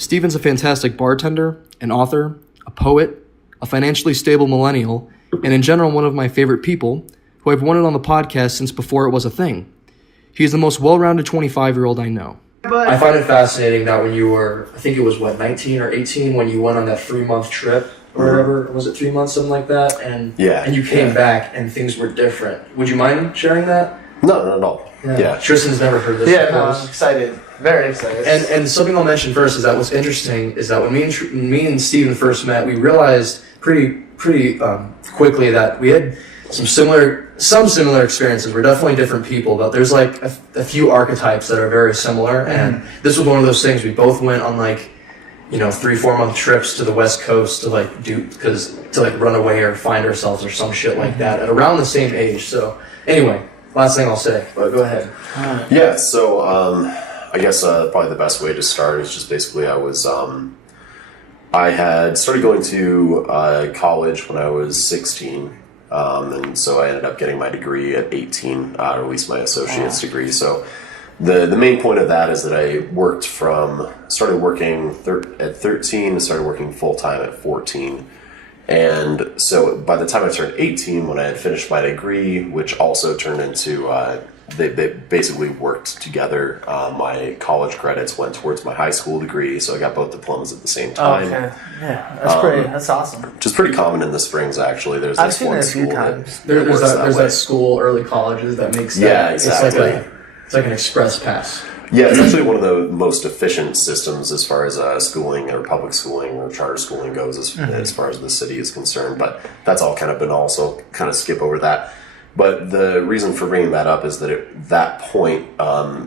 Steven's a fantastic bartender, an author, a poet, a financially stable millennial, and in general one of my favorite people, who I've wanted on the podcast since before it was a thing. He's the most well-rounded 25-year-old I know. I find it fascinating that when you were, I think it was 19 or 18 when you went on that 3-month trip or whatever, was it 3 months, something like that? And you came back and things were different. Would you mind sharing that? No, not at all. Yeah. Tristan's never heard this. Yeah, no, I'm excited. Very excited. And something I'll mention first is that what's interesting is that when me and Steven first met, we realized pretty quickly that we had some similar experiences. We're definitely different people, but there's like a few archetypes that are very similar. And this was one of those things. We both went on 3-4 month trips to the West Coast to run away or find ourselves or some shit like that at around the same age. So anyway, last thing I'll say, but go ahead. Yeah. So I guess probably the best way to start is just basically I had started going to college when I was 16. And so I ended up getting my degree at 18, or at least my associate's degree. So the main point of that is that I started working at 13 and started working full-time at 14. And so by the time I turned 18, when I had finished my degree, which also turned into, they basically worked together. My college credits went towards my high school degree, so I got both diplomas at the same time. Oh, okay. Yeah, that's awesome. Which is pretty common in the Springs, actually. I've seen it a few times. There's that school, early colleges that makes that. Yeah, exactly. It's like an express pass. Yeah, it's actually one of the most efficient systems as far as schooling or public schooling or charter schooling goes as far as the city is concerned. But that's all kind of banal, so kind of skip over that. But the reason for bringing that up is that at that point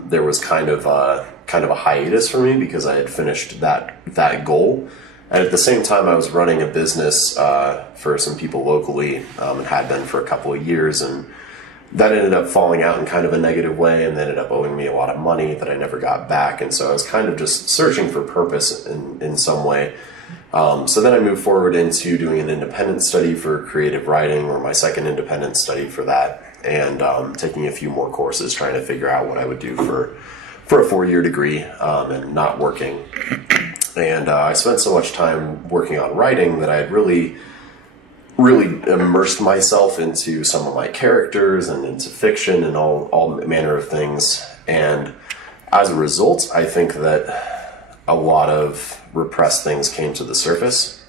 there was kind of a hiatus for me because I had finished that goal. And at the same time, I was running a business for some people locally and had been for a couple of years, and that ended up falling out in kind of a negative way, and they ended up owing me a lot of money that I never got back. And so I was kind of just searching for purpose in some way. So then I moved forward into doing an independent study for creative writing, or my second independent study for that, and taking a few more courses trying to figure out what I would do for a 4-year degree and not working. And I spent so much time working on writing that I had really immersed myself into some of my characters and into fiction and all manner of things. And as a result, I think that a lot of repressed things came to the surface.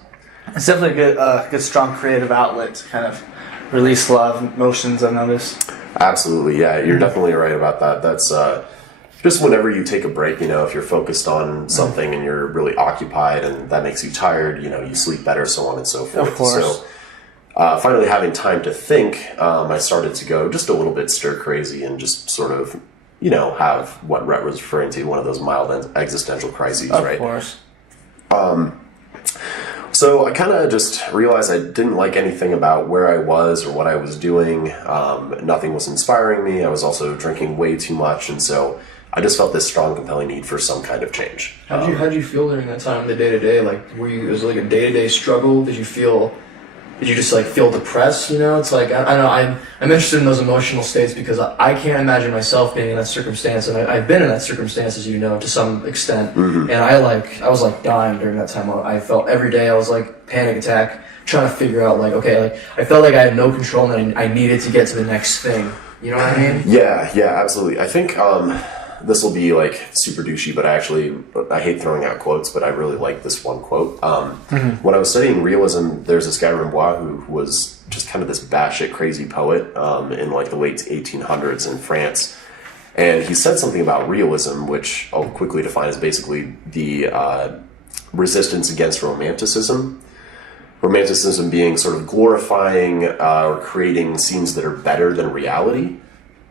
It's definitely a good strong creative outlet to kind of release a lot of emotions, I've noticed. Absolutely, yeah. You're definitely right about that. That's just whenever you take a break, if you're focused on something and you're really occupied and that makes you tired, you sleep better, so on and so forth. Of course. So finally having time to think, I started to go just a little bit stir crazy and just sort of, have what Rhett was referring to, one of those mild existential crises, right? Of course. So I kind of just realized I didn't like anything about where I was or what I was doing. Nothing was inspiring me. I was also drinking way too much, and so I just felt this strong, compelling need for some kind of change. How'd you feel during that time, the day-to-day? Was it like a day-to-day struggle? Did you just feel depressed? It's like, I don't know, I'm interested in those emotional states because I can't imagine myself being in that circumstance, and I've been in that circumstance, as you know, to some extent. And I was dying during that time. I felt every day I was like panic attack, trying to figure out I felt like I had no control and I needed to get to the next thing. You know what I mean? Yeah, absolutely. I think this will be super douchey, but I hate throwing out quotes, but I really like this one quote. When I was studying realism, there's this guy Rimbaud who was just kind of this batshit crazy poet in the late 1800s in France. And he said something about realism, which I'll quickly define as basically the resistance against romanticism. Romanticism being sort of glorifying or creating scenes that are better than reality.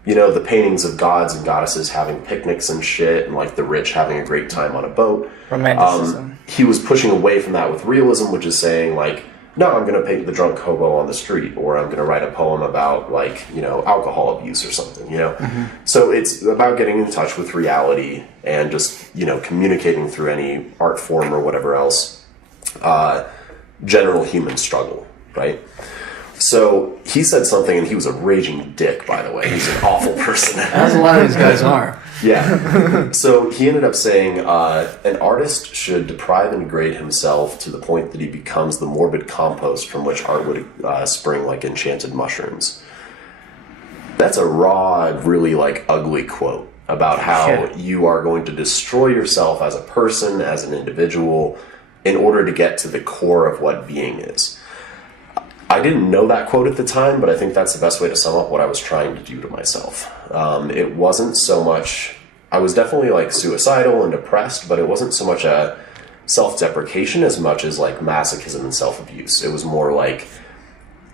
The paintings of gods and goddesses having picnics and shit, and the rich having a great time on a boat. Romanticism. He was pushing away from that with realism, which is saying no, I'm going to paint the drunk hobo on the street, or I'm going to write a poem about alcohol abuse or something, So it's about getting in touch with reality and just, communicating through any art form or whatever else, general human struggle, right? So he said something, and he was a raging dick, by the way. He's an awful person. As a lot of these guys are. Yeah. So he ended up saying, an artist should deprive and degrade himself to the point that he becomes the morbid compost from which art would spring like enchanted mushrooms. That's a raw, really like ugly quote about how you are going to destroy yourself as a person, as an individual, in order to get to the core of what being is. I didn't know that quote at the time, but I think that's the best way to sum up what I was trying to do to myself. It wasn't so much, I was definitely like suicidal and depressed, but it wasn't so much a self-deprecation as much as like masochism and self-abuse. It was more like,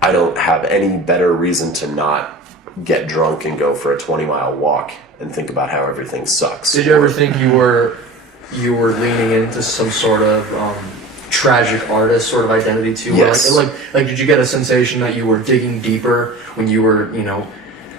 I don't have any better reason to not get drunk and go for a 20-mile walk and think about how everything sucks. Did you ever think you were leaning into some sort of tragic artist sort of identity too? Yes. Like did you get a sensation that you were digging deeper when you were,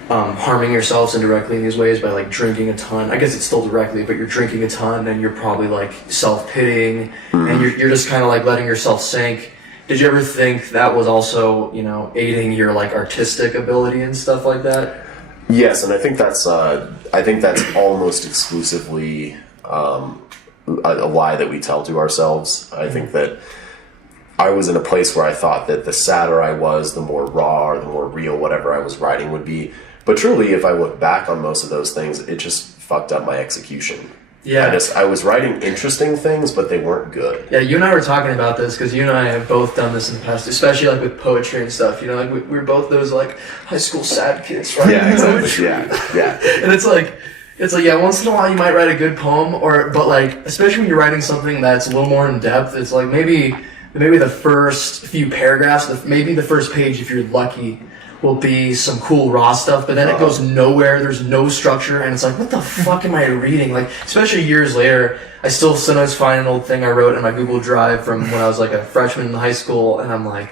harming yourselves indirectly in these ways by like drinking a ton? I guess it's still directly, but you're drinking a ton and you're probably like self-pitying and you're just kind of like letting yourself sink. Did you ever think that was also, aiding your like artistic ability and stuff like that? Yes, and I think that's almost exclusively a lie that we tell to ourselves. I think that I was in a place where I thought that the sadder I was, the more raw or the more real whatever I was writing would be. But truly, if I look back on most of those things, it just fucked up my execution. Yeah. I was writing interesting things, but they weren't good. Yeah, you and I were talking about this because you and I have both done this in the past, especially like with poetry and stuff. Like we were both those like high school sad kids, right? Yeah, exactly. Yeah. And it's like yeah, once in a while you might write a good poem, but like especially when you're writing something that's a little more in depth, it's like maybe the first few paragraphs, maybe the first page if you're lucky, will be some cool raw stuff, but then it goes nowhere. There's no structure, and it's like, what the fuck am I reading? Like, especially years later, I still sometimes find an old thing I wrote in my Google Drive from when I was like a freshman in high school, and I'm like,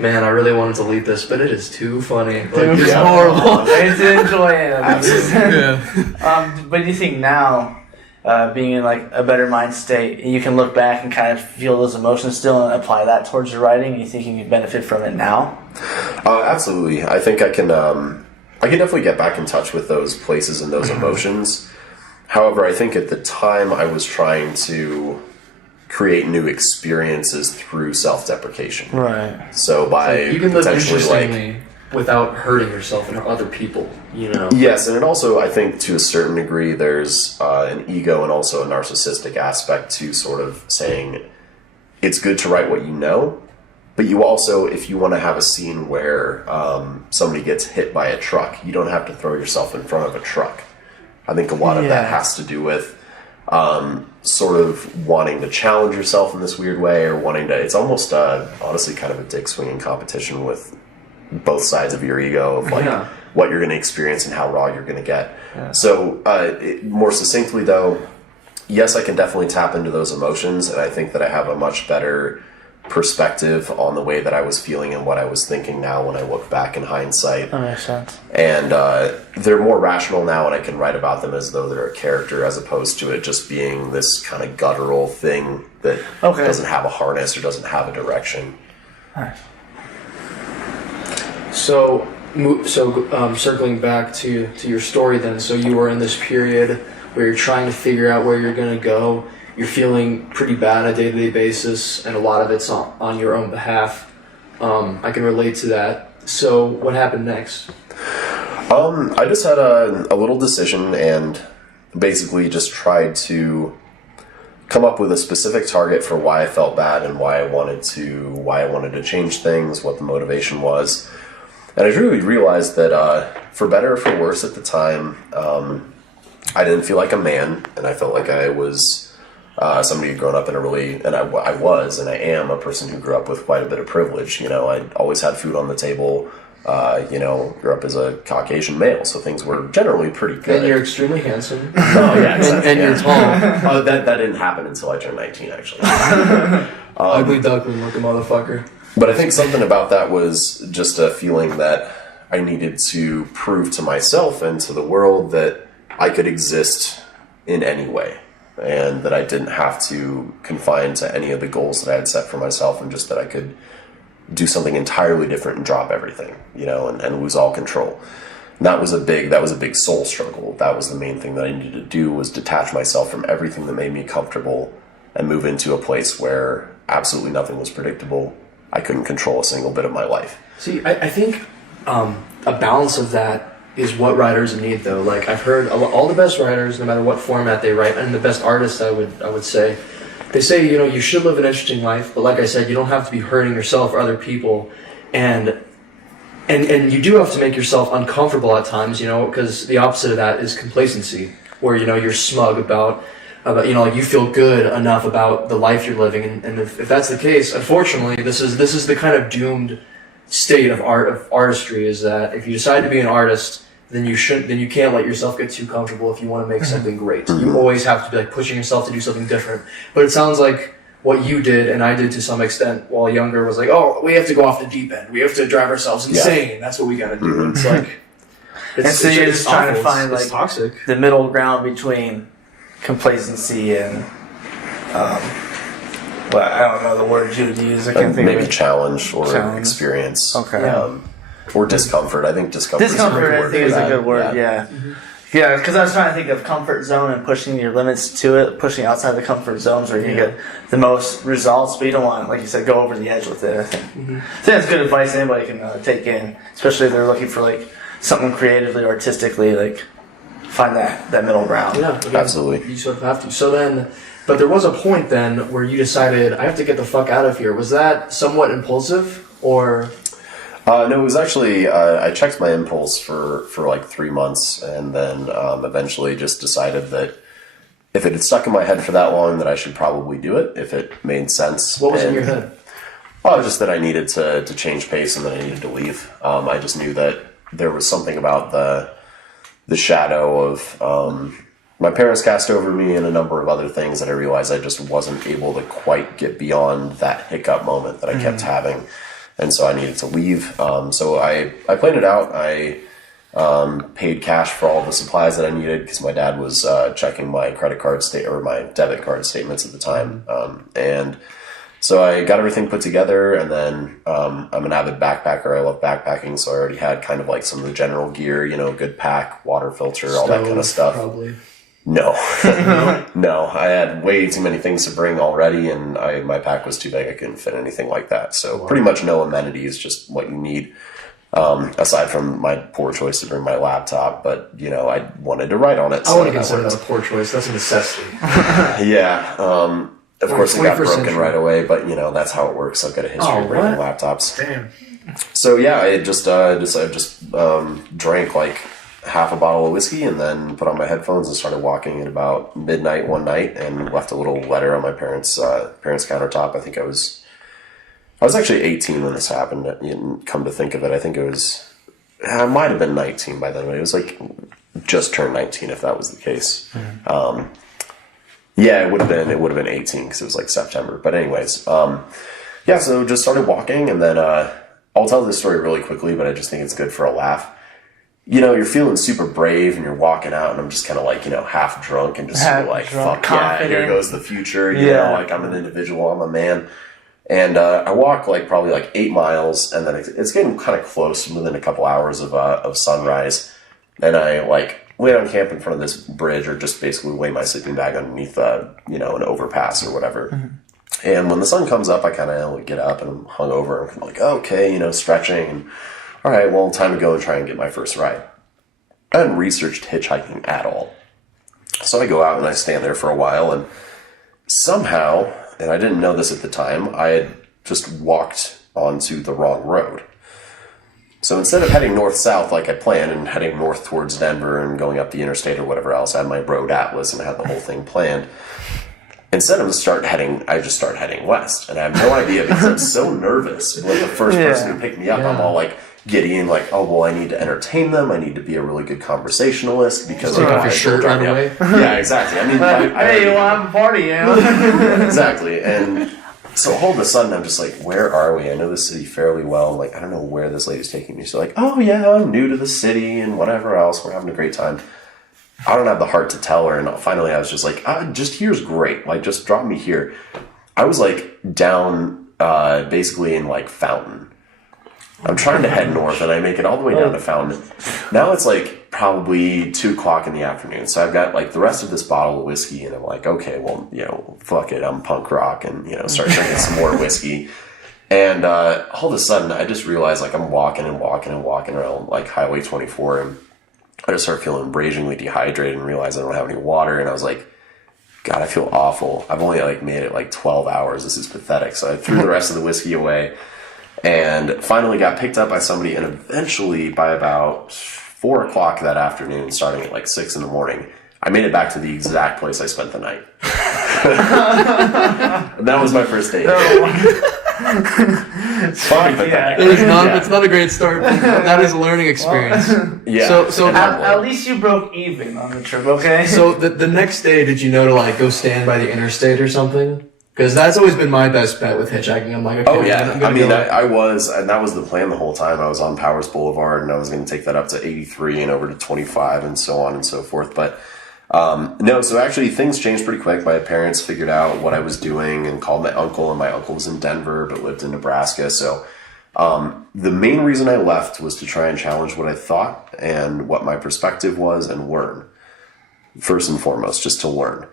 man, I really wanted to delete this, but it is too funny. Like, it's horrible. I used to enjoy it. Yeah. But do you think now, being in like a better mind state, you can look back and kind of feel those emotions still and apply that towards your writing, and you think you can benefit from it now? Absolutely. I think I can definitely get back in touch with those places and those emotions. However, I think at the time I was trying to create new experiences through self-deprecation. Right. So by you can live potentially interestingly without hurting yourself and other people, Yes, and it also, I think, to a certain degree, there's an ego and also a narcissistic aspect to sort of saying it's good to write what you know, but you also, if you want to have a scene where somebody gets hit by a truck, you don't have to throw yourself in front of a truck. I think a lot of that has to do with sort of wanting to challenge yourself in this weird way, or wanting to, it's almost honestly kind of a dick swinging competition with both sides of your ego of like what you're going to experience and how raw you're going to get. Yeah. So more succinctly though, yes, I can definitely tap into those emotions, and I think that I have a much better perspective on the way that I was feeling and what I was thinking now when I look back in hindsight. That makes sense. And they're more rational now, and I can write about them as though they're a character, as opposed to it just being this kind of guttural thing that doesn't have a harness or doesn't have a direction. Nice. So circling back to your story then, so you were in this period where you're trying to figure out where you're going to go. You're feeling pretty bad on a day-to-day basis, and a lot of it's on your own behalf. I can relate to that. So what happened next? I just had a little decision and basically just tried to come up with a specific target for why I felt bad and why I wanted to change things, what the motivation was. And I really realized that for better or for worse at the time, I didn't feel like a man, and I felt like I was somebody who'd grown up in a really, and I was, and I am a person who grew up with quite a bit of privilege. I always had food on the table, grew up as a Caucasian male, so things were generally pretty good. And you're extremely handsome. Oh, yeah, exactly. and you're tall. Oh, that didn't happen until I turned 19, actually. Ugly duckling looking motherfucker. But I think something about that was just a feeling that I needed to prove to myself and to the world that I could exist in any way, and that I didn't have to confine to any of the goals that I had set for myself, and just that I could do something entirely different and drop everything, and lose all control. that was a big soul struggle. That was the main thing that I needed to do, was detach myself from everything that made me comfortable and move into a place where absolutely nothing was predictable. I couldn't control a single bit of my life. See, I think a balance of that is what writers need, though. Like, I've heard all the best writers, no matter what format they write, and the best artists, I would say, they say, you should live an interesting life, but like I said, you don't have to be hurting yourself or other people, and you do have to make yourself uncomfortable at times, because the opposite of that is complacency, where, you're smug about you feel good enough about the life you're living, and if that's the case, unfortunately, this is the kind of doomed state of artistry, is that if you decide to be an artist, then you can't let yourself get too comfortable if you want to make something great. You always have to be like pushing yourself to do something different. But it sounds like what you did, and I did to some extent while younger, was like, oh, we have to go off the deep end. We have to drive ourselves insane. Yeah. That's what we got to do. It's like, so you're just trying to find it's toxic. The middle ground between complacency and I don't know the word you would use. I can't think of it. Maybe challenge or experience. Okay. Or discomfort. I think discomfort is a good word. Yeah. Mm-hmm. Yeah, because I was trying to think of comfort zone and pushing your limits to it, pushing outside the comfort zones where you get the most results, but you don't want, like you said, go over the edge with it, I think. Mm-hmm. I think that's good advice anybody can take in, especially if they're looking for like something creatively, artistically, like find that middle ground. Yeah, again, absolutely. You sort of have to. So then, but there was a point then where you decided, I have to get the fuck out of here. Was that somewhat impulsive, or... No, it was actually, I checked my impulse for like 3 months, and then eventually just decided that if it had stuck in my head for that long, that I should probably do it, if it made sense. What was in your head? Oh, just that I needed to change pace and that I needed to leave. I just knew that there was something about the shadow of my parents cast over me and a number of other things that I realized I just wasn't able to quite get beyond that hiccup moment that I kept having. And so I needed to leave. So I planned it out. I paid cash for all the supplies that I needed because my dad was checking my credit card or my debit card statements at the time. And so I got everything put together, and then I'm an avid backpacker. I love backpacking, so I already had kind of like some of the general gear, good pack, water filter, all that kind of stuff. Probably. No. No. I had way too many things to bring already, and my pack was too big. I couldn't fit anything like that. So pretty much no amenities, just what you need, aside from my poor choice to bring my laptop. But, I wanted to write on it. I wouldn't consider that a poor choice. That's a necessity. Yeah. Of course, it got broken right away, but, that's how it works. I've got a history of breaking laptops. Damn. So, yeah, I just drank like half a bottle of whiskey and then put on my headphones and started walking at about midnight one night and left a little letter on my parents' countertop. I think I was actually 18 when this happened. And come to think of it, I think I might have been 19 by then, but it was like just turned 19 if that was the case. Mm-hmm. Yeah, it would have been 18 because it was like September. But anyways, so just started walking, and then I'll tell this story really quickly, but I just think it's good for a laugh. You're feeling super brave, and you're walking out, and I'm just kind of like, half drunk and just sort of like, fuck confident. Yeah, here goes the future. Like I'm an individual, I'm a man. And I walk like probably like 8 miles, and then it's getting kind of close within a couple hours of sunrise. And I like lay down camp in front of this bridge, or just basically lay my sleeping bag underneath an overpass or whatever. Mm-hmm. And when the sun comes up, I kind of get up and I'm hungover, and I'm like, okay, stretching, and all right, well, time to go and try and get my first ride. I hadn't researched hitchhiking at all. So I go out and I stand there for a while, and somehow, and I didn't know this at the time, I had just walked onto the wrong road. So instead of heading north-south like I planned and heading north towards Denver and going up the interstate or whatever else, I had my road atlas and I had the whole thing planned. Instead of I just start heading west. And I have no idea because I'm so nervous when the first person who picked me up, I'm all like giddy and like, oh, well, I need to entertain them. I need to be a really good conversationalist because take off your shirt right away. Yeah, exactly. I mean, hey, you want to have a party, Exactly. And so all of a sudden, I'm just like, where are we? I know the city fairly well. I'm like, I don't know where this lady's taking me. She's like, oh, yeah, I'm new to the city and whatever else. We're having a great time. I don't have the heart to tell her. And finally, I was just like, just here's great. Like, just drop me here. I was like down basically in like Fountain. I'm trying to head north, and I make it all the way down to Fountain. Now it's like probably 2 o'clock in the afternoon. So I've got like the rest of this bottle of whiskey, and I'm like, okay, well, fuck it. I'm punk rock, and, start drinking some more whiskey. And all of a sudden, I just realized like I'm walking around like Highway 24, and I just start feeling ragingly dehydrated and realize I don't have any water. And I was like, God, I feel awful. I've only like made it like 12 hours. This is pathetic. So I threw the rest of the whiskey away. And finally got picked up by somebody, and eventually by about 4 o'clock that afternoon, starting at like 6 in the morning, I made it back to the exact place I spent the night. That was my first date. It's funny, but it's not a great start, but that is a learning experience. Yeah. So at least you broke even on the trip, okay? So the next day, did you know to like go stand by the interstate or something? Because that's always been my best bet with hitchhiking. I'm like, okay. Oh yeah, I was, and that was the plan the whole time. I was on Powers Boulevard, and I was going to take that up to 83 and over to 25, and so on and so forth. But no, so actually things changed pretty quick. My parents figured out what I was doing and called my uncle, and my uncle was in Denver but lived in Nebraska. So the main reason I left was to try and challenge what I thought and what my perspective was, and learn. First and foremost, just to learn.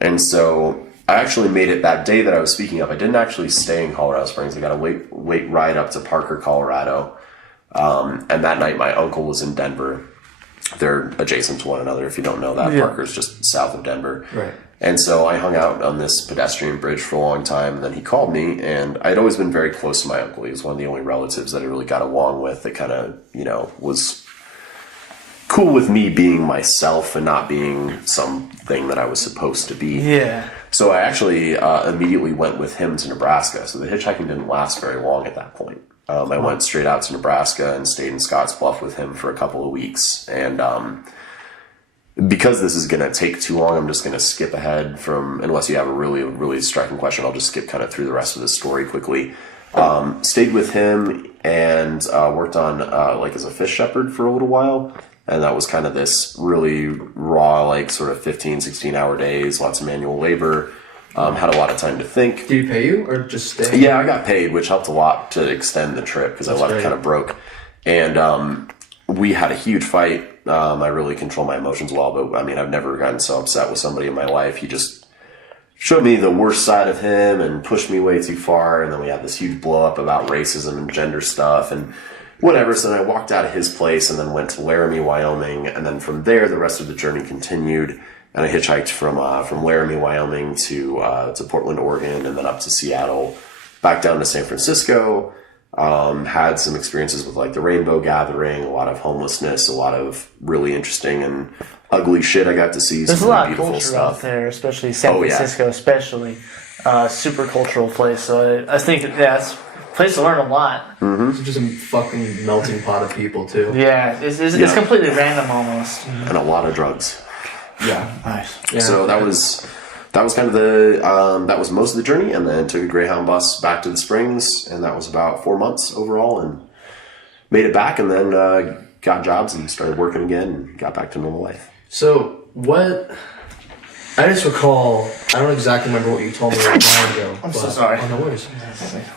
And so I actually made it that day that I was speaking of. I didn't actually stay in Colorado Springs. I got a wait ride up to Parker, Colorado. And that night my uncle was in Denver. They're adjacent to one another. If you don't know that, Parker's just south of Denver. Right. And so I hung out on this pedestrian bridge for a long time. And then he called me, and I'd always been very close to my uncle. He was one of the only relatives that I really got along with that kind of, was cool with me being myself and not being something that I was supposed to be. Yeah. So I actually immediately went with him to Nebraska. So the hitchhiking didn't last very long at that point. I went straight out to Nebraska and stayed in Scottsbluff with him for a couple of weeks. And because this is going to take too long, I'm just going to skip ahead from, unless you have a really, really striking question, I'll just skip kind of through the rest of the story quickly. Stayed with him and worked on like as a fish shepherd for a little while. And that was kind of this really raw, like sort of 15, 16-hour days, lots of manual labor. Had a lot of time to think. Did he pay you or just stay? Yeah, I got paid, which helped a lot to extend the trip because I left kind of broke. And we had a huge fight. I really control my emotions well, but I mean, I've never gotten so upset with somebody in my life. He just showed me the worst side of him and pushed me way too far. And then we had this huge blow up about racism and gender stuff and whatever. So then I walked out of his place and then went to Laramie, Wyoming. And then from there, the rest of the journey continued. And I hitchhiked from Laramie, Wyoming to Portland, Oregon, and then up to Seattle, back down to San Francisco. Had some experiences with like the Rainbow Gathering, a lot of homelessness, a lot of really interesting and ugly shit I got to see. There's some a lot of beautiful culture stuff out there, especially San Francisco, especially super cultural place. So I think it's a place to learn a lot. Mm-hmm. It's just a fucking melting pot of people too. Yeah, it's completely random almost. And a lot of drugs. Yeah, nice. Yeah. So that was kind of that was most of the journey, and then took a Greyhound bus back to the Springs, and that was about 4 months overall, and made it back, and then got jobs and started working again, and got back to normal life. So what? I just recall. I don't exactly remember what you told me a while ago. I'm so sorry. Oh, no worries.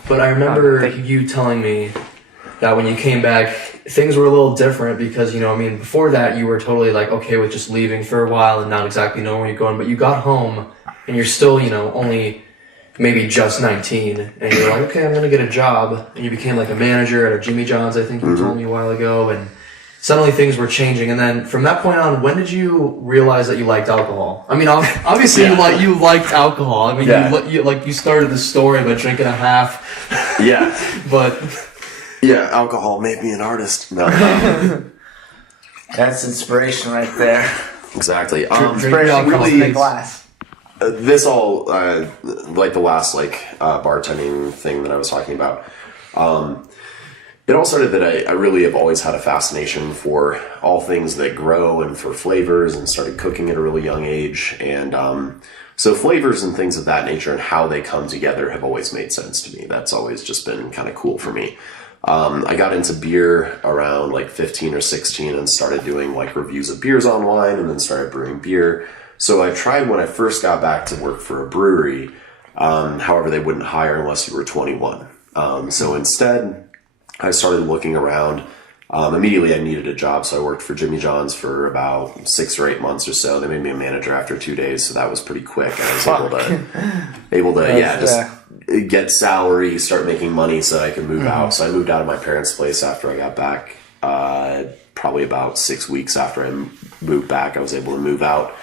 But I remember you telling me that when you came back, things were a little different because, before that you were totally like okay with just leaving for a while and not exactly knowing where you're going, but you got home and you're still, only maybe just 19 and you're like, okay, I'm going to get a job, and you became like a manager at a Jimmy John's, I think you told me a while ago, and suddenly things were changing. And then from that point on, when did you realize that you liked alcohol? I mean, obviously you liked alcohol. I mean, you started the story by drinking a half. Yeah. But yeah, alcohol made me an artist. No. That's inspiration right there. Exactly. Inspiration comes in a glass. This all, like the last bartending thing that I was talking about, it all started that I really have always had a fascination for all things that grow and for flavors, and started cooking at a really young age. And so flavors and things of that nature and how they come together have always made sense to me. That's always just been kind of cool for me. I got into beer around 15 or 16 and started doing reviews of beers online, and then started brewing beer. So I tried when I first got back to work for a brewery. However, they wouldn't hire unless you were 21. So instead, I started looking around. Immediately I needed a job, so I worked for Jimmy John's for about 6 or 8 months or so. They made me a manager after 2 days, so that was pretty quick. I was able to get salary, start making money so I could move out. So I moved out of my parents' place after I got back. Probably about 6 weeks after I moved back, I was able to move out.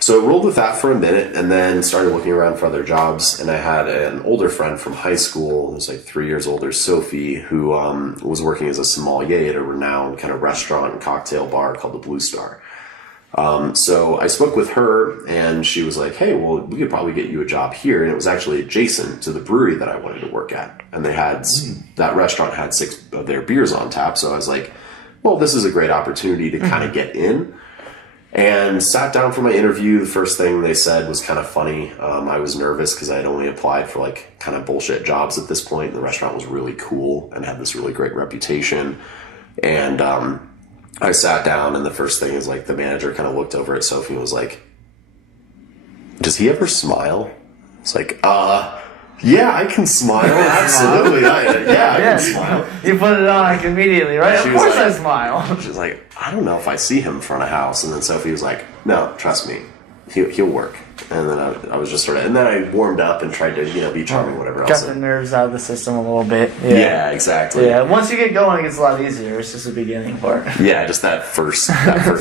So I rolled with that for a minute and then started looking around for other jobs. And I had an older friend from high school, who was like 3 years older, Sophie, who was working as a sommelier at a renowned kind of restaurant and cocktail bar called the Blue Star. So I spoke with her and she was like, hey, well, we could probably get you a job here. And it was actually adjacent to the brewery that I wanted to work at. And they had, that restaurant had 6 of their beers on tap. So I was like, well, this is a great opportunity to kind of get in. And sat down for my interview. The first thing they said was kind of funny. I was nervous because I had only applied for like kind of bullshit jobs at this point. The restaurant was really cool and had this really great reputation. And I sat down and the first thing is like the manager kind of looked over at Sophie and was like, does he ever smile? It's like, yeah, I can smile. Absolutely. I can smile. You put it on like immediately, right? Of course I smile. She's like, I don't know if I see him in front of house. And then Sophie was like, no, trust me. He'll work. And then I was just sort of, and then I warmed up and tried to, be charming, whatever else. Got the nerves out of the system a little bit. Yeah, exactly. Yeah, once you get going, it gets a lot easier. It's just the beginning part. Yeah, just that first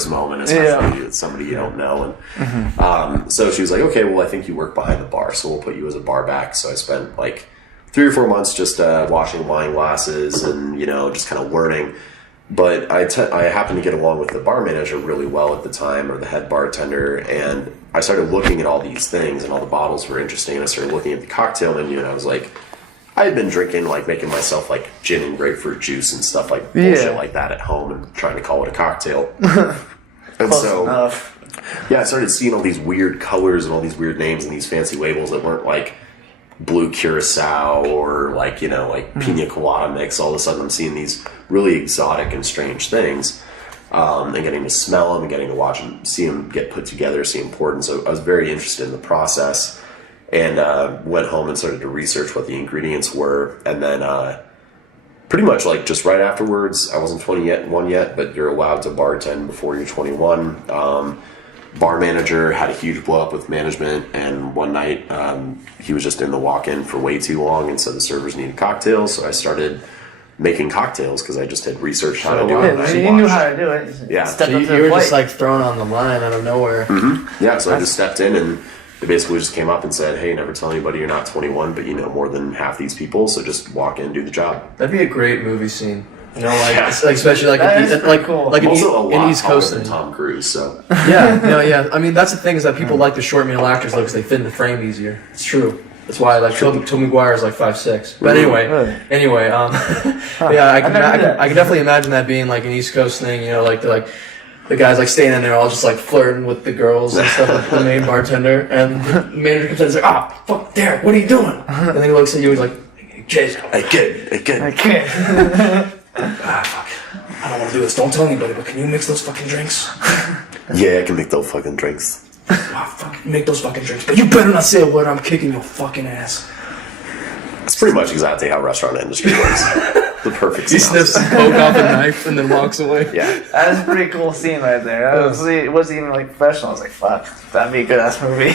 moment, especially with somebody you don't know. And so she was like, okay, well, I think you work behind the bar, so we'll put you as a bar back. So I spent like 3 or 4 months just washing wine glasses and, just kind of learning. But I happened to get along with the bar manager really well at the time, or the head bartender, and I started looking at all these things, and all the bottles were interesting, and I started looking at the cocktail menu, and I was like, I had been drinking, like making myself like gin and grapefruit juice and stuff like bullshit like that at home and trying to call it a cocktail. And Close enough. Yeah, I started seeing all these weird colors and all these weird names and these fancy labels that weren't like blue curacao or like pina colada mix. All of a sudden I'm seeing these really exotic and strange things, and getting to smell them and getting to watch them, see them get put together, see them poured. And so I was very interested in the process, and went home and started to research what the ingredients were. And then pretty much like just right afterwards, I wasn't 21 yet, but you're allowed to bartend before you're 21. Bar manager had a huge blow up with management, and one night he was just in the walk-in for way too long, and so the servers needed cocktails. So I started making cocktails because I just had researched how to do it. You knew how to do it. Yeah, so you were just like thrown on the line out of nowhere. Yeah, so I just stepped in, and they basically just came up and said, "Hey, never tell anybody you're not 21, but you know more than half these people, so just walk in, do the job." That'd be a great movie scene. Especially like an East Coast than Tom Cruise. So yeah. I mean, that's the thing is that people like the short male actors because they fit in the frame easier. It's true. That's why like Tobey Maguire is like 5'6". But anyway, yeah, I can definitely imagine that being like an East Coast thing. Like the guys like standing there all just like flirting with the girls and stuff, like the main bartender, and the manager comes in and is like, fuck, Derek, what are you doing? And then he looks at you, he's like, Jason, I can't. Fuck. I don't want to do this. Don't tell anybody, but can you mix those fucking drinks? Yeah, I can make those fucking drinks. Fuck, make those fucking drinks. But you better not say a word, I'm kicking your fucking ass. That's pretty much exactly how restaurant industry works. The perfect He sniffs some coke off a knife and then walks away. Yeah. That is a pretty cool scene right there. It wasn't even like professional. I was like, fuck, that'd be a good ass movie.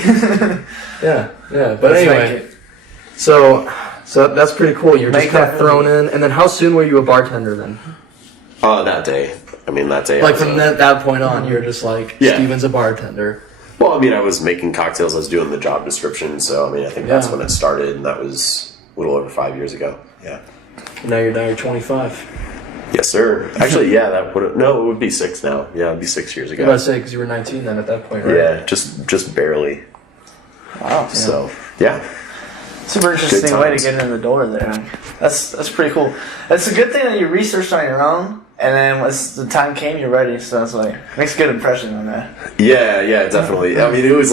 Yeah. But anyway. So that's pretty cool. You're just kind of thrown in. And then how soon were you a bartender then? That day. I mean, that day. Like from that point on, you're just like, Steven's a bartender. Well, I mean, I was making cocktails. I was doing the job description. So, I mean, I think that's when it started. And that was a little over 5 years ago. Yeah. Now you're 25. Yes, sir. Actually, it would be 6 now. Yeah, it would be 6 years ago. I was about to say, because you were 19 then at that point, right? Yeah, just barely. Wow. So, yeah. Super interesting way to get in the door there. That's pretty cool. It's a good thing that you researched on your own, and then once the time came, you're ready. So that's like makes a good impression on that. Yeah, definitely. I mean, it was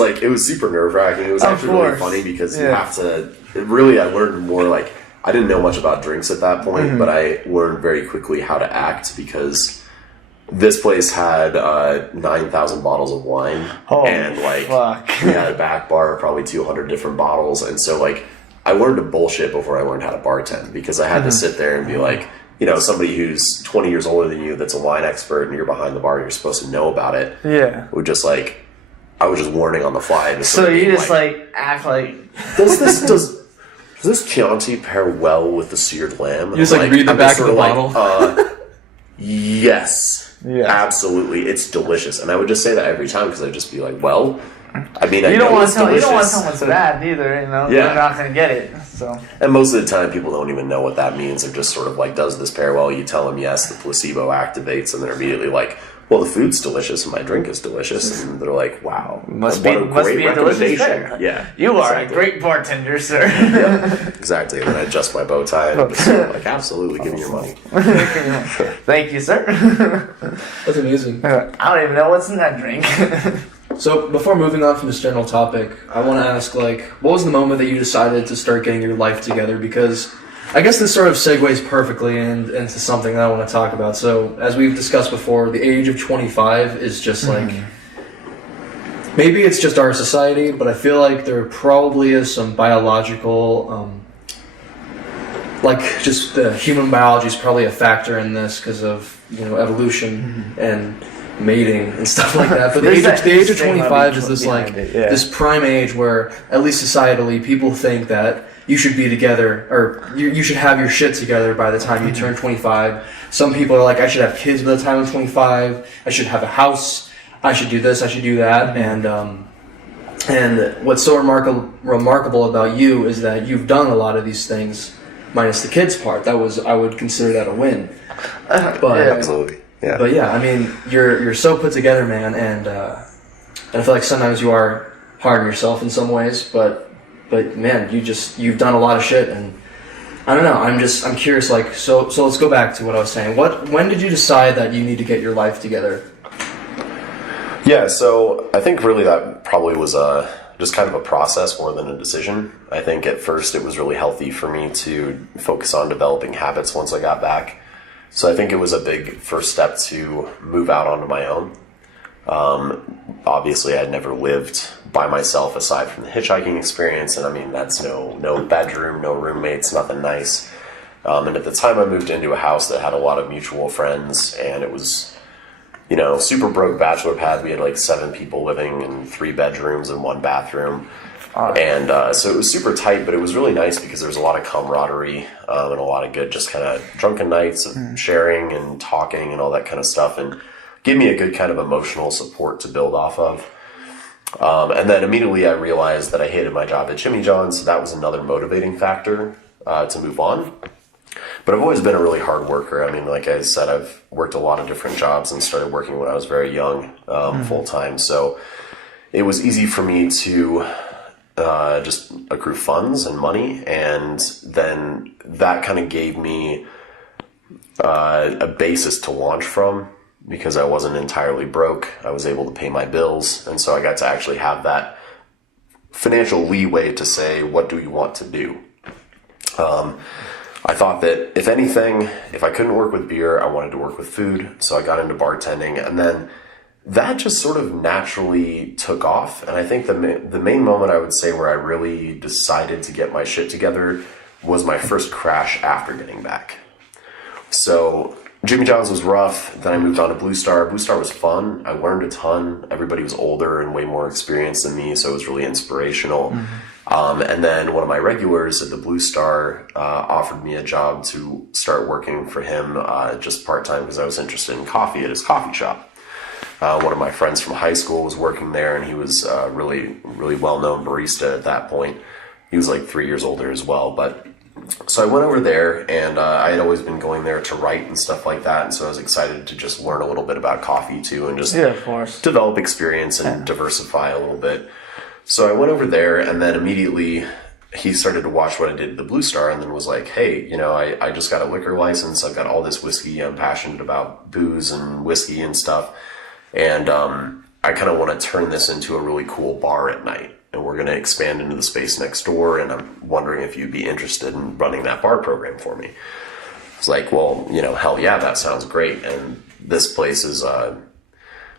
super nerve wracking. It was actually really funny because you have to. Really, I learned more. Like I didn't know much about drinks at that point, but I learned very quickly how to act because this place had 9,000 bottles of wine, and like we had a back bar of probably 200 different bottles, and so like I learned to bullshit before I learned how to bartend, because I had to sit there and be like, you know, somebody who's 20 years older than you that's a wine expert and you're behind the bar and you're supposed to know about it. Yeah. Would just like, I was just learning on the fly. So you just like act like. Does this Chianti pair well with the seared lamb? You just like read the back of the bottle. Yes. Yeah. Absolutely. It's delicious. And I would just say that every time because I'd just be like, well, I mean, you don't want to tell delicious. someone it's bad either, you know. Yeah. They're not going to get it. So. And most of the time, people don't even know what that means. They're just sort of like, does this pair well? You tell them yes, the placebo activates, and they're immediately like, well, the food's delicious and my drink is delicious. And they're like, wow. Must be a delicious pair. Yeah. You are a great bartender, sir. Yep. Exactly. And then I adjust my bow tie and I'm just sort of like, absolutely, give me your money. Thank you, sir. That's amazing. I don't even know what's in that drink. So before moving on from this general topic, I want to ask, like, what was the moment that you decided to start getting your life together? Because I guess this sort of segues perfectly into something that I want to talk about. So as we've discussed before, the age of 25 is just like, maybe it's just our society, but I feel like there probably is some biological, like just the human biology is probably a factor in this because of, you know, evolution and mating and stuff like that. But the age of 25 is this like this prime age where, at least societally, people think that you should be together, or you should have your shit together by the time you turn 25. Some people are like, I should have kids by the time I'm 25. I should have a house. I should do this. I should do that. And what's so remarkable about you is that you've done a lot of these things, minus the kids part. I would consider that a win. But Absolutely. Yeah. But yeah, I mean, you're so put together, man, and I feel like sometimes you are hard on yourself in some ways, but man, you've done a lot of shit, and I don't know. I'm curious. Like, so let's go back to what I was saying. When did you decide that you need to get your life together? Yeah, so I think really that probably was just kind of a process more than a decision. I think at first it was really healthy for me to focus on developing habits once I got back. So I think it was a big first step to move out onto my own. Obviously, I'd never lived by myself aside from the hitchhiking experience, and I mean, that's no bedroom, no roommates, nothing nice. And at the time, I moved into a house that had a lot of mutual friends, and it was, you know, super broke bachelor pad. We had like 7 people living in 3 bedrooms and 1 bathroom. And so it was super tight, but it was really nice because there was a lot of camaraderie and a lot of good just kind of drunken nights of sharing and talking and all that kind of stuff, and gave me a good kind of emotional support to build off of. And then immediately I realized that I hated my job at Jimmy John's, so that was another motivating factor to move on. But I've always been a really hard worker. I mean, like I said, I've worked a lot of different jobs and started working when I was very young, full-time. So it was easy for me to just accrue funds and money, and then that kind of gave me a basis to launch from, because I wasn't entirely broke. I was able to pay my bills, and so I got to actually have that financial leeway to say, what do you want to do? I thought that if anything, if I couldn't work with beer, I wanted to work with food, so I got into bartending, and then that just sort of naturally took off. And I think the main moment I would say where I really decided to get my shit together was my first crash after getting back. So Jimmy John's was rough. Then I moved on to Blue Star. Blue Star was fun. I learned a ton. Everybody was older and way more experienced than me, so it was really inspirational. And then one of my regulars at the Blue Star offered me a job to start working for him just part-time because I was interested in coffee at his coffee shop. One of my friends from high school was working there, and he was a really, really well-known barista at that point. He was like 3 years older as well. But so I went over there, and I had always been going there to write and stuff like that. And so I was excited to just learn a little bit about coffee too, and just of course, develop experience and diversify a little bit. So I went over there, and then immediately he started to watch what I did at the Blue Star, and then was like, hey, you know, I just got a liquor license. I've got all this whiskey. I'm passionate about booze and whiskey and stuff. And I kind of want to turn this into a really cool bar at night. And we're going to expand into the space next door. And I'm wondering if you'd be interested in running that bar program for me. It's like, well, you know, hell yeah, that sounds great. And this place is,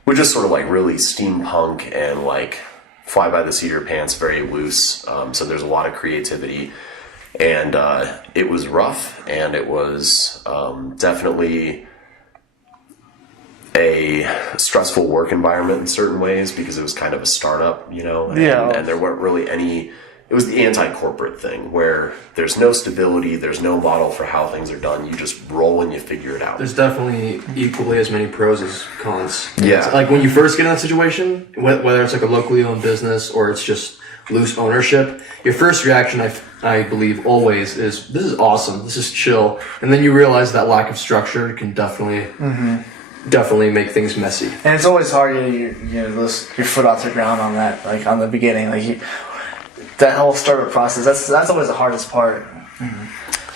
we're just sort of like really steampunk and like fly by the seat of your pants, very loose. So there's a lot of creativity, and it was rough, and it was definitely a stressful work environment in certain ways because it was kind of a startup, and there weren't really any. It was the anti-corporate thing where there's no stability, there's no model for how things are done. You just roll and you figure it out. There's definitely equally as many pros as cons. Yeah. It's like when you first get in that situation, whether it's like a locally owned business or it's just loose ownership, your first reaction, I believe, always is, this is awesome, this is chill. And then you realize that lack of structure can definitely make things messy. And it's always hard, your foot off the ground on that, like on the beginning, that whole startup process. That's always the hardest part.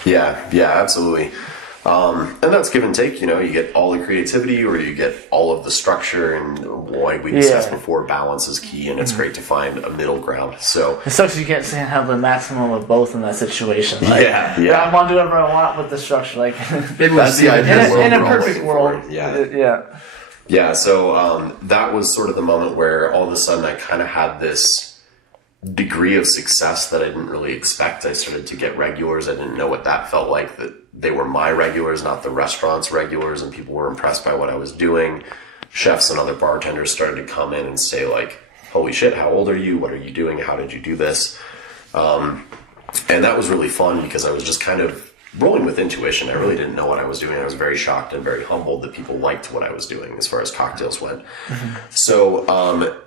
Yeah, absolutely. And that's give and take. You get all the creativity, or you get all of the structure. And like we discussed before, balance is key, and it's great to find a middle ground. So it sucks you can't have the maximum of both in that situation. Like, yeah. I want to do whatever I want with the structure. Like maybe that's the idea. In a perfect world. Yeah. So that was sort of the moment where all of a sudden I kind of had this degree of success that I didn't really expect. I started to get regulars. I didn't know what that felt like, that they were my regulars, not the restaurant's regulars, and people were impressed by what I was doing. Chefs and other bartenders started to come in and say like, holy shit, how old are you? What are you doing? How did you do this? And that was really fun because I was just kind of rolling with intuition. I really didn't know what I was doing. I was very shocked and very humbled that people liked what I was doing as far as cocktails went. So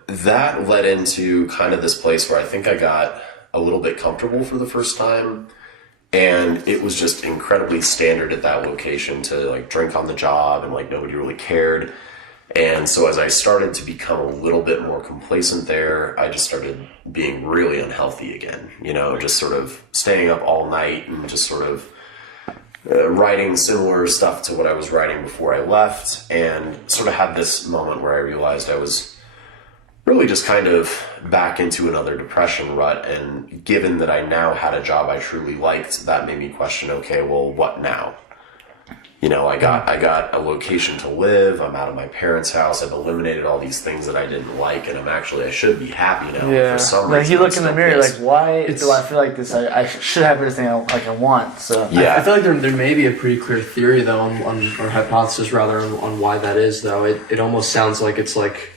that led into kind of this place where I think I got a little bit comfortable for the first time. And it was just incredibly standard at that location to like drink on the job, and like nobody really cared. And so as I started to become a little bit more complacent there, I just started being really unhealthy again, just sort of staying up all night and just sort of writing similar stuff to what I was writing before I left, and sort of had this moment where I realized I was really just kind of back into another depression rut. And given that I now had a job I truly liked, that made me question, okay, well, what now? I got a location to live. I'm out of my parents' house. I've eliminated all these things that I didn't like, and I should be happy now. Yeah. For some like reason, you look in the mirror, like, why do I feel like this? I should have everything I want. So I feel like there may be a pretty clear theory though, or hypothesis rather, on why that is though. It almost sounds like it's like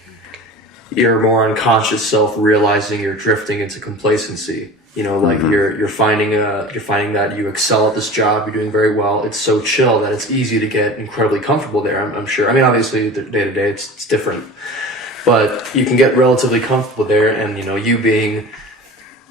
your more unconscious self realizing you're drifting into complacency. Like you're finding that you excel at this job, you're doing very well. It's so chill that it's easy to get incredibly comfortable there. I'm sure. I mean, obviously, day to day, it's different, but you can get relatively comfortable there. And you being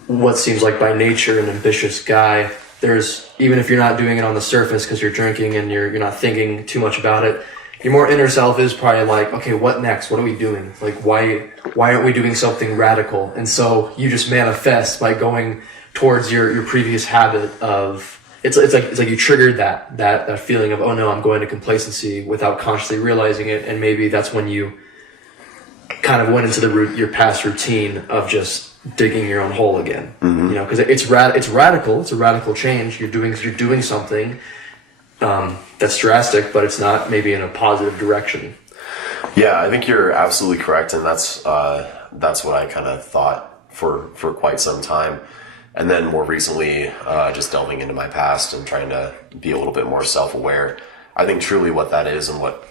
what seems like by nature an ambitious guy, there's, even if you're not doing it on the surface because you're drinking and you're not thinking too much about it, your more inner self is probably like, okay, what next? What are we doing? Like, why aren't we doing something radical? And so you just manifest by going towards your previous habit of, it's like you triggered that feeling of, oh no, I'm going to complacency without consciously realizing it. And maybe that's when you kind of went into your past routine of just digging your own hole again. Because it's radical. It's a radical change. You're doing something that's drastic, but it's not maybe in a positive direction. Yeah, I think you're absolutely correct, and that's what I kind of thought for quite some time. And then more recently, just delving into my past and trying to be a little bit more self-aware. I think truly what that is, and what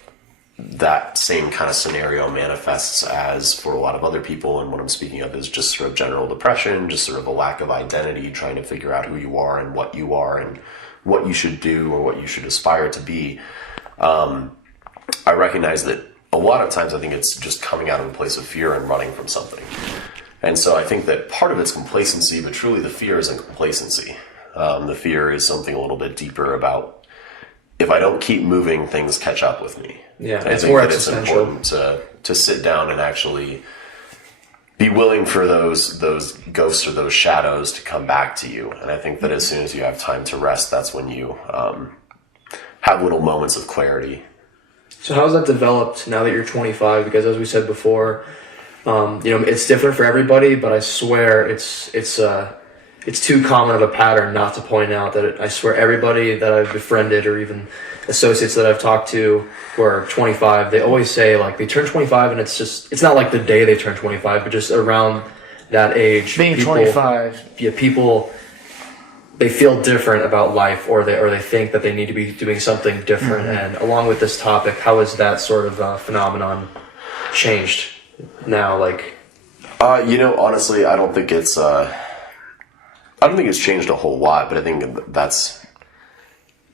that same kind of scenario manifests as for a lot of other people, and what I'm speaking of is just sort of general depression, just sort of a lack of identity, trying to figure out who you are and what you are and what you should do or what you should aspire to be. I recognize that a lot of times I think it's just coming out of a place of fear and running from something. And so I think that part of it's complacency, but truly the fear isn't complacency. The fear is something a little bit deeper about, if I don't keep moving, things catch up with me. Yeah, I think that it's important to sit down and actually be willing for those ghosts or those shadows to come back to you. And I think that as soon as you have time to rest, that's when you have little moments of clarity. So how has that developed now that you're 25? Because as we said before, it's different for everybody, but I swear it's too common of a pattern not to point out that I swear everybody that I've befriended or even associates that I've talked to who are 25, they always say like they turn 25 and it's not like the day they turn 25, but just around that age, Being people, 25. yeah, people, they feel different about life, or they think that they need to be doing something different. And along with this topic, how has that sort of phenomenon changed now? Like, honestly, I don't think it's changed a whole lot, but I think that's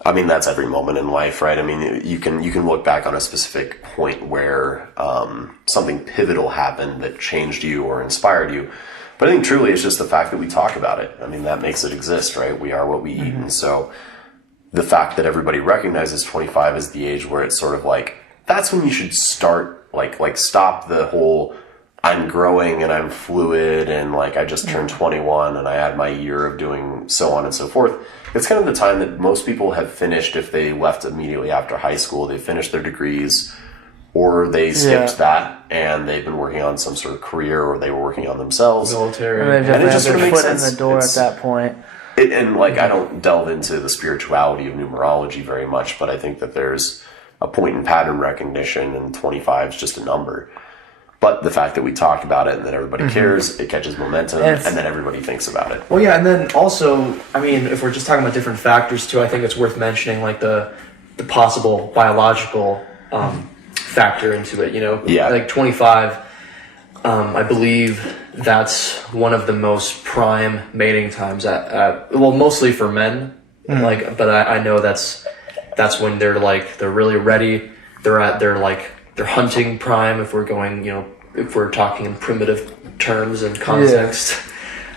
every moment in life, right? I mean, you can look back on a specific point where something pivotal happened that changed you or inspired you. But I think truly it's just the fact that we talk about it. I mean, that makes it exist, right? We are what we eat. And so the fact that everybody recognizes 25 as the age where it's sort of like, that's when you should start, like stop the whole, I'm growing and I'm fluid and like I just turned 21 and I had my year of doing so on and so forth. It's kind of the time that most people have finished if they left immediately after high school. They finished their degrees or they skipped that and they've been working on some sort of career or they were working on themselves. military. And they definitely it just have sort their of makes foot in sense. the door It's- at that point. And like, I don't delve into the spirituality of numerology very much, but I think that there's a point in pattern recognition and 25 is just a number. But the fact that we talk about it and that everybody cares, it catches momentum, and then everybody thinks about it. Well, yeah, and then also, I mean, if we're just talking about different factors too, I think it's worth mentioning like the possible biological factor into it. Yeah. Like 25. I believe that's one of the most prime mating times well, mostly for men. But I know that's when they're really ready. They're hunting prime if we're going, if we're talking in primitive terms and context.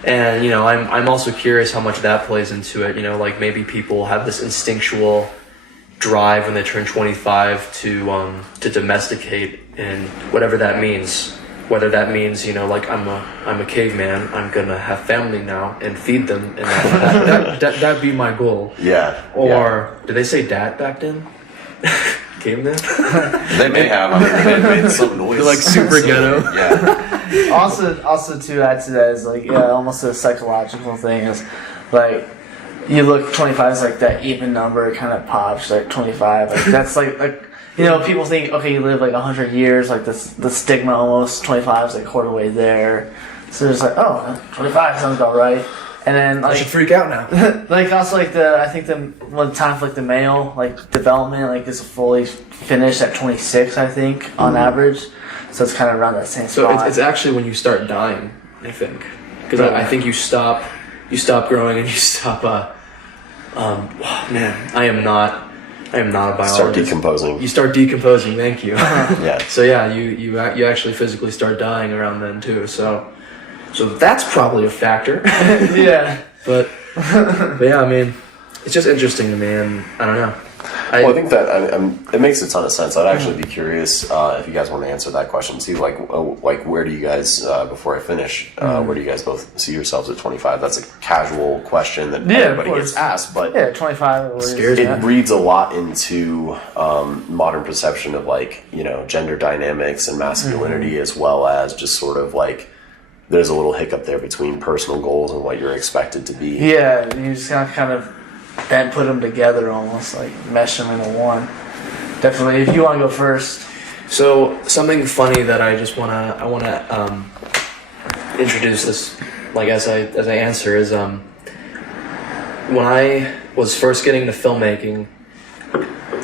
Yeah. And, I'm also curious how much that plays into it. Like maybe people have this instinctual drive when they turn 25 to domesticate, and whatever that means. Whether that means, like I'm a caveman, I'm gonna have family now and feed them, and that'd be my goal. Yeah. Or did they say dad back then? Caveman? They may have. I mean, they made some noise. They're like super ghetto. Yeah. Also to add to that is like, almost a psychological thing is like, you look 25 is like that even number kind of pops, like 25. Like that's like people think, okay, you live like 100 years, like this, the stigma almost, 25 is like quarter way there. So it's like, oh, 25 sounds about right. And then I like, should freak out now. like also like I think the time for like the male like development like is fully finished at 26, I think, on average. So it's kind of around that same So spot. it's actually when you start dying, I think, because I think you stop growing and you stop. Man, I am not a biologist. Start decomposing. You start decomposing. Thank you. Yeah. So yeah, you actually physically start dying around then too. So that's probably a factor. Yeah. But yeah, I mean, it's just interesting to me, and I don't know. Well, I think that it makes a ton of sense. I'd actually be curious if you guys want to answer that question too. Like where do you guys, before I finish, where do you guys both see yourselves at 25? That's a casual question that everybody gets asked, but 25 Scares it reads a lot into modern perception of gender dynamics and masculinity, as well as just sort of like there's a little hiccup there between personal goals and what you're expected to be. Yeah, you just gotta kind of then put them together, almost like mesh them into one. Definitely, if you want to go first. So something funny that I wanna introduce this, like as I answer, is when I was first getting into filmmaking,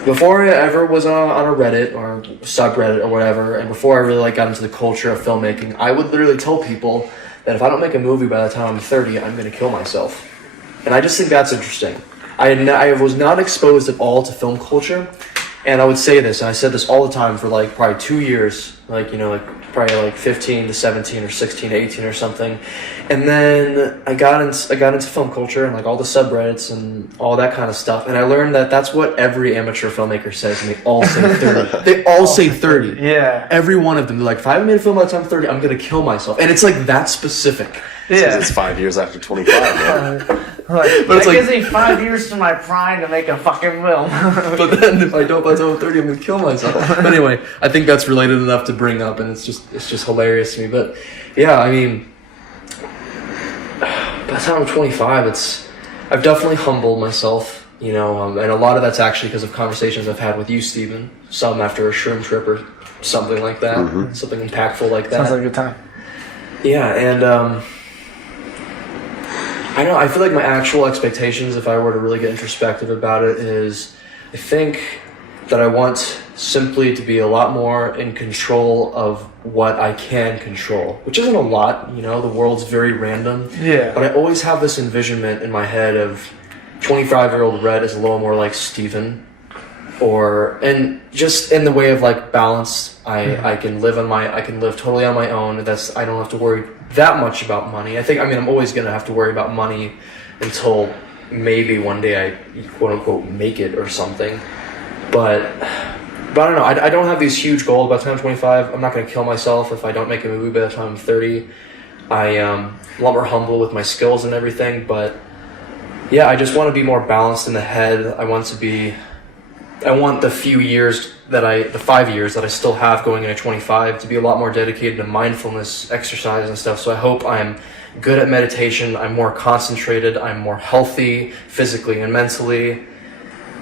before I ever was on a Reddit or subreddit or whatever, and before I really got into the culture of filmmaking, I would literally tell people that if I don't make a movie by the time I'm 30, I'm gonna kill myself. And I just think that's interesting. I was not exposed at all to film culture, and I would say this, and I said this all the time for probably 2 years, probably 15 to 17 or 16 to 18 or something. And then I got into film culture and all the subreddits and all that kind of stuff, and I learned that that's what every amateur filmmaker says, and they all say 30. They all say 30. Yeah. Every one of them. They're like, if I haven't made a film by the time I'm 30, I'm gonna kill myself. And it's that specific. Yeah. It's 5 years after 25, man. But it's that gives me 5 years to my prime to make a fucking film. But then if I don't by the time I'm 30, I'm gonna kill myself. But anyway, I think that's related enough to bring up, and it's just hilarious to me. But yeah, I mean, by the time I'm 25, I've definitely humbled myself, and a lot of that's actually because of conversations I've had with you, Steven. Some after a shroom trip or something like that, something impactful like that. Sounds like a good time. Yeah, and I know, I feel like my actual expectations, if I were to really get introspective about it, is I think that I want simply to be a lot more in control of what I can control, which isn't a lot, you know, the world's very random. Yeah. But I always have this envisionment in my head of 25-year-old Rhett is a little more like Steven, and just in the way of like balance, I can live totally on my own. I don't have to worry that much about money. I'm always gonna have to worry about money until maybe one day I quote unquote make it or something. But I don't know. I don't have these huge goals by the time I'm 25. I'm not gonna kill myself if I don't make a movie by the time I'm 30. I am a lot more humble with my skills and everything, but yeah, I just want to be more balanced in the head. I want the 5 years that I still have going into 25 to be a lot more dedicated to mindfulness, exercise and stuff. So I hope I'm good at meditation, I'm more concentrated, I'm more healthy physically and mentally.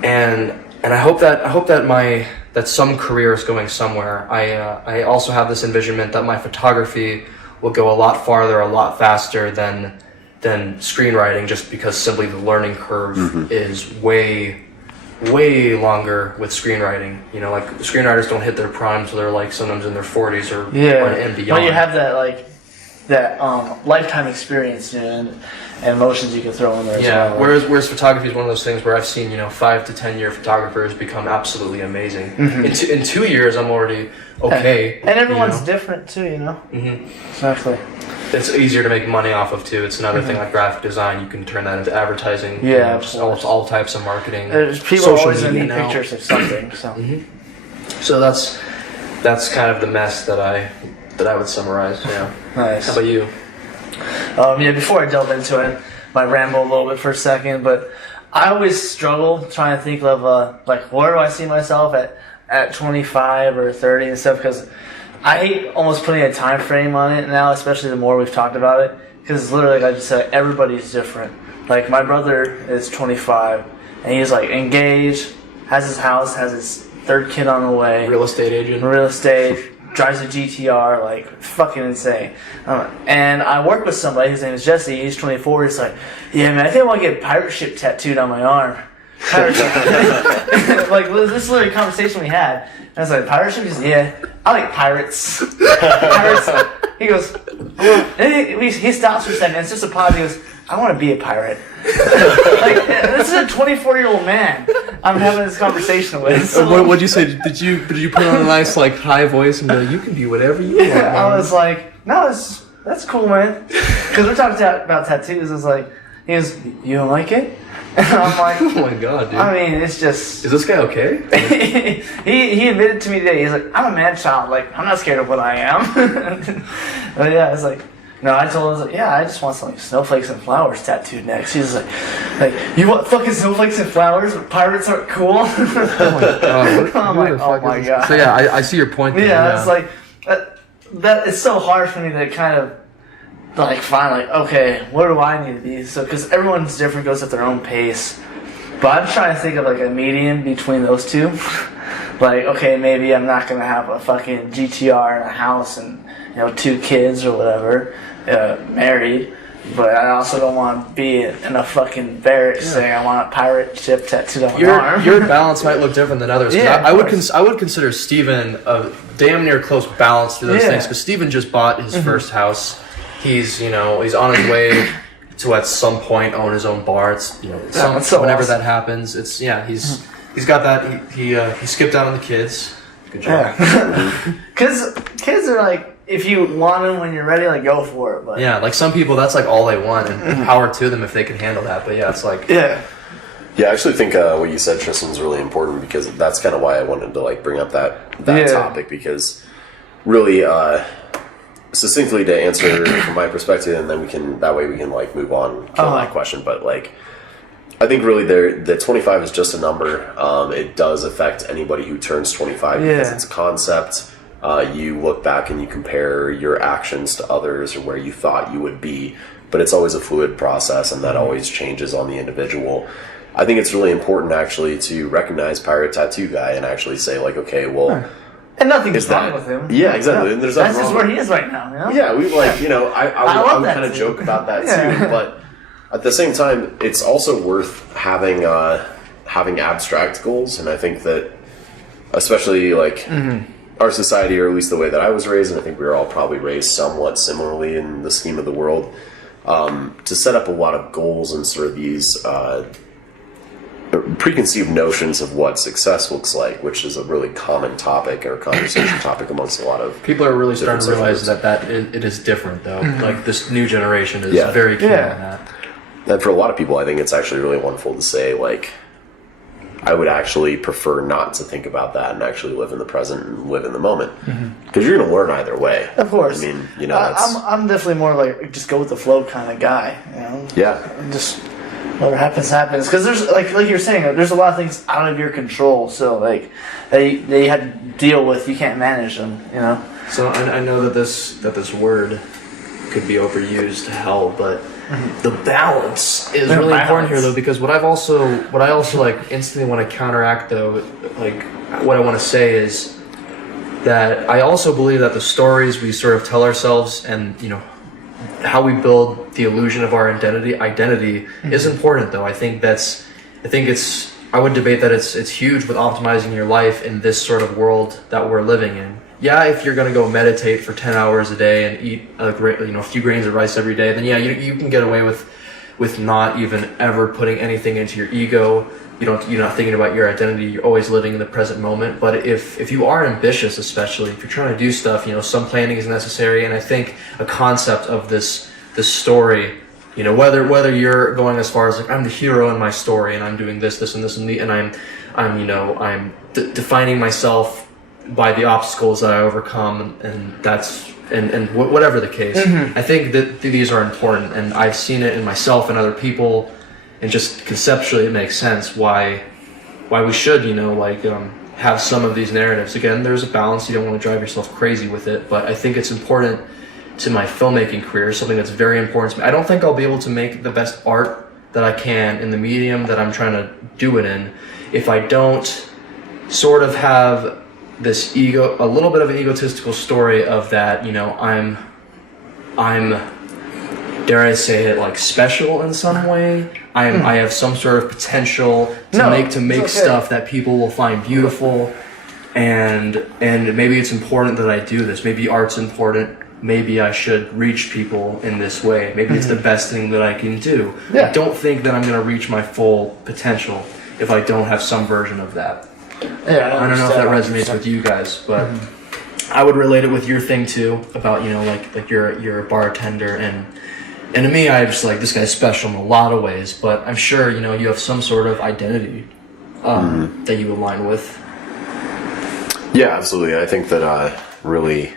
And I hope that some career is going somewhere. I also have this envisionment that my photography will go a lot farther, a lot faster than screenwriting, just because simply the learning curve is way longer with screenwriting. You know, like screenwriters don't hit their prime until they're like sometimes in their 40s or and beyond. When you have that lifetime experience, you know, and emotions you can throw in there. Yeah. As well. Whereas photography is one of those things where I've seen 5 to 10 year photographers become absolutely amazing. In 2 years, I'm already okay. And everyone's different too, you know. Exactly. It's easier to make money off of too. It's another thing like graphic design. You can turn that into advertising. Yeah, just all types of marketing. People always need pictures of something. So, so that's kind of the mess that I would summarize. Yeah. Nice. How about you? Before I delve into it, might ramble a little bit for a second, but I always struggle trying to think of where do I see myself at 25 or 30 and stuff, because I hate almost putting a time frame on it now, especially the more we've talked about it, because literally, like I just said, everybody's different. Like my brother is 25, and he's like engaged, has his house, has his third kid on the way, Real estate agent. drives a GTR, like fucking insane. And I work with somebody, his name is Jesse, he's 24, he's like, yeah man, I think I want to get a pirate ship tattooed on my arm. Pirate ship. Like, this is literally a conversation we had. And I was like, pirate ship? He said, yeah, I like pirates. Pirates. He goes, well, and he stops for a second, it's just a pause, he goes, I want to be a pirate. Like, this is a 24-year-old man I'm having this conversation with. So, What'd you say? Did you put on a nice high voice and be like, you can be whatever you want? I was like, no, that's cool, man. Because we're talking about tattoos. It's like, he goes, you don't like it? And I'm like, oh my god, dude. I mean, it's just. Is this guy okay? he admitted to me today. He's like, I'm a mad child. Like, I'm not scared of what I am. But yeah, it's like. No, I told him, I was like, yeah, I just want some snowflakes and flowers tattooed next. He's like, you want fucking snowflakes and flowers, but pirates aren't cool? Oh my god. I'm like, oh my god. So yeah, I see your point there. Yeah, it's like, that it's so hard for me to kind of, find, okay, what do I need to be? So, because everyone's different, goes at their own pace. But I'm trying to think of, a median between those two. Okay, maybe I'm not going to have a fucking GTR and a house and, 2 kids or whatever, married, but I also don't want to be in a fucking barracks saying I want a pirate ship tattooed on my arm. Your balance might look different than others. Yeah, I would consider Steven a damn near close balance to those things, because Steven just bought his first house. He's he's on his way to at some point own his own bar. It's so whenever awesome. that happens, it's he's got that. He skipped out on the kids. Good job. Because kids are if you want them when you're ready, go for it. But yeah, some people, that's all they want, and power to them if they can handle that. But yeah, it's yeah. Yeah, I actually think what you said, Tristan, is really important, because that's kind of why I wanted to bring up that topic, because really succinctly to answer from my perspective, and then we can move on to that question. But I think really the 25 is just a number. It does affect anybody who turns 25 because it's a concept. You look back and you compare your actions to others or where you thought you would be, but it's always a fluid process, and that always changes on the individual. I think it's really important actually to recognize Pirate Tattoo Guy and actually say okay, well, And nothing's is wrong that with him. yeah, exactly. And there's That's nothing just wrong where he is right now. You know? Yeah, we like I would that kind of too. joke about that Yeah. too, but at the same time, it's also worth having abstract goals, and I think that especially like our society, or at least the way that I was raised, and I think we were all probably raised somewhat similarly in the scheme of the world, to set up a lot of goals and sort of these preconceived notions of what success looks like, which is a really common topic or conversation topic amongst a lot of People are really starting to social realize groups. that it is different, though. Like, this new generation is Yeah. very keen Yeah. on that. And for a lot of people, I think it's actually really wonderful to say, like, I would actually prefer not to think about that and actually live in the present and live in the moment. Because you're going to learn either way. Of course. I mean, that's... I'm definitely more like just go with the flow kind of guy. You know. Yeah. And just whatever happens, happens. Because there's like you're saying, there's a lot of things out of your control. So like they had to deal with. You can't manage them. You know. So I know that this word could be overused to hell, but the balance is really important here, though, because what I also like instantly want to counteract, though, like what I want to say is that I also believe that the stories we sort of tell ourselves and how we build the illusion of our identity is important, though. I would debate that it's huge with optimizing your life in this sort of world that we're living in. Yeah, if you're going to go meditate for 10 hours a day and eat a few grains of rice every day, then yeah, you can get away with not even ever putting anything into your ego. You're not thinking about your identity. You're always living in the present moment. But if you are ambitious, especially if you're trying to do stuff, some planning is necessary. And I think a concept of this story, whether you're going as far as like I'm the hero in my story and I'm doing this and this and I'm defining myself by the obstacles that I overcome, and whatever the case, I think that these are important, and I've seen it in myself and other people, and just conceptually it makes sense why we should have some of these narratives. Again, there's a balance. You don't want to drive yourself crazy with it, but I think it's important to my filmmaking career, something that's very important to me. I don't think I'll be able to make the best art that I can in the medium that I'm trying to do it in if I don't sort of have this a little bit of an egotistical story of that, I'm dare I say it, like special in some way. I have some sort of potential to make stuff that people will find beautiful, and maybe it's important that I do this. Maybe art's important. Maybe I should reach people in this way. Maybe it's the best thing that I can do. Yeah. I don't think that I'm going to reach my full potential if I don't have some version of that. Yeah, I don't know if that resonates with you guys, but I would relate it with your thing too about like you're a bartender, and to me I just like this guy's special in a lot of ways, but I'm sure you have some sort of identity that you align with. Yeah, absolutely. I think that really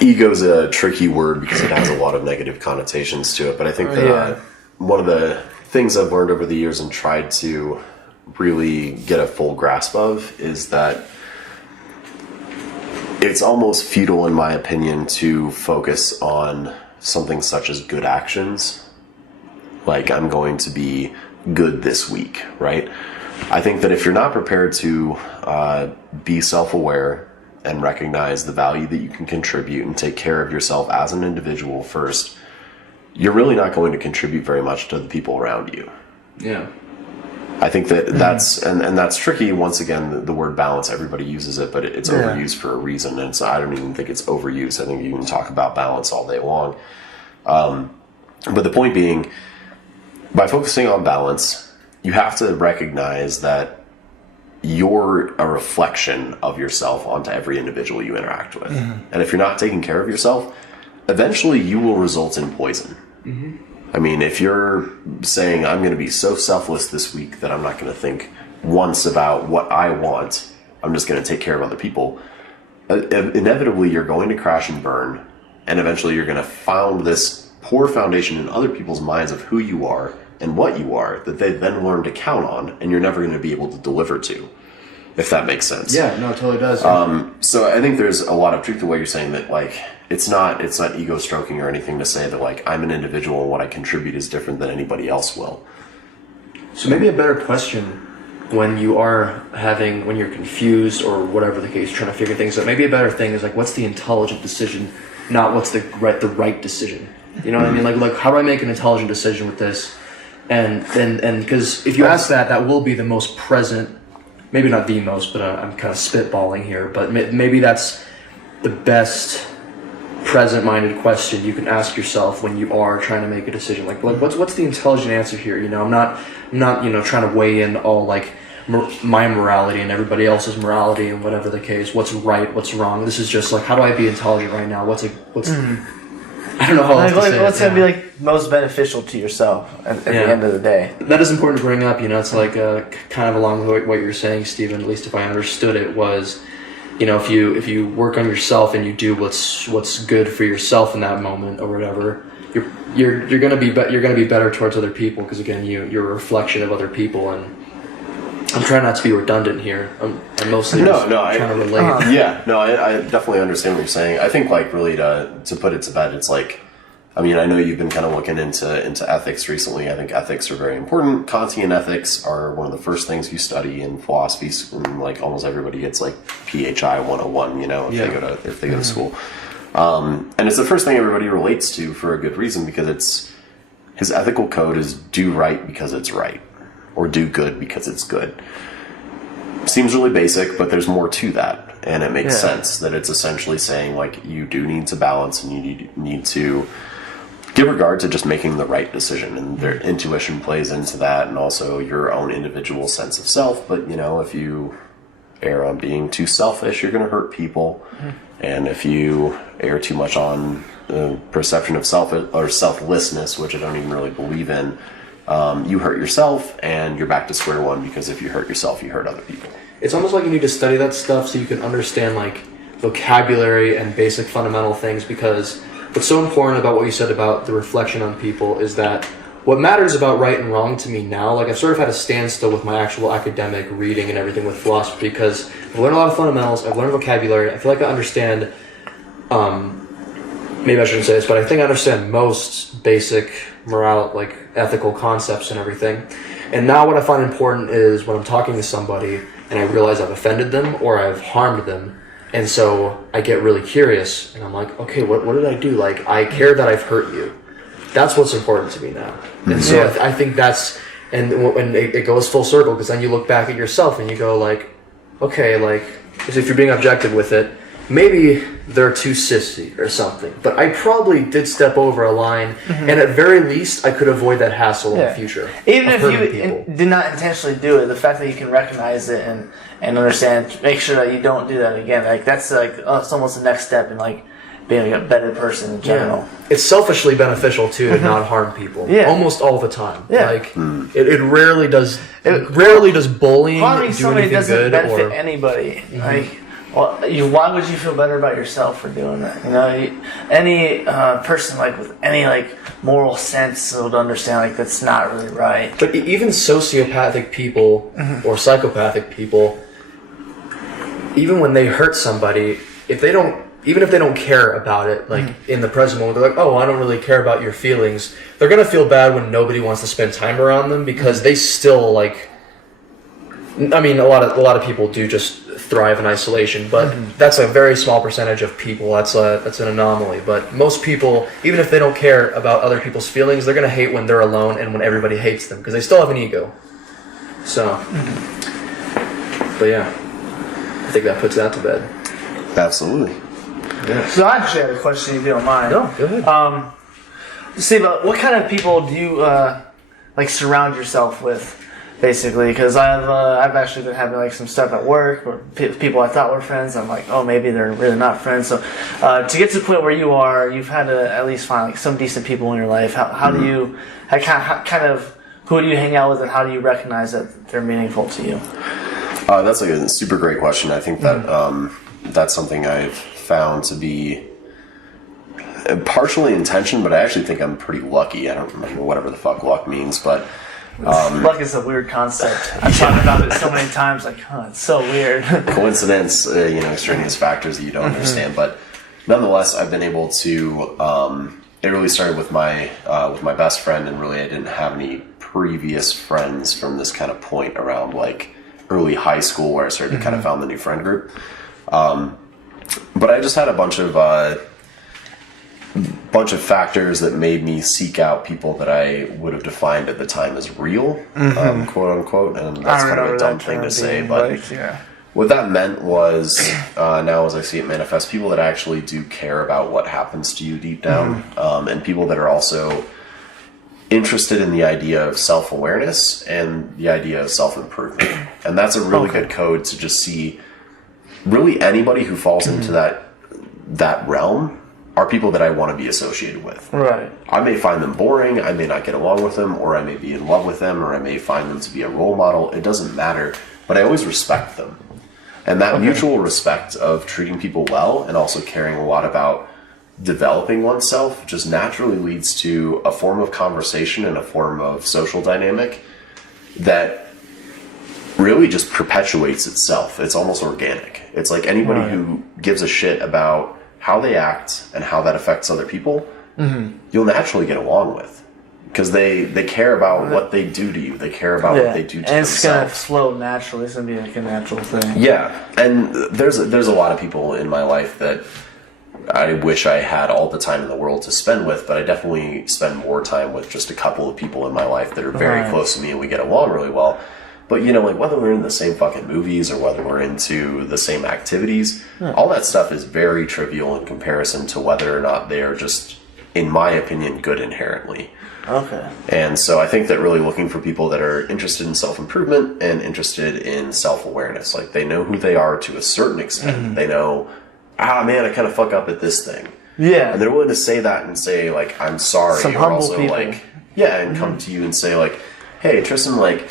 ego is a tricky word because it has a lot of negative connotations to it, but I think that one of the things I've learned over the years and tried to really get a full grasp of is that it's almost futile, in my opinion, to focus on something such as good actions. Like, I'm going to be good this week, right? I think that if you're not prepared to be self-aware and recognize the value that you can contribute and take care of yourself as an individual first, you're really not going to contribute very much to the people around you. Yeah. I think that that's tricky. Once again, the word balance, everybody uses it, but it's overused for a reason. And so I don't even think it's overused. I think you can talk about balance all day long. But the point being, by focusing on balance, you have to recognize that you're a reflection of yourself onto every individual you interact with. And if you're not taking care of yourself, eventually you will result in poison. I mean, if you're saying, I'm going to be so selfless this week that I'm not going to think once about what I want, I'm just going to take care of other people, inevitably you're going to crash and burn, and eventually you're going to found this poor foundation in other people's minds of who you are and what you are that they then learn to count on, and you're never going to be able to deliver to, if that makes sense. Yeah, no, it totally does. So I think there's a lot of truth to what you're saying, that like it's not ego stroking or anything to say that like I'm an individual and what I contribute is different than anybody else will. So maybe a better question when you're confused or whatever the case, trying to figure things out, maybe a better thing is like, what's the intelligent decision, not what's the right decision. You know what I mean? Like how do I make an intelligent decision with this? And because if you ask that, that will be the most present, maybe not the most, but I'm kind of spitballing here, but maybe that's the best present-minded question you can ask yourself when you are trying to make a decision. Like what's the intelligent answer here? You know, I'm not trying to weigh in all like my morality and everybody else's morality and whatever the case. What's right? What's wrong? This is just like, how do I be intelligent right now? I don't know how else to say what's going to be like most beneficial to yourself at the end of the day. That is important to bring up. You know, it's like kind of along with what you were saying, Stephen. At least if I understood it, was, you know, if you work on yourself and you do what's good for yourself in that moment or whatever, you're gonna be better towards other people, because again, you're a reflection of other people. And I'm trying not to be redundant here. I'm mostly trying to relate. I definitely understand what you're saying. I think like really to put it to bed, it's like, I mean, I know you've been kind of looking into ethics recently. I think ethics are very important. Kantian ethics are one of the first things you study in philosophy, and like almost everybody gets like PHI 101, you know, if they go to school. And it's the first thing everybody relates to for a good reason, because his ethical code is do right because it's right, or do good because it's good. Seems really basic, but there's more to that, and it makes sense that it's essentially saying like you do need to balance, and you need to give regard to just making the right decision, and their intuition plays into that, and also your own individual sense of self. But you know, if you err on being too selfish, you're going to hurt people, and if you err too much on the perception of self or selflessness, which I don't even really believe in, you hurt yourself, and you're back to square one, because if you hurt yourself, you hurt other people. It's almost like you need to study that stuff so you can understand like vocabulary and basic fundamental things, because what's so important about what you said about the reflection on people is that what matters about right and wrong to me now, like I've sort of had a standstill with my actual academic reading and everything with philosophy, because I've learned a lot of fundamentals, I've learned vocabulary, I feel like I understand, maybe I shouldn't say this, but I think I understand most basic moral, like ethical concepts and everything. And now what I find important is when I'm talking to somebody and I realize I've offended them or I've harmed them, and so I get really curious and I'm like, okay, what did I do? Like, I care that I've hurt you. That's what's important to me now. And so I think that's, and when it goes full circle, because then you look back at yourself and you go like, okay, like, as if you're being objective with it, maybe they're too sissy or something, but I probably did step over a line, and at very least I could avoid that hassle in the future. Even if you did not intentionally do it, the fact that you can recognize it and understand, make sure that you don't do that again, like that's like it's almost the next step in like being a better person in general. Yeah. It's selfishly beneficial too to not harm people. Almost all the time. Yeah. Like it rarely does. Rarely does bullying harming do somebody anything doesn't good benefit or anybody. Like, well, why would you feel better about yourself for doing that? You know, any person like with any like moral sense would understand like that's not really right. But even sociopathic people or psychopathic people, even when they hurt somebody, even if they don't care about it, like in the present moment, they're like, oh, I don't really care about your feelings. They're gonna feel bad when nobody wants to spend time around them, because they still like. I mean, a lot of people do just thrive in isolation, but that's a very small percentage of people. That's an anomaly. But most people, even if they don't care about other people's feelings, they're gonna hate when they're alone and when everybody hates them, because they still have an ego. So, but yeah, I think that puts that to bed. Absolutely. Yeah. So I actually had a question, if you don't mind. No, go ahead. Steve, what kind of people do you like surround yourself with? Basically, because I've actually been having like some stuff at work where people I thought were friends, I'm like, oh, maybe they're really not friends. So to get to the point where you are, you've had to at least find like some decent people in your life. How do you kind of who do you hang out with, and how do you recognize that they're meaningful to you? That's like a super great question. I think that that's something I've found to be partially intention, but I actually think I'm pretty lucky. I don't know whatever the fuck luck means, but luck is a weird concept. I've talked about it so many times, like, it's so weird. Coincidence, extraneous factors that you don't understand. But nonetheless, I've been able to. It really started with my best friend, and really I didn't have any previous friends from this kind of point around like early high school where I started to kind of found the new friend group. But I just had a bunch of factors that made me seek out people that I would have defined at the time as real, quote unquote. And that's kind of a dumb thing to say, but what that meant was, now as I see it manifest, people that actually do care about what happens to you deep down, and people that are also interested in the idea of self-awareness and the idea of self-improvement. And that's a really good code to just see really anybody who falls into that realm are people that I want to be associated with. Right. I may find them boring, I may not get along with them, or I may be in love with them, or I may find them to be a role model. It doesn't matter, but I always respect them. And that mutual respect of treating people well and also caring a lot about developing oneself just naturally leads to a form of conversation and a form of social dynamic that really just perpetuates itself. It's almost organic. It's like anybody who gives a shit about how they act and how that affects other people, you'll naturally get along with. Because they care about what they do to you. They care about what they do to themselves. And it's going to flow naturally. It's going to be like a natural thing. Yeah. And there's a lot of people in my life that I wish I had all the time in the world to spend with, but I definitely spend more time with just a couple of people in my life that are very close to me and we get along really well. But, you know, like whether we're in the same fucking movies or whether we're into the same activities, all that stuff is very trivial in comparison to whether or not they are just, in my opinion, good inherently. Okay. And so I think that really looking for people that are interested in self-improvement and interested in self-awareness, like they know who they are to a certain extent. They know, man, I kind of fuck up at this thing. Yeah. And they're willing to say that and say, like, I'm sorry. Some or humble also, people. like, and come to you and say, like, hey, Tristan, like,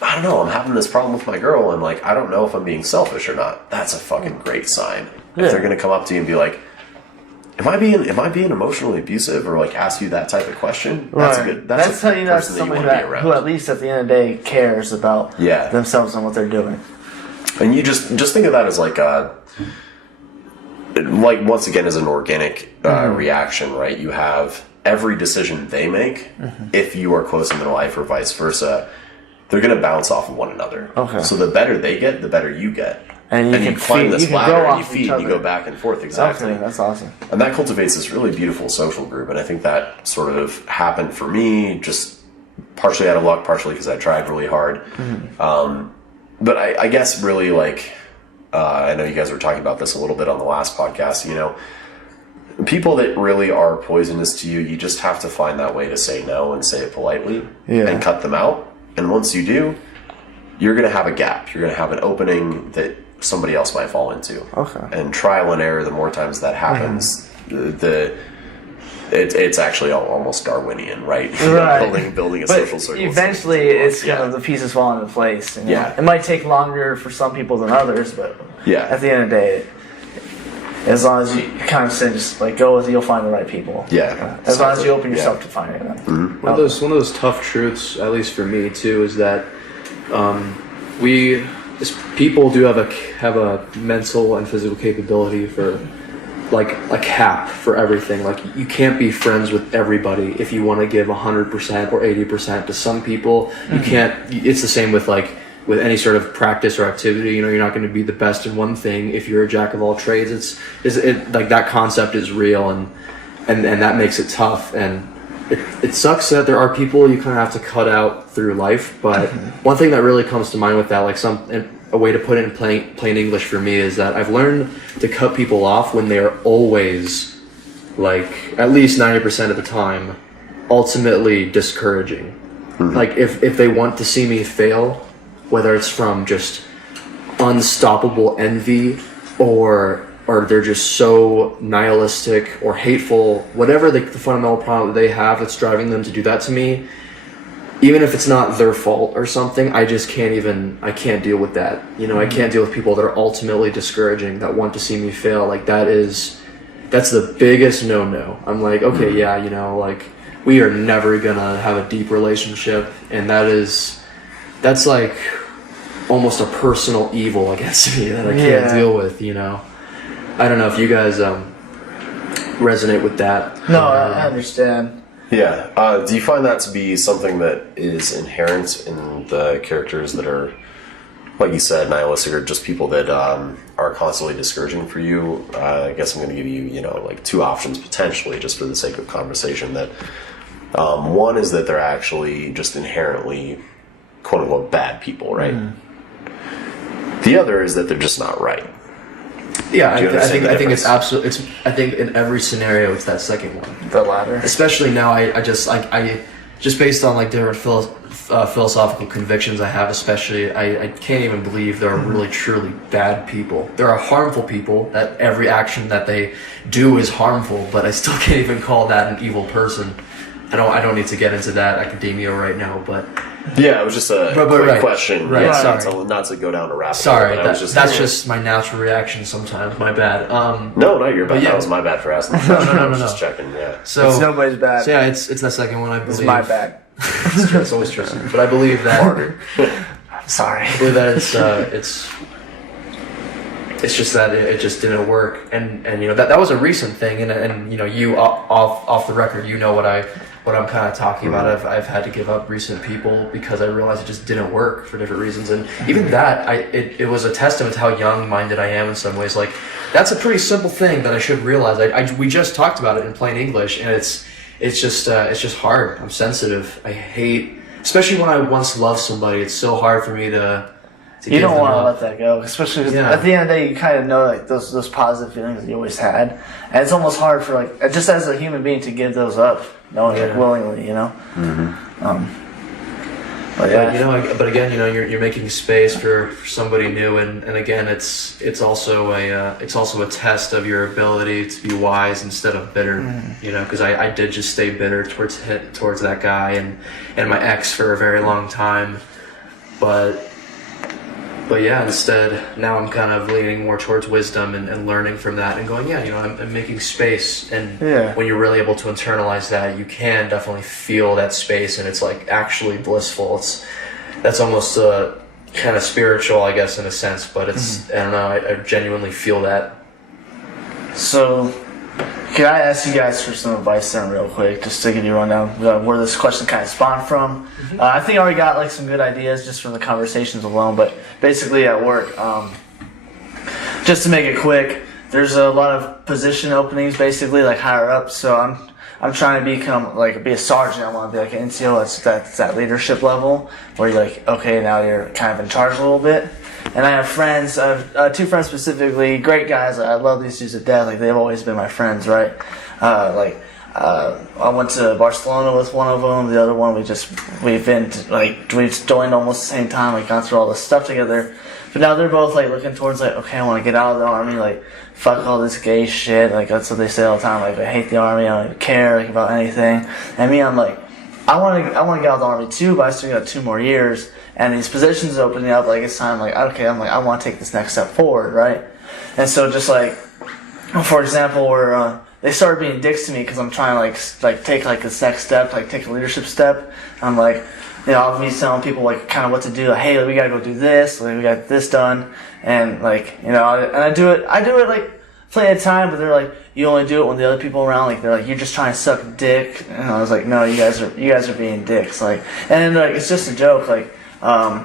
I don't know, I'm having this problem with my girl, and, like, I don't know if I'm being selfish or not. That's a fucking great sign. If they're going to come up to you and be like, am I being emotionally abusive, or, like, ask you that type of question? That's a good, that's how you know that's person that you somebody want to be around. who at least at the end of the day cares about themselves and what they're doing. And you just think of that as like once again as an organic reaction, right? You have every decision they make, if you are close in their life or vice versa, they're going to bounce off of one another. Okay. So the better they get, the better you get. And you can climb this ladder and you feed and you go back and forth. Exactly. Okay, that's awesome. And that cultivates this really beautiful social group. And I think that sort of happened for me just partially out of luck, partially because I tried really hard. But I guess really like, I know you guys were talking about this a little bit on the last podcast, you know, people that really are poisonous to you, you just have to find that way to say no and say it politely and cut them out. And once you do, you're going to have a gap. You're going to have an opening that somebody else might fall into. Okay. And trial and error, the more times that happens, it's actually almost Darwinian, right? Building a social circle. Eventually, it's kind of the pieces fall into place. You know? It might take longer for some people than others, but at the end of the day, as long as you kind of say, just like go with it, you'll find the right people. Yeah. As long as you open yourself to finding them. One of those tough truths, at least for me too, is that people do have a mental and physical capability for like a cap for everything. Like you can't be friends with everybody if you want to give 100% or 80% to some people. You can't. It's the same with with any sort of practice or activity. You know, you're not going to be the best in one thing if you're a jack of all trades. It like that concept is real and that makes it tough. And it sucks that there are people you kind of have to cut out through life. But one thing that really comes to mind with that, like a way to put it in plain English for me, is that I've learned to cut people off when they are always, like, at least 90% of the time, ultimately discouraging. Like, if they want to see me fail, whether it's from just unstoppable envy or they're just so nihilistic or hateful, whatever the fundamental problem that they have that's driving them to do that to me, even if it's not their fault or something, I can't deal with that. You know, I can't deal with people that are ultimately discouraging, that want to see me fail. Like that's the biggest no-no. I'm like, okay, you know, like we are never gonna have a deep relationship, and that's like almost a personal evil against me that I can't deal with, you know. I don't know if you guys resonate with that. No, I understand. Yeah. Do you find that to be something that is inherent in the characters that are like you said, nihilistic, or just people that are constantly discouraging for you, I guess I'm going to give you, like 2 options potentially, just for the sake of conversation. That one is that they're actually just inherently, quote unquote, bad people, right? The other is that they're just not right. Yeah, I think it's absolutely. I think in every scenario, it's that second one, The latter. especially now. I just based on like different philosophical convictions I have, especially, I can't even believe there are really truly bad people. There are harmful people that every action that they do is harmful, but I still can't even call that an evil person. I don't need to get into that academia right now, but yeah, it was just a quick question. Right, yeah, sorry. Not to go down a rabbit hole. Sorry, But that's just my natural reaction sometimes. My bad. No, not your bad. yeah. That was my bad for asking. No. Just checking. Yeah. So It's nobody's bad. So yeah, it's that second one. I believe It's my bad. It's true. It's always true. But I believe that. Sorry. I believe that it's just that it just didn't work, and that was a recent thing, and you off the record, what I'm kind of talking about. I've had to give up recent people because I realized it just didn't work for different reasons, and even that it was a testament to how young-minded I am in some ways. Like, that's a pretty simple thing that I should realize. We just talked about it in plain English, and it's just hard. I'm sensitive. I hate, especially when I once loved somebody. It's so hard for me to You don't want to up. let that go, especially 'cause at the end of the day, you kind of know like those positive feelings that you always had, and it's almost hard for like just as a human being to give those up, knowing like willingly, But yeah, but again, you're making space for somebody new, and again, it's also a test of your ability to be wise instead of bitter. Because I did just stay bitter towards that guy and my ex for a very long time, But yeah, instead, now I'm kind of leaning more towards wisdom and learning from that and going, I'm making space. And when you're really able to internalize that, you can definitely feel that space, and it's like actually blissful. That's almost kind of spiritual, I guess, in a sense, but it's, I don't know, I genuinely feel that. So, can I ask you guys for some advice then real quick, just to give you a rundown where this question kind of spawned from? I think I already got like some good ideas just from the conversations alone, but basically at work, just to make it quick, there's a lot of position openings basically like higher up, so I'm trying to be a sergeant. I want to be like an NCO. That's that leadership level where you're like, okay, now you're kind of in charge a little bit. And I have friends, I have 2 friends specifically, great guys. I love these dudes to death. Like, they've always been my friends, right? I went to Barcelona with one of them. The other one, we've joined almost the same time, like, gone through all this stuff together. But now they're both, like, looking towards, like, okay, I want to get out of the army, like, fuck all this gay shit. Like, that's what they say all the time. Like, I hate the army. I don't even care, like, about anything. And me, I'm like, I want to get out of the army too, but I still got 2 more years. And these positions are opening up, like, it's time, like, okay, I want to take this next step forward, right? And so just, like, for example, where they started being dicks to me because I'm trying to, like take, like, this next step, like, take a leadership step. I'm, like, I'll be telling people, like, kind of what to do. Like, hey, we got to go do this. Like, we got this done. And, like, and I do it, like, play at a time, but they're, like, you only do it when the other people around, like, they're like, you're just trying to suck dick. And I was like, no, you guys are being dicks. Like, and then, like, it's just a joke, like,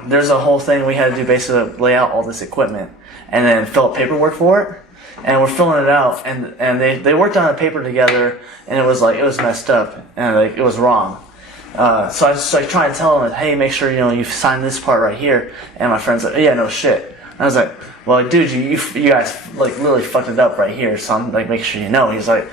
there's a whole thing we had to do, basically lay out all this equipment and then fill out paperwork for it. And we're filling it out, and they worked on a paper together, and it was messed up, and like it was wrong. So I was just like trying to tell them, like, hey, make sure you sign this part right here. And my friend's like, yeah, no shit. And I was like, well, like, dude, you guys like literally fucked it up right here. So I'm like, make sure you know. He's like,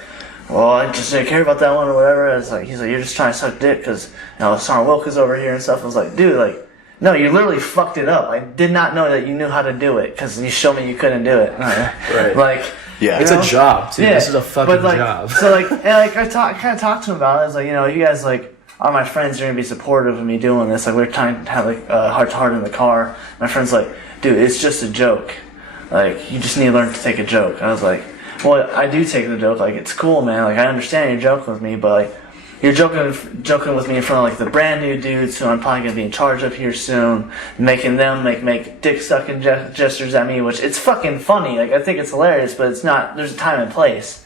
well, I just didn't care about that one or whatever. He's like, you're just trying to suck dick because Sergeant Wilk is over here and stuff. I was like, dude, like. No, you literally fucked it up. I did not know that you knew how to do it because you showed me you couldn't do it. Right. Like, yeah, it's a job too. Yeah. This is a fucking like, job. So like, and like I kind of talked to him about it. I was like, you guys like are my friends. You're gonna be supportive of me doing this. Like we were trying to have like heart to heart in the car. My friend's like, dude, it's just a joke. Like you just need to learn to take a joke. I was like, well, I do take the joke. Like it's cool, man. Like I understand you're joking with me, but like. You're joking with me in front of like the brand new dudes who I'm probably gonna be in charge of here soon, making them make dick sucking gestures at me, which it's fucking funny. Like I think it's hilarious, but it's not. There's a time and place,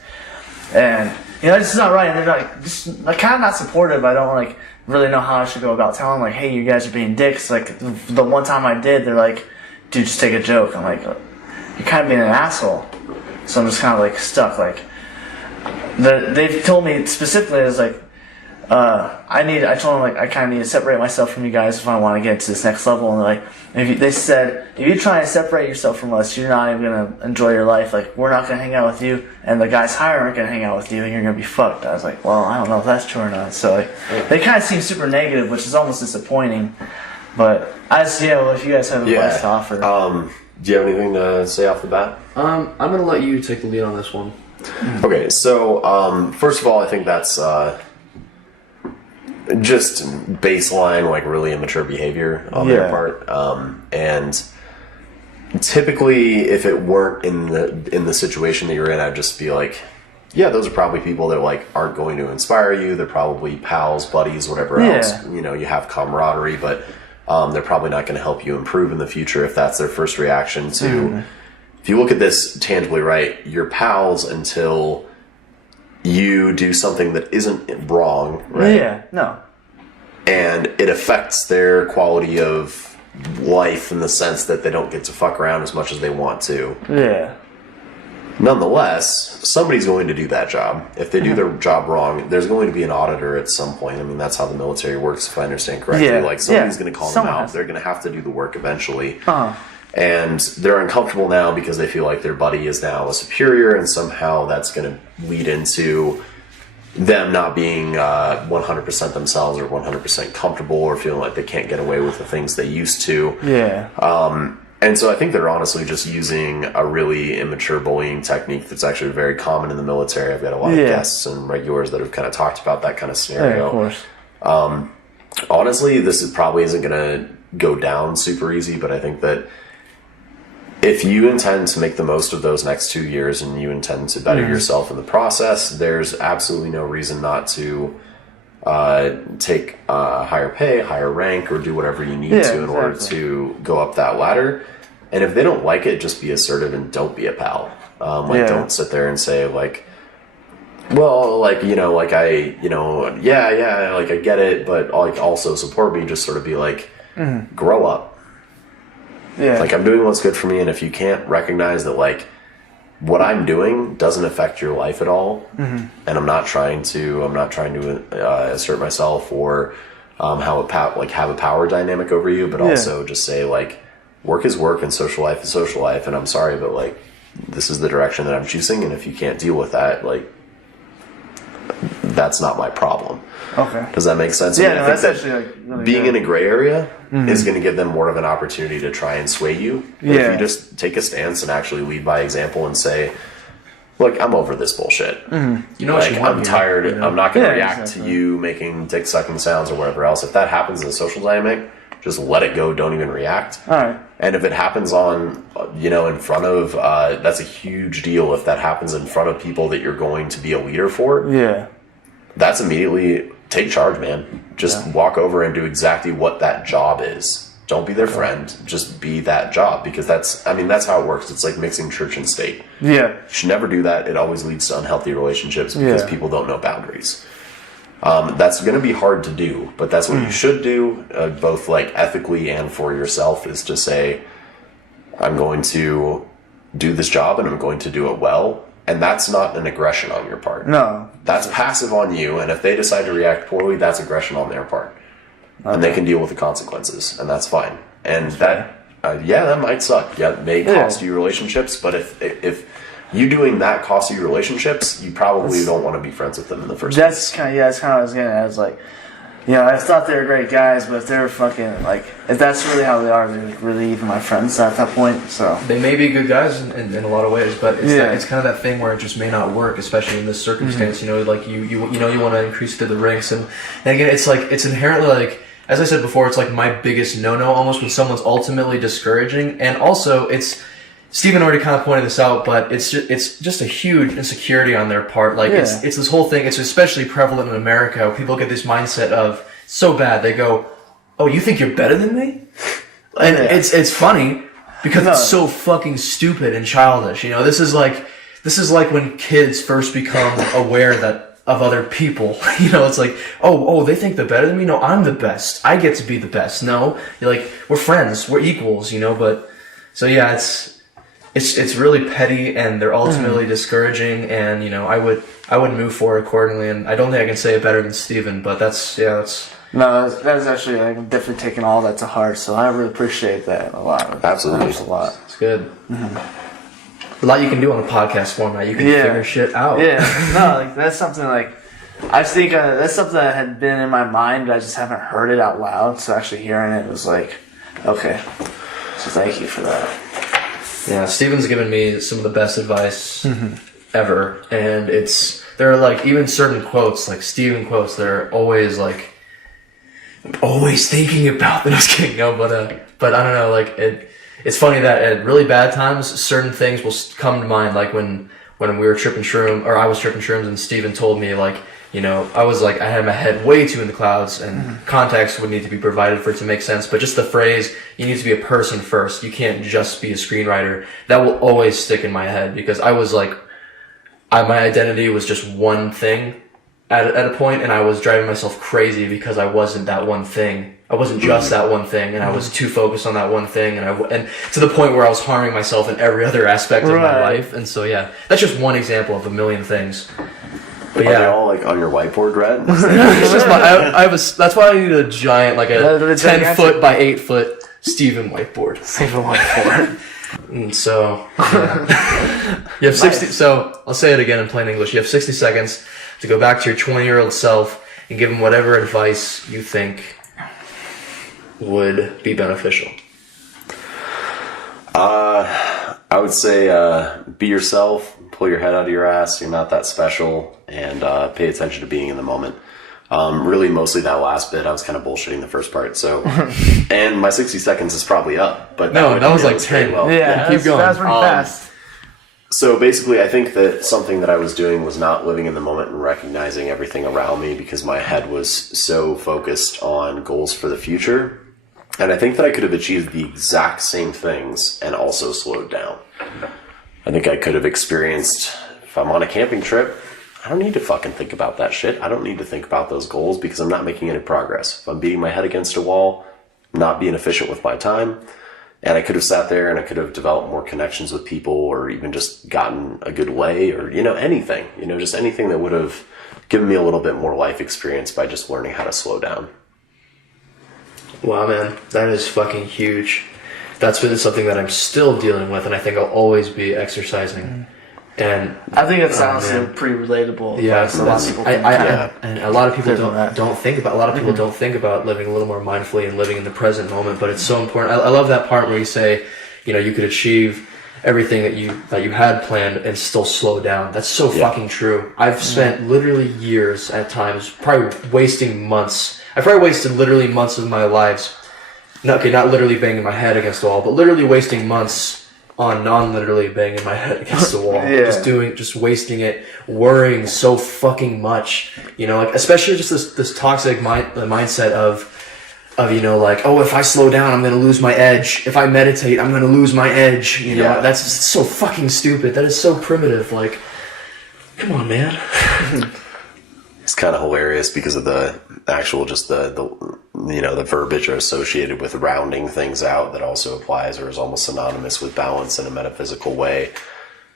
and it's just not right. And they're like just like kind of not supportive. I don't like really know how I should go about telling them like, hey, you guys are being dicks. Like the one time I did, they're like, dude, just take a joke. I'm like, you're kind of being an asshole. So I'm just kind of like stuck. Like, they've told me specifically, it's like, I told them, like, I kind of need to separate myself from you guys if I want to get to this next level. And they're like, they said, if you try and separate yourself from us, you're not even going to enjoy your life. Like, we're not going to hang out with you, and the guys hiring aren't going to hang out with you, and you're going to be fucked. I was like, well, I don't know if that's true or not. So, like, they kind of seem super negative, which is almost disappointing. But well, if you guys have advice to offer. Do you have anything to say off the bat? I'm going to let you take the lead on this one. Okay, so first of all, I think that's just baseline, like really immature behavior on their part. And typically, if it weren't in the situation that you're in, I'd just be like, yeah, those are probably people that like aren't going to inspire you. They're probably pals, buddies, whatever else. You know, you have camaraderie, but they're probably not going to help you improve in the future if that's their first reaction to. If you look at this tangibly, right, you're pals until you do something that isn't wrong, right? Yeah, no. And it affects their quality of life in the sense that they don't get to fuck around as much as they want to. Yeah. Nonetheless, somebody's going to do that job. If they do their job wrong, there's going to be an auditor at some point. I mean, that's how the military works, if I understand correctly. Yeah. Like, somebody's going to call them out. They're going to have to do the work eventually. And they're uncomfortable now because they feel like their buddy is now a superior, and somehow that's going to lead into them not being 100% themselves or 100% comfortable or feeling like they can't get away with the things they used to. Yeah. And so I think they're honestly just using a really immature bullying technique that's actually very common in the military. I've got a lot of guests and regulars that have kind of talked about that kind of scenario. Yeah, of course. Honestly, this probably isn't going to go down super easy, but I think that if you intend to make the most of those next 2 years and you intend to better yourself in the process, there's absolutely no reason not to take higher pay, higher rank, or do whatever you need to in order to go up that ladder. And if they don't like it, just be assertive and don't be a pal. Don't sit there and say, like, well, like, you know, like I get it, but like also support me. Just sort of be like, grow up. Yeah. Like, I'm doing what's good for me, and if you can't recognize that, like, what I'm doing doesn't affect your life at all, and I'm not trying to assert myself or have a power dynamic over you, but also just say, like, work is work and social life is social life, and I'm sorry, but, like, this is the direction that I'm choosing, and if you can't deal with that, like, that's not my problem. Okay. Does that make sense? Yeah, that's actually like really being good. in a gray area is going to give them more of an opportunity to try and sway you. Yeah. If you just take a stance and actually lead by example and say, look, I'm over this bullshit. You know what Like, you want I'm here, tired. you know? I'm not going to react exactly. to you making dick sucking sounds or whatever else. If that happens in a social dynamic, just let it go. Don't even react. All right. And if it happens on, in front of, that's a huge deal. If that happens in front of people that you're going to be a leader for, Yeah. that's immediately take charge, man. Just walk over and do exactly what that job is. Don't be their friend. Just be that job, because that's how it works. It's like mixing church and state. Yeah. You should never do that. It always leads to unhealthy relationships because people don't know boundaries. That's going to be hard to do, but that's what you should do, both like ethically and for yourself, is to say, I'm going to do this job and I'm going to do it well. And that's not an aggression on your part. No. That's passive on you, and if they decide to react poorly, that's aggression on their part. Okay. And they can deal with the consequences, and that's fine. And that might suck. Yeah, it may cost you relationships, but if you doing that costs you relationships, you probably don't want to be friends with them in the first place. That's kind of what I was getting at. I was like, I thought they were great guys, but if they're fucking, like, if that's really how they are, they're like really even my friends at that point, so. They may be good guys in a lot of ways, but it's kind of that thing where it just may not work, especially in this circumstance. Like you want to increase to the ranks, and again, it's like, it's inherently like, as I said before, it's like my biggest no-no almost when someone's ultimately discouraging, and also it's, Stephen already kind of pointed this out, but it's just a huge insecurity on their part. Like, it's this whole thing. It's especially prevalent in America. Where people get this mindset of, so bad, they go, "Oh, you think you're better than me?" And it's funny because it's so fucking stupid and childish. This is like when kids first become aware of other people. It's like, oh, they think they're better than me. No, I'm the best. I get to be the best. No, you're like, we're friends. We're equals. But So yeah, it's really petty, and they're ultimately discouraging, and I would move forward accordingly, and I don't think I can say it better than Steven, but that's No, that is actually, I'm definitely taking all that to heart, so I really appreciate that a lot. Absolutely. That helps a lot. it's good. A lot you can do on a podcast format. You can figure shit out. Yeah, no, like, that's something like, I think that's something that had been in my mind, but I just haven't heard it out loud, so actually hearing it was like, okay, so thank you for that. Yeah, Steven's given me some of the best advice ever, and there are like even certain quotes, like Steven quotes, that are always like, I'm always thinking about them. I was kidding, no, but I don't know, like it's funny that at really bad times, certain things will come to mind, like when we were tripping shroom, or I was tripping shrooms, and Steven told me like, I was like, I had my head way too in the clouds, and context would need to be provided for it to make sense. But just the phrase, you need to be a person first. You can't just be a screenwriter. That will always stick in my head, because I was like, my identity was just one thing at a point, and I was driving myself crazy because I wasn't that one thing. I wasn't just that one thing, and I was too focused on that one thing, and to the point where I was harming myself in every other aspect of my life. And so yeah, that's just one example of a million things. But Are they all like on your whiteboard, Rhett? It's just that's why I need a giant, like a 10-foot by 8-foot Steven whiteboard. Steven whiteboard. And so, yeah. You have 60, so I'll say it again in plain English. You have 60 seconds to go back to your 20-year-old self and give him whatever advice you think would be beneficial. I would say be yourself, pull your head out of your ass, you're not that special, and pay attention to being in the moment. Really, mostly that last bit, I was kind of bullshitting the first part, so... And my 60 seconds is probably up, but... No, that was like 10. Well. Yeah, keep going. That was pretty fast. So basically, I think that something that I was doing was not living in the moment and recognizing everything around me, because my head was so focused on goals for the future. And I think that I could have achieved the exact same things and also slowed down. I think I could have experienced, if I'm on a camping trip, I don't need to fucking think about that shit. I don't need to think about those goals because I'm not making any progress. If I'm beating my head against a wall, I'm not being efficient with my time. And I could have sat there and I could have developed more connections with people, or even just gotten a good way, or, anything. Just anything that would have given me a little bit more life experience by just learning how to slow down. Wow, man, that is fucking huge. That's been something that I'm still dealing with, and I think I'll always be exercising. And I think it's honestly pretty relatable. Yeah, a lot of people think and a lot of people that. don't think about. A lot of people don't think about living a little more mindfully and living in the present moment. But it's so important. I love that part where you say, you could achieve everything that you had planned and still slow down. That's so fucking true. I've spent literally years at times, probably wasting months. I probably wasted literally months of my lives. Not literally banging my head against the wall, but literally wasting months on non-literally banging my head against the wall. Just wasting it, worrying so fucking much. Especially just this toxic mindset of if I slow down, I'm gonna lose my edge. If I meditate, I'm gonna lose my edge. That's so fucking stupid. That is so primitive. Like, come on, man. It's kind of hilarious because of the actual, just the verbiage associated with rounding things out that also applies, or is almost synonymous with balance in a metaphysical way.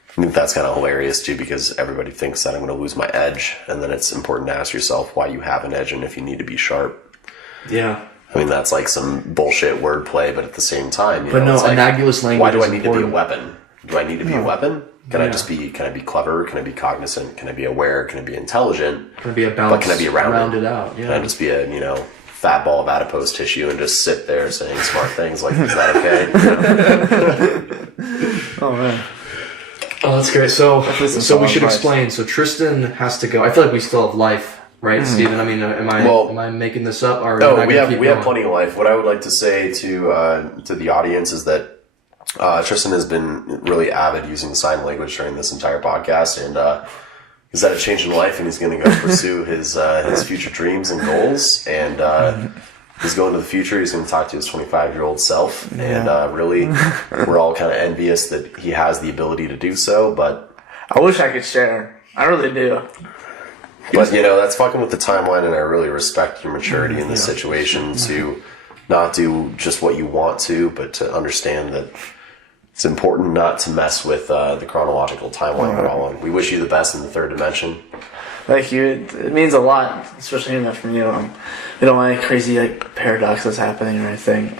I think that's kind of hilarious too, because everybody thinks that I'm going to lose my edge, and then it's important to ask yourself why you have an edge and if you need to be sharp. Yeah. I mean, that's like some bullshit wordplay, but at the same time, analogous language. Why do I need to be a weapon? Do I need to be a weapon? Can I be clever? Can I be cognizant? Can I be aware? Can I be intelligent? Can I be a balance? But can I be rounded out? Yeah. Can I just be a, fat ball of adipose tissue and just sit there saying smart things? Like, is that okay? Oh, man. Oh, that's great. So we should explain. So Tristan has to go. I feel like we still have life, right, Steven? I mean, am I making this up? Or no, we have plenty of life. What I would like to say to the audience is that Tristan has been really avid using sign language during this entire podcast, and he's had a change in life, and he's going to go pursue his future dreams and goals, and he's going to the future. He's going to talk to his 25-year-old self, and really, we're all kind of envious that he has the ability to do so, but... I wish I could share. I really do. But, that's fucking with the timeline, and I really respect your maturity in this situation to not do just what you want to, but to understand that it's important not to mess with the chronological timeline we're all on. We wish you the best in the third dimension. Thank you. It means a lot, especially hearing that from you. We don't want any crazy paradoxes happening or anything.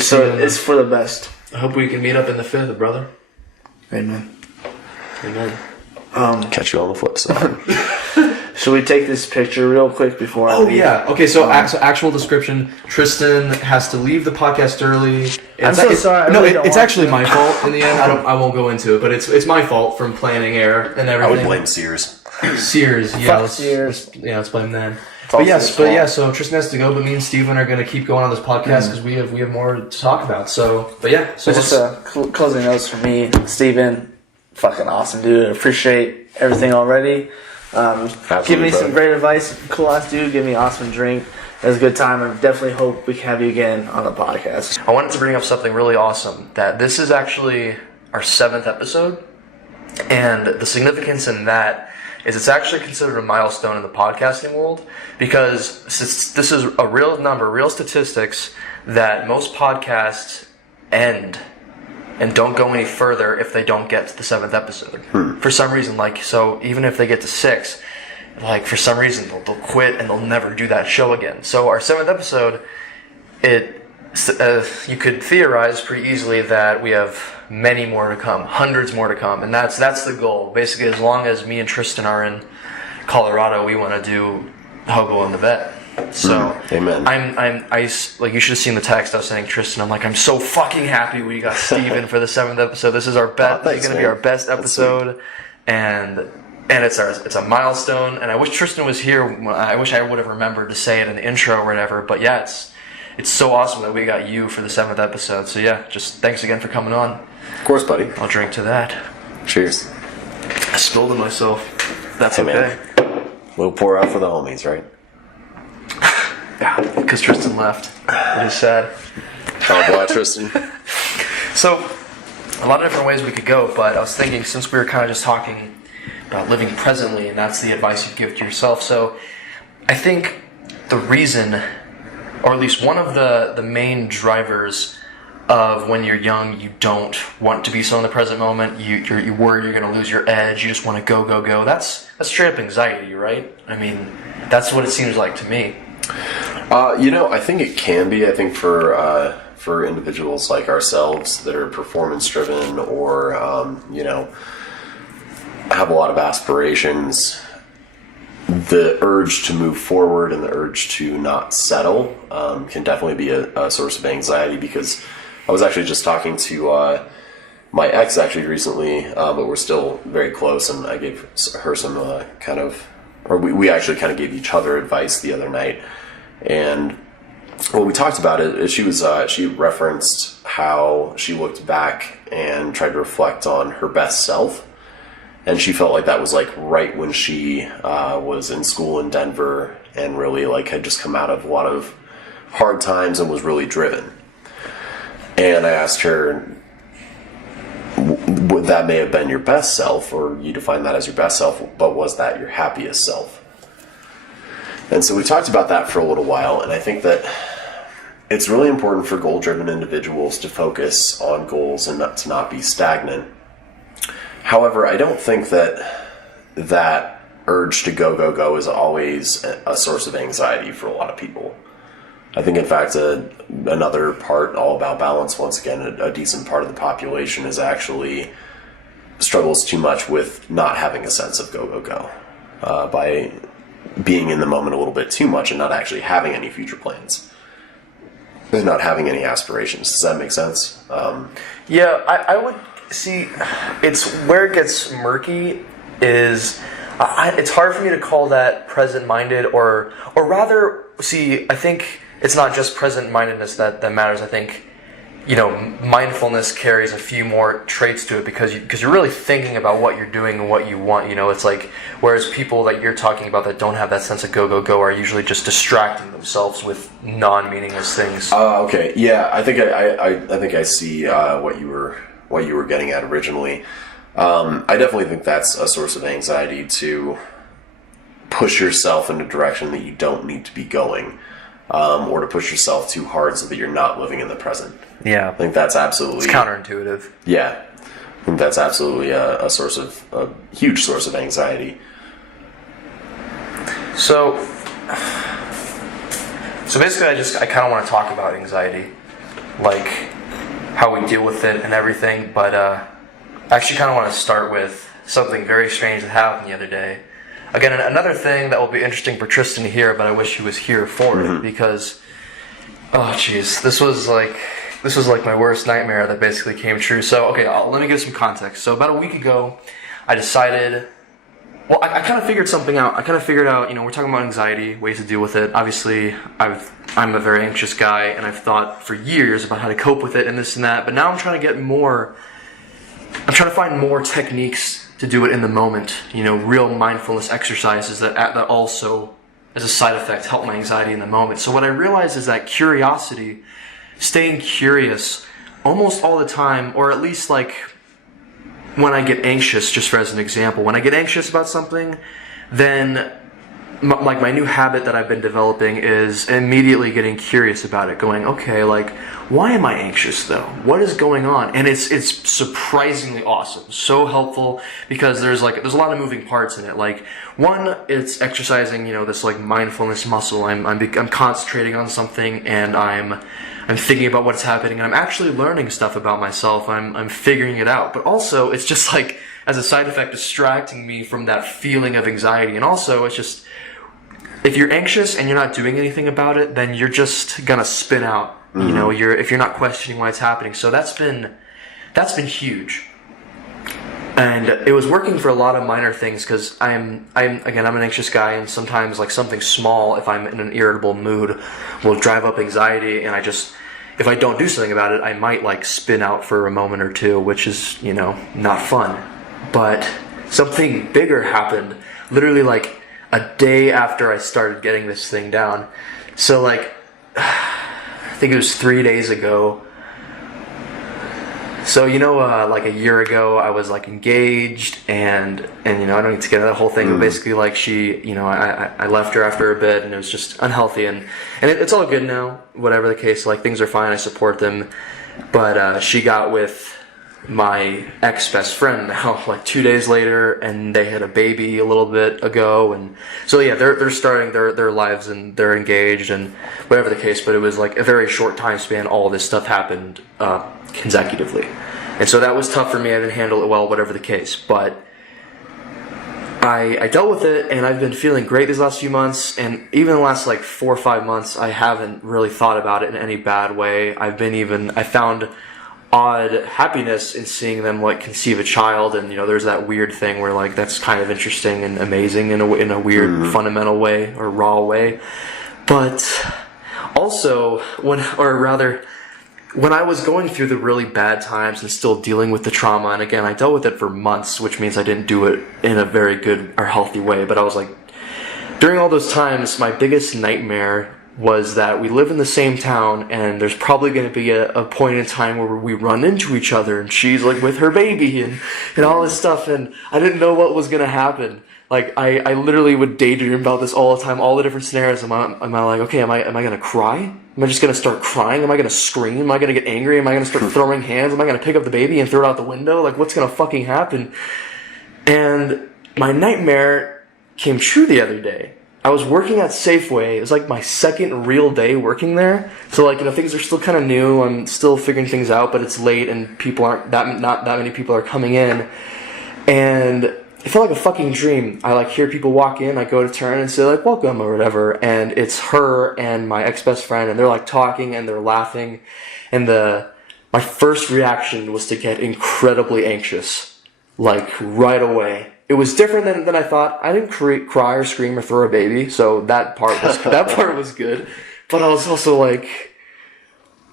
So it's for the best. I hope we can meet up in the 5th, brother. Amen. Amen. Catch you on the flip side. Should we take this picture real quick before I leave? Yeah. Okay, so actual description. Tristan has to leave the podcast early. I'm so sorry. It's actually my fault in the end. I won't go into it, but it's my fault from planning error and everything. I would blame Sears. Sears, yeah. Sears. Let's blame them. So Tristan has to go, but me and Steven are going to keep going on this podcast because we have more to talk about. So just closing notes for me, Steven, fucking awesome dude. I appreciate everything already. Give me some great advice, cool ass dude. Give me an awesome drink. It was a good time. I definitely hope we can have you again on the podcast. I wanted to bring up something really awesome. That this is actually our 7th episode, and the significance in that is it's actually considered a milestone in the podcasting world because this is a real number, real statistics that most podcasts end and don't go any further if they don't get to the 7th episode. For some reason, so even if they get to 6, for some reason they'll quit and they'll never do that show again. So our 7th episode, you could theorize pretty easily that we have many more to come, hundreds more to come, and that's the goal. Basically, as long as me and Tristan are in Colorado, we want to do Hobo and the Vet. So, amen. You should have seen the text I was sending Tristan. I'm so fucking happy we got Steven for the 7th episode. This is our best. This is going to be our best episode, and it's a milestone. And I wish Tristan was here. I wish I would have remembered to say it in the intro or whatever. But yeah, it's so awesome that we got you for the 7th episode. So yeah, just thanks again for coming on. Of course, buddy. I'll drink to that. Cheers. I spilled it myself. That's okay. Man. We'll pour out for the homies, right? Yeah, because Tristan left. It is sad. Oh, boy, Tristan. So, a lot of different ways we could go, but I was thinking since we were kind of just talking about living presently, and that's the advice you give to yourself. So, I think the reason, or at least one of the main drivers of when you're young, you don't want to be so in the present moment. You're worried you're going to lose your edge. You just want to go, go, go. That's straight up anxiety, right? I mean, that's what it seems like to me. I think it can be. I think for individuals like ourselves that are performance driven or have a lot of aspirations, the urge to move forward and the urge to not settle can definitely be a source of anxiety, because I was actually just talking to my ex actually recently, but we're still very close, and I gave her some we actually kind of gave each other advice the other night. And what we talked about is she referenced how she looked back and tried to reflect on her best self. And she felt like that was right when she was in school in Denver and really had just come out of a lot of hard times and was really driven. And I asked her, that may have been your best self, or you define that as your best self, but was that your happiest self? And so we talked about that for a little while, and I think that it's really important for goal-driven individuals to focus on goals and to not be stagnant. However, I don't think that urge to go, go, go is always a source of anxiety for a lot of people. I think, in fact, another part, all about balance, once again, a decent part of the population is actually struggles too much with not having a sense of go, go, go, by being in the moment a little bit too much and not actually having any future plans and not having any aspirations. Does that make sense? Yeah, I would see. It's where it gets murky is it's hard for me to call that present-minded, or rather, see, I think it's not just present-mindedness that matters. I think, mindfulness carries a few more traits to it because you're really thinking about what you're doing and what you want. It's whereas people that you're talking about that don't have that sense of go, go, go are usually just distracting themselves with non-meaningless things. Okay. Yeah, I think I see what you were getting at originally. I definitely think that's a source of anxiety, to push yourself in a direction that you don't need to be going. or to push yourself too hard so that you're not living in the present. Yeah. I think that's absolutely... It's counterintuitive. Yeah. I think that's absolutely a huge source of anxiety. So basically I kind of want to talk about anxiety, like how we deal with it and everything, but I actually kind of want to start with something very strange that happened the other day. Again, another thing that will be interesting for Tristan to hear, but I wish he was here for it, because, oh jeez, this was like my worst nightmare that basically came true. So, okay, let me give some context. So about a week ago, I decided, well, I kind of figured something out. I kind of figured out, we're talking about anxiety, ways to deal with it. Obviously, I'm a very anxious guy, and I've thought for years about how to cope with it and this and that, but now I'm trying to find more techniques to do it in the moment, real mindfulness exercises that also, as a side effect, help my anxiety in the moment. So what I realized is that curiosity, staying curious almost all the time, or at least like when I get anxious, just for as an example, when I get anxious about something, then like my new habit that I've been developing is immediately getting curious about it, going, okay, like, why am I anxious though? What is going on? And it's surprisingly awesome, so helpful, because there's a lot of moving parts in it. Like, one, it's exercising, this like mindfulness muscle. I'm concentrating on something, and I'm thinking about what's happening, and I'm actually learning stuff about myself. I'm figuring it out. But also, it's just like, as a side effect, distracting me from that feeling of anxiety. And also, it's just, if you're anxious and you're not doing anything about it, then you're just gonna spin out. If you're not questioning why it's happening. So that's been huge. And it was working for a lot of minor things, because I'm an anxious guy, and sometimes like something small, if I'm in an irritable mood, will drive up anxiety, and if I don't do something about it, I might like spin out for a moment or two, which is, not fun. But something bigger happened literally like a day after I started getting this thing down. So like, I think it was 3 days ago. So, like a year ago, I was like engaged, and I don't need to get into that whole thing, but basically like I left her after a bit, and it was just unhealthy, and it's all good now, whatever the case, like things are fine, I support them, but she got with my ex-best friend now, like 2 days later, and they had a baby a little bit ago, and so yeah, they're starting their lives, and they're engaged, and whatever the case, but it was like a very short time span, all this stuff happened consecutively, and so that was tough for me. I didn't handle it well, whatever the case, but I dealt with it, and I've been feeling great these last few months, and even the last like 4 or 5 months, I haven't really thought about it in any bad way. I found odd happiness in seeing them like conceive a child, and there's that weird thing where like that's kind of interesting and amazing in a weird fundamental way, or raw way. But also when I was going through the really bad times and still dealing with the trauma, and again, I dealt with it for months, which means I didn't do it in a very good or healthy way, but I was like, during all those times, my biggest nightmare was that we live in the same town, and there's probably going to be a point in time where we run into each other, and she's like with her baby and all this stuff, and I didn't know what was going to happen. Like, I literally would daydream about this all the time, all the different scenarios. Am I like, okay, am I going to cry? Am I just going to start crying? Am I going to scream? Am I going to get angry? Am I going to start throwing hands? Am I going to pick up the baby and throw it out the window? Like, what's going to fucking happen? And my nightmare came true the other day. I was working at Safeway. It was like my second real day working there. So like, things are still kind of new. I'm still figuring things out, but it's late, and not that many people are coming in. And it felt like a fucking dream. I like hear people walk in, I go to turn and say like, welcome or whatever, and it's her and my ex-best friend, and they're like talking and they're laughing, and my first reaction was to get incredibly anxious, like right away. It was different than I thought. I didn't cry or scream or throw a baby, so that part was good. But I was also like,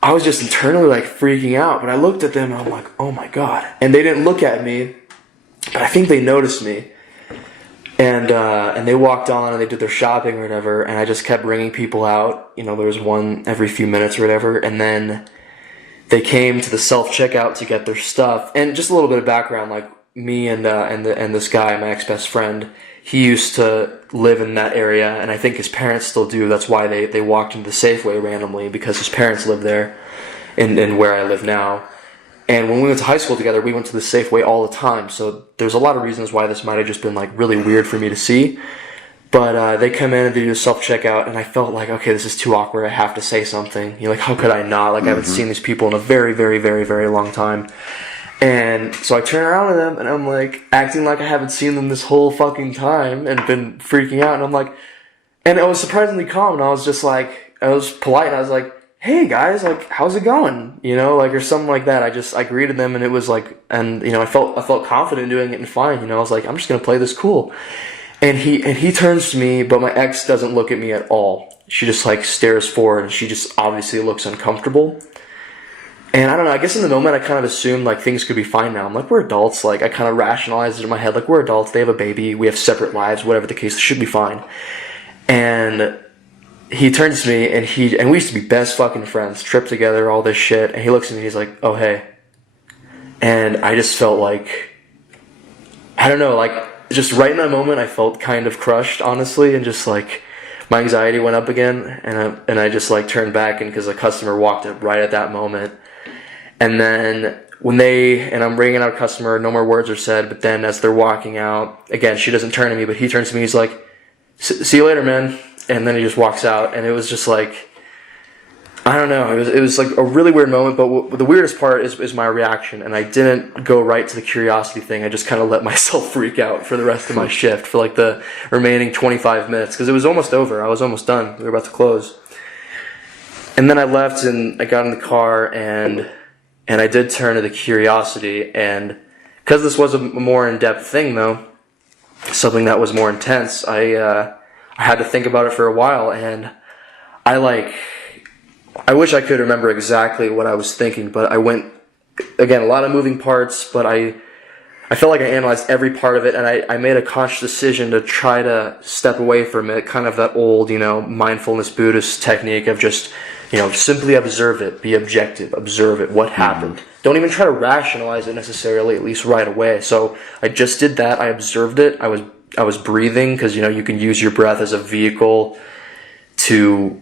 I was just internally like freaking out. But I looked at them and I'm like, oh my god. And they didn't look at me, but I think they noticed me. And they walked on and they did their shopping or whatever. And I just kept bringing people out. There was one every few minutes or whatever. And then they came to the self-checkout to get their stuff. And just a little bit of background, like, me and this guy, my ex-best friend, he used to live in that area, and I think his parents still do. That's why they walked into the Safeway randomly, because his parents live there in where I live now. And when we went to high school together, we went to the Safeway all the time. So there's a lot of reasons why this might have just been like really weird for me to see. But they come in and they do self-checkout, and I felt like, okay, this is too awkward. I have to say something. Like, how could I not? Like, I haven't seen these people in a very, very, very, very long time. And so I turn around to them, and I'm like, acting like I haven't seen them this whole fucking time, and been freaking out. And I'm like, and I was surprisingly calm, and I was just like, I was polite, and I was like, hey guys, like, how's it going? Like, or something like that. I greeted them, and it was like, and I felt confident doing it and fine. I was like, I'm just gonna play this cool. And he turns to me, but my ex doesn't look at me at all. She just like stares forward, and she just obviously looks uncomfortable. And I don't know, I guess in the moment I kind of assumed like things could be fine now. I'm like, we're adults. Like, I kind of rationalized it in my head, like, we're adults, they have a baby, we have separate lives, whatever the case, it should be fine. And he turns to me, and we used to be best fucking friends, trip together, all this shit, and he looks at me, he's like, oh hey. And I just felt like, I don't know, like, just right in that moment I felt kind of crushed, honestly, and just like, my anxiety went up again, and I just like turned back, and because a customer walked up right at that moment. And then and I'm bringing out a customer, no more words are said, but then as they're walking out, again, she doesn't turn to me, but he turns to me, he's like, see you later, man. And then he just walks out, and it was just like, I don't know, it was like a really weird moment, but the weirdest part is my reaction, and I didn't go right to the curiosity thing. I just kind of let myself freak out for the rest of my shift, for like the remaining 25 minutes, because it was almost over. I was almost done. We were about to close. And then I left, and I got in the car, and I did turn to the curiosity, and because this was a more in-depth thing, though, something that was more intense, I had to think about it for a while, and I wish I could remember exactly what I was thinking, but I went, again, a lot of moving parts, but I felt like I analyzed every part of it, and I made a conscious decision to try to step away from it, kind of that old, mindfulness Buddhist technique of just, simply observe it, be objective, observe it, what happened. Don't even try to rationalize it necessarily, at least right away. So I just did that, I observed it, I was breathing, because, you can use your breath as a vehicle to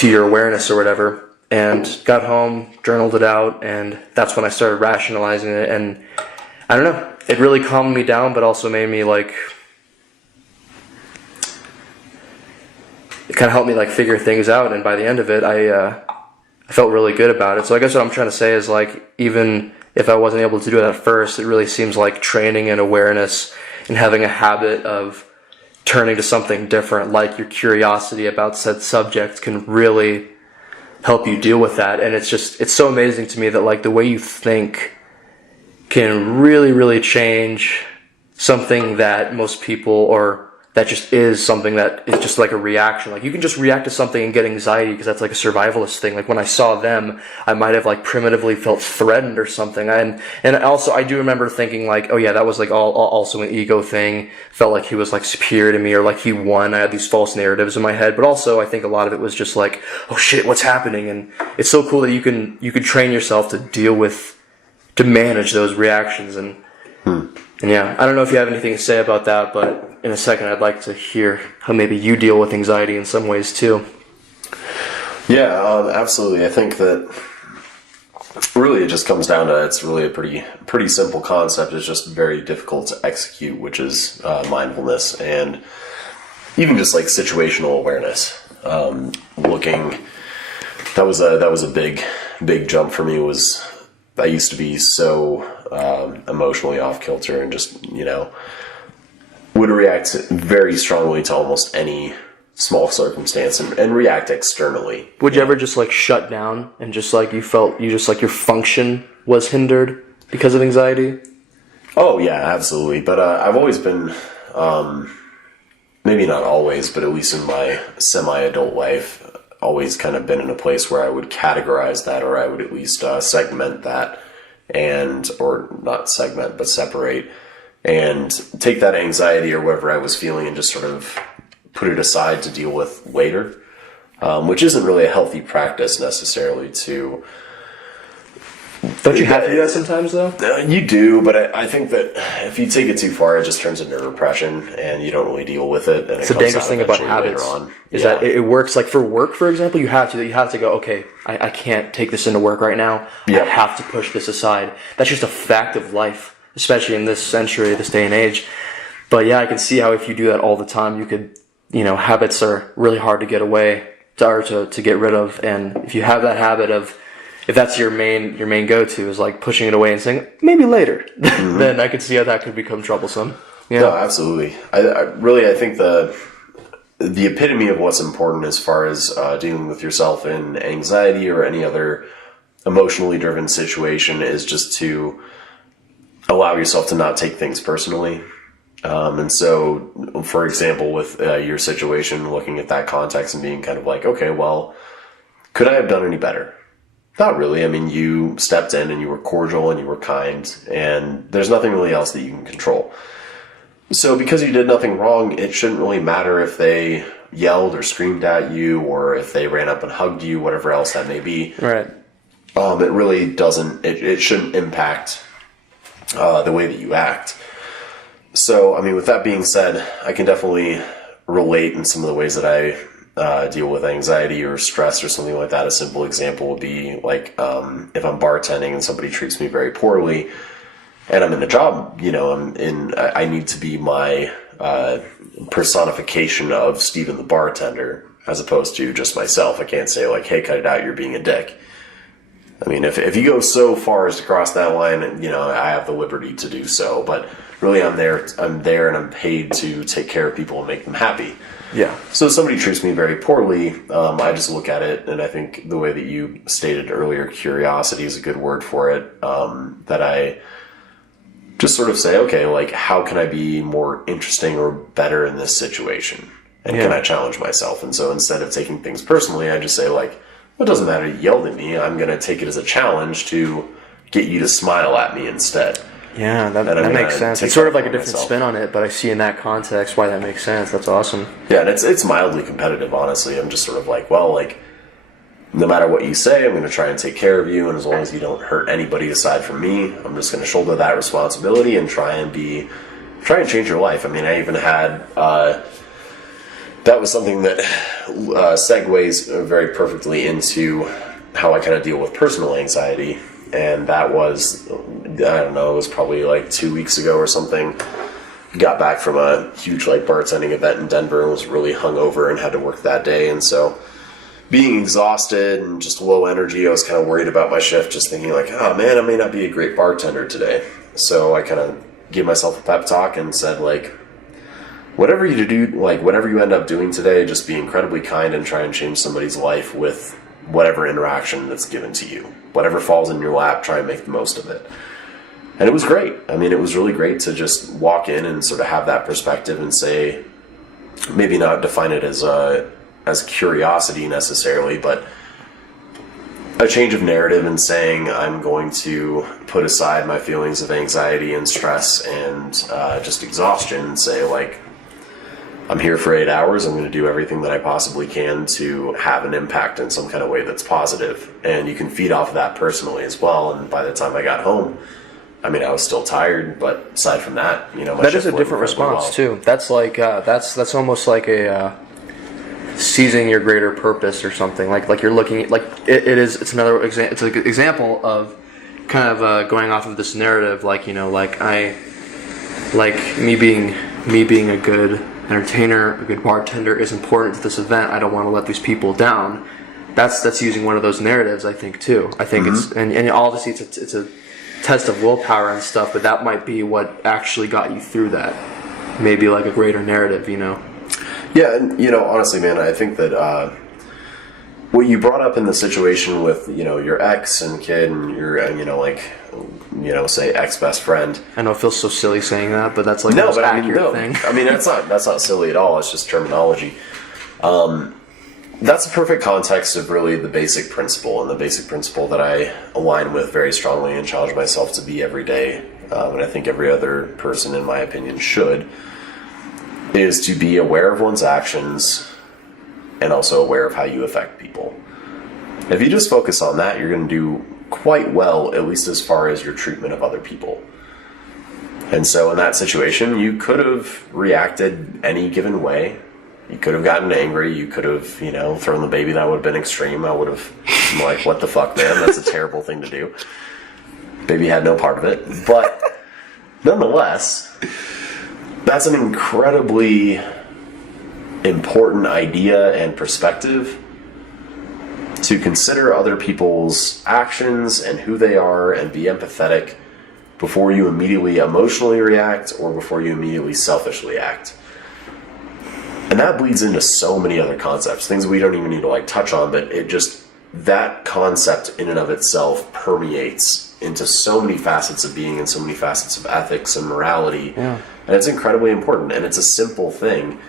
your awareness or whatever, and got home, journaled it out, and that's when I started rationalizing it, and I don't know, it really calmed me down, but also made me like, it kind of helped me like figure things out, and by the end of it, I felt really good about it. So I guess what I'm trying to say is, like, even if I wasn't able to do it at first, it really seems like training and awareness and having a habit of turning to something different, like your curiosity about said subject, can really help you deal with that. And it's so amazing to me that like the way you think can really, really change something that most people, or that just is something that is just like a reaction. Like, you can just react to something and get anxiety because that's like a survivalist thing. Like, when I saw them, I might have like primitively felt threatened or something. And also I do remember thinking like, oh yeah, that was like also an ego thing. Felt like he was like superior to me, or like he won. I had these false narratives in my head. But also I think a lot of it was just like, oh shit, what's happening? And it's so cool that you can train yourself to manage those reactions. And yeah, I don't know if you have anything to say about that, but in a second I'd like to hear how maybe you deal with anxiety in some ways too. Yeah, absolutely. I think that really it just comes down to, it's really a pretty simple concept. It's just very difficult to execute, which is mindfulness, and even just like situational awareness. That was a big jump for me. I used to be so emotionally off kilter, and just would react very strongly to almost any small circumstance, and react externally. Would you ever just like shut down, and just like you just like your function was hindered because of anxiety? Oh yeah, absolutely. But I've always been, maybe not always, but at least in my semi-adult life, always kind of been in a place where I would categorize that, or I would at least segment that, or not segment, but separate, and take that anxiety or whatever I was feeling and just sort of put it aside to deal with later, which isn't really a healthy practice necessarily, to Don't you have to do that sometimes, though? You do, but I think that if you take it too far, it just turns into repression, and you don't really deal with it. And it's a dangerous thing about habits. Is that it works, like for work, for example, you have to go, okay, I can't take this into work right now. Yeah. I have to push this aside. That's just a fact of life, especially in this century, this day and age. But yeah, I can see how if you do that all the time, you could, habits are really hard to get away to get rid of. And if you have that habit of, if that's your main go-to is like pushing it away and saying maybe later, then I could see how that could become troublesome. Yeah. No, absolutely. I think the epitome of what's important as far as dealing with yourself in anxiety or any other emotionally driven situation is just to allow yourself to not take things personally. And so, for example, with your situation, looking at that context and being kind of like, okay, well, could I have done any better? Not really. I mean, you stepped in and you were cordial and you were kind, and there's nothing really else that you can control. So because you did nothing wrong, it shouldn't really matter if they yelled or screamed at you or if they ran up and hugged you, whatever else that may be. Right. It really doesn't, it shouldn't impact the way that you act. So, I mean, with that being said, I can definitely relate in some of the ways that I deal with anxiety or stress or something like that. A simple example would be like if I'm bartending and somebody treats me very poorly and I'm in a job, I need to be my personification of Steven the bartender as opposed to just myself. I can't say like, hey, cut it out, you're being a dick. I mean, if you go so far as to cross that line, I have the liberty to do so, but really I'm there and I'm paid to take care of people and make them happy. Yeah. So if somebody treats me very poorly, I just look at it, and I think the way that you stated earlier, curiosity is a good word for it, that I just sort of say, okay, like, how can I be more interesting or better in this situation? And can I challenge myself? And so instead of taking things personally, I just say, like, well, it doesn't matter, you yelled at me, I'm going to take it as a challenge to get you to smile at me instead. Yeah, that makes sense. It's sort of like a different spin on it, but I see in that context why that makes sense. That's awesome. Yeah, and it's mildly competitive, honestly. I'm just sort of like, well, like, no matter what you say, I'm going to try and take care of you, and as long as you don't hurt anybody aside from me, I'm just going to shoulder that responsibility and try and change your life. I mean, I even had that was something that segues very perfectly into how I kind of deal with personal anxiety. And that was, I don't know, it was probably like 2 weeks ago or something. Got back from a huge like bartending event in Denver and was really hungover and had to work that day. And so being exhausted and just low energy, I was kind of worried about my shift, just thinking like, oh man, I may not be a great bartender today. So I kind of gave myself a pep talk and said like, whatever you do, like whatever you end up doing today, just be incredibly kind and try and change somebody's life with whatever interaction that's given to you. Whatever falls in your lap, try and make the most of it. And it was great. I mean, it was really great to just walk in and sort of have that perspective and say, maybe not define it as curiosity necessarily, but a change of narrative and saying I'm going to put aside my feelings of anxiety and stress and just exhaustion and say like, I'm here for 8 hours. I'm going to do everything that I possibly can to have an impact in some kind of way that's positive. And you can feed off of that personally as well. And by the time I got home, I mean, I was still tired, but aside from that, my that is a different response too. That's like that's almost like a seizing your greater purpose or something. Like you're looking at, like it's another example. It's an example of kind of going off of this narrative. Like me being a good entertainer, a good bartender is important to this event. I don't want to let these people down. That's using one of those narratives, I think, too. I think it's and obviously it's a test of willpower and stuff, but that might be what actually got you through that. Maybe like a greater narrative, Yeah, and honestly, man, I think that what you brought up in the situation with your ex and kid and your say ex-best friend. I know it feels so silly saying that, but that's like the most accurate thing. I mean, that's not silly at all. It's just terminology. That's a perfect context of really the basic principle, and the basic principle that I align with very strongly and challenge myself to be every day, and I think every other person, in my opinion, should, is to be aware of one's actions and also aware of how you affect people. If you just focus on that, you're going to do quite well, at least as far as your treatment of other people. And so in that situation, you could have reacted any given way. You could have gotten angry. You could have, thrown the baby. That would have been extreme. I would have been like, what the fuck, man? That's a terrible thing to do. Baby had no part of it. But nonetheless, that's an incredibly important idea and perspective to consider other people's actions and who they are and be empathetic before you immediately emotionally react or before you immediately selfishly act. And that bleeds into so many other concepts, things we don't even need to touch on, but that concept in and of itself permeates into so many facets of being and so many facets of ethics and morality. Yeah. And it's incredibly important, and it's a simple thing,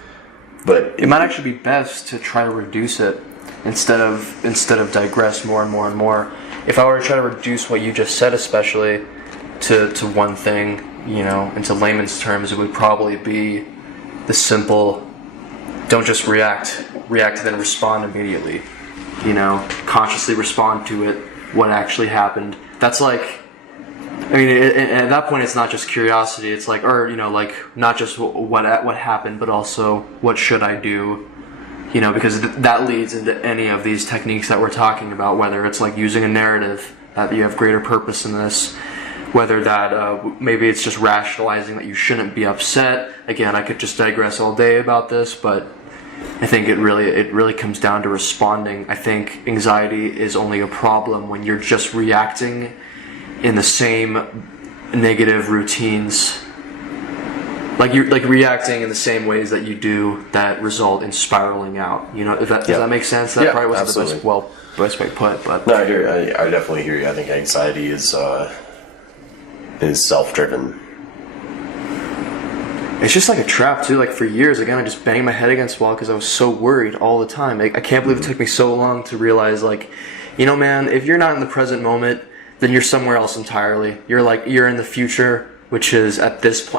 but it might actually be best to try to reduce it instead of digress more and more and more. If I were to try to reduce what you just said, especially to one thing, into layman's terms, it would probably be the simple: don't just react then respond immediately. Consciously respond to it, what actually happened. That's at that point, it's not just curiosity. It's not just what happened, but also what should I do? Because that leads into any of these techniques that we're talking about, whether it's using a narrative, that you have greater purpose in this, whether that maybe it's just rationalizing that you shouldn't be upset. Again, I could just digress all day about this, but I think it really comes down to responding. I think anxiety is only a problem when you're just reacting in the same negative routines, you're reacting in the same ways that you do that result in spiraling out. Does that make sense? That probably wasn't the best way put, but no, I definitely hear you. I think anxiety is self-driven. It's just like a trap too. For years, again, I just banged my head against the wall because I was so worried all the time. I can't believe it took me so long to realize, man, if you're not in the present moment, then you're somewhere else entirely. You're in the future, which is at this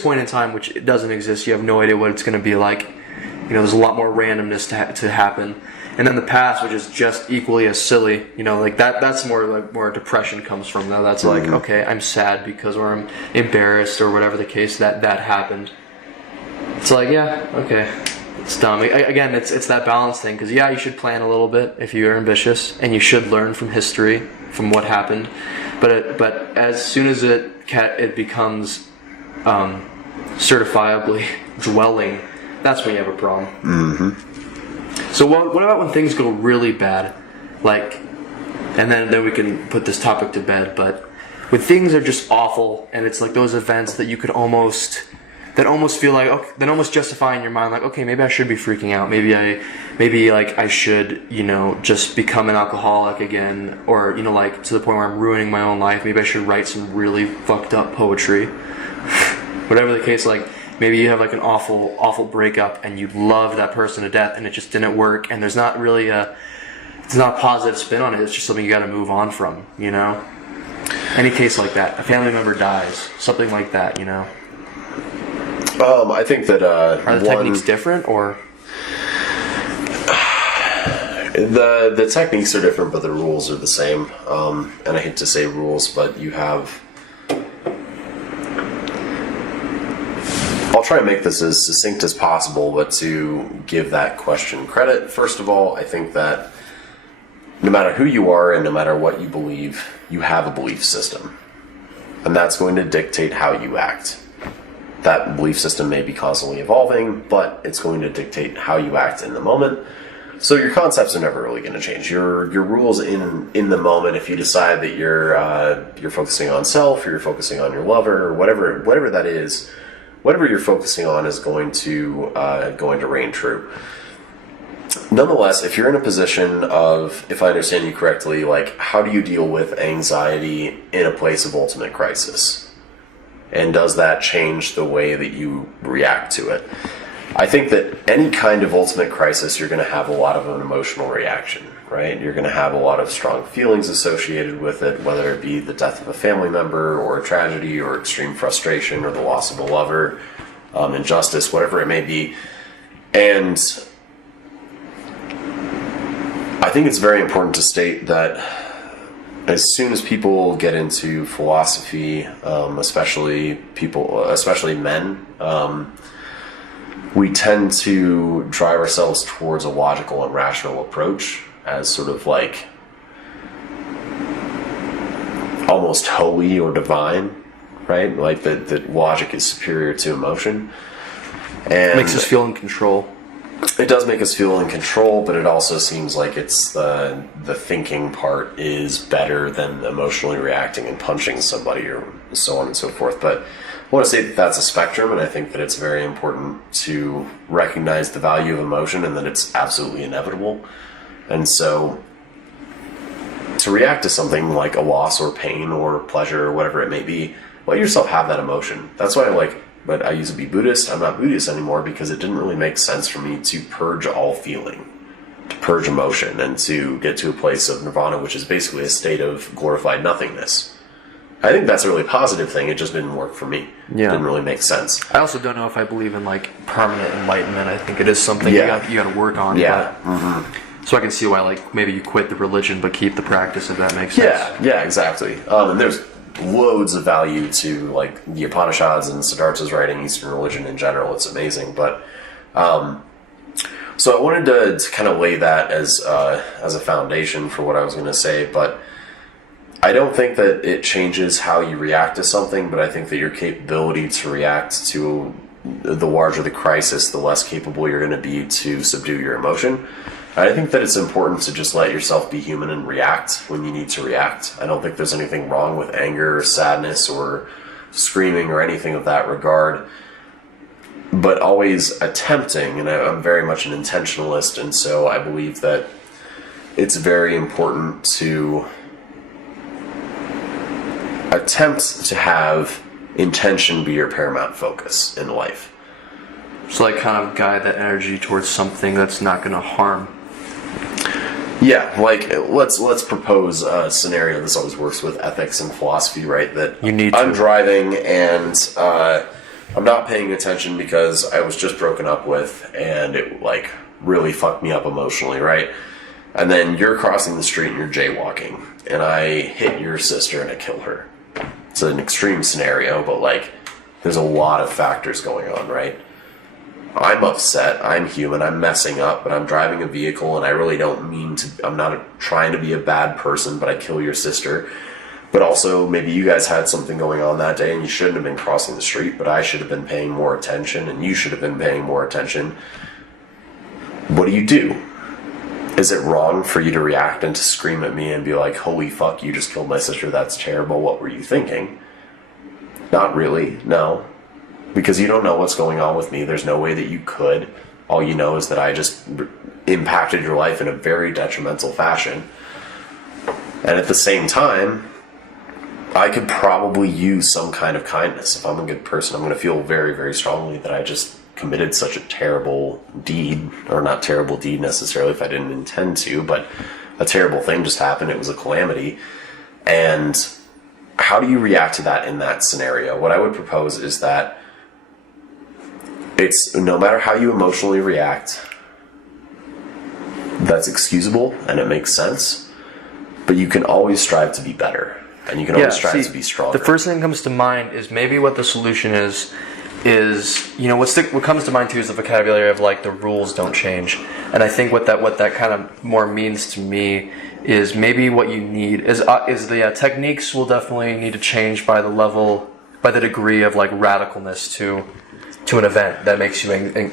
point in time, which it doesn't exist. You have no idea what it's going to be like. There's a lot more randomness to happen. And then the past, which is just equally as silly. That's more depression comes from, though. That's okay, I'm sad because, or I'm embarrassed, or whatever the case that happened. It's yeah, okay, it's dumb. Again, it's that balance thing, because you should plan a little bit if you're ambitious, and you should learn from history, from what happened. But as soon as it becomes certifiably dwelling, that's when you have a problem. Mm-hmm. So what about when things go really bad? And then we can put this topic to bed, but when things are just awful, and it's those events that you could almost feel that almost justify in your mind, okay, maybe I should be freaking out. Maybe I should, just become an alcoholic again, or, to the point where I'm ruining my own life. Maybe I should write some really fucked up poetry. Whatever the case, maybe you have an awful breakup and you love that person to death and it just didn't work, and there's not really it's not a positive spin on it. It's just something you got to move on from, Any case like that, a family member dies, something like that, I think that are the techniques different, or the techniques are different, but the rules are the same. And I hate to say rules, but you have. I'll try and make this as succinct as possible, but to give that question credit, first of all, I think that no matter who you are and no matter what you believe, you have a belief system. And that's going to dictate how you act. That belief system may be constantly evolving, but it's going to dictate how you act in the moment. So your concepts are never really going to change. Your rules in the moment, if you decide that you're focusing on self, or you're focusing on your lover, or whatever that is, whatever you're focusing on is going to reign true. Nonetheless, if you're in a position of, if I understand you correctly, how do you deal with anxiety in a place of ultimate crisis? And does that change the way that you react to it? I think that any kind of ultimate crisis, you're going to have a lot of an emotional reaction, right? You're going to have a lot of strong feelings associated with it, whether it be the death of a family member, or a tragedy, or extreme frustration, or the loss of a lover, injustice, whatever it may be. And I think it's very important to state that as soon as people get into philosophy, especially men, we tend to drive ourselves towards a logical and rational approach as sort of like almost holy or divine, right? Like that logic is superior to emotion. And makes us feel in control. It does make us feel in control, but it also seems like it's the thinking part is better than emotionally reacting and punching somebody or so on and so forth. But I want to say that that's a spectrum, and I think that it's very important to recognize the value of emotion and that it's absolutely inevitable. And so to react to something like a loss or pain or pleasure or whatever it may be, let yourself have that emotion. That's why but I used to be Buddhist. I'm not Buddhist anymore because it didn't really make sense for me to purge all feeling, to purge emotion, and to get to a place of nirvana, which is basically a state of glorified nothingness. I think that's a really positive thing. It just didn't work for me. Yeah. It didn't really make sense. I also don't know if I believe in like permanent enlightenment. I think it is something you got to work on. Yeah. But, so I can see why like maybe you quit the religion but keep the practice, if that makes sense. Yeah, exactly. And there's loads of value to like the Upanishads and Siddhartha's writing, Eastern religion in general. It's amazing. But so I wanted to kind of lay that as a foundation for what I was going to say. But I don't think that it changes how you react to something, but I think that your capability to react to the larger the crisis, the less capable you're going to be to subdue your emotion. I think that it's important to just let yourself be human and react when you need to react. I don't think there's anything wrong with anger or sadness or screaming or anything of that regard, but always attempting, and I'm very much an intentionalist, and so I believe that it's very important to attempt to have intention be your paramount focus in life. So like kind of guide that energy towards something that's not going to harm. Yeah, like let's propose a scenario. This always works with ethics and philosophy, right? That I'm driving and I'm not paying attention because I was just broken up with and it like really fucked me up emotionally, right? And then you're crossing the street and you're jaywalking and I hit your sister and I kill her. It's an extreme scenario, but like there's a lot of factors going on, right? I'm upset, I'm human, I'm messing up, but I'm driving a vehicle and I really don't mean to, I'm not trying to be a bad person, but I kill your sister. But also, maybe you guys had something going on that day and you shouldn't have been crossing the street, but I should have been paying more attention and you should have been paying more attention. What do? Is it wrong for you to react and to scream at me and be like, holy fuck, you just killed my sister, that's terrible, what were you thinking? Not really, no. Because you don't know what's going on with me. There's no way that you could. All you know is that I just impacted your life in a very detrimental fashion. And at the same time, I could probably use some kind of kindness. If I'm a good person, I'm going to feel very, very strongly that I just committed such a terrible deed, or not terrible deed necessarily if I didn't intend to, but a terrible thing just happened. It was a calamity. And how do you react to that in that scenario? What I would propose is that it's no matter how you emotionally react, that's excusable and it makes sense, but you can always strive to be better and you can always strive to be stronger. The first thing that comes to mind is maybe what the solution is you know what comes to mind too is the vocabulary of like the rules don't change, and I think what that kind of more means to me is maybe what you need is the techniques will definitely need to change by the degree of like radicalness to an event that makes you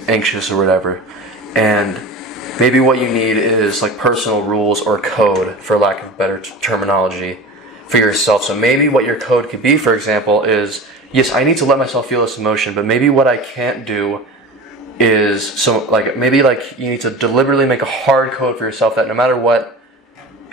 anxious or whatever. And maybe what you need is like personal rules or code, for lack of better terminology, for yourself. So maybe what your code could be, for example, is, yes, I need to let myself feel this emotion, but maybe what I can't do is, so like maybe like you need to deliberately make a hard code for yourself that no matter what,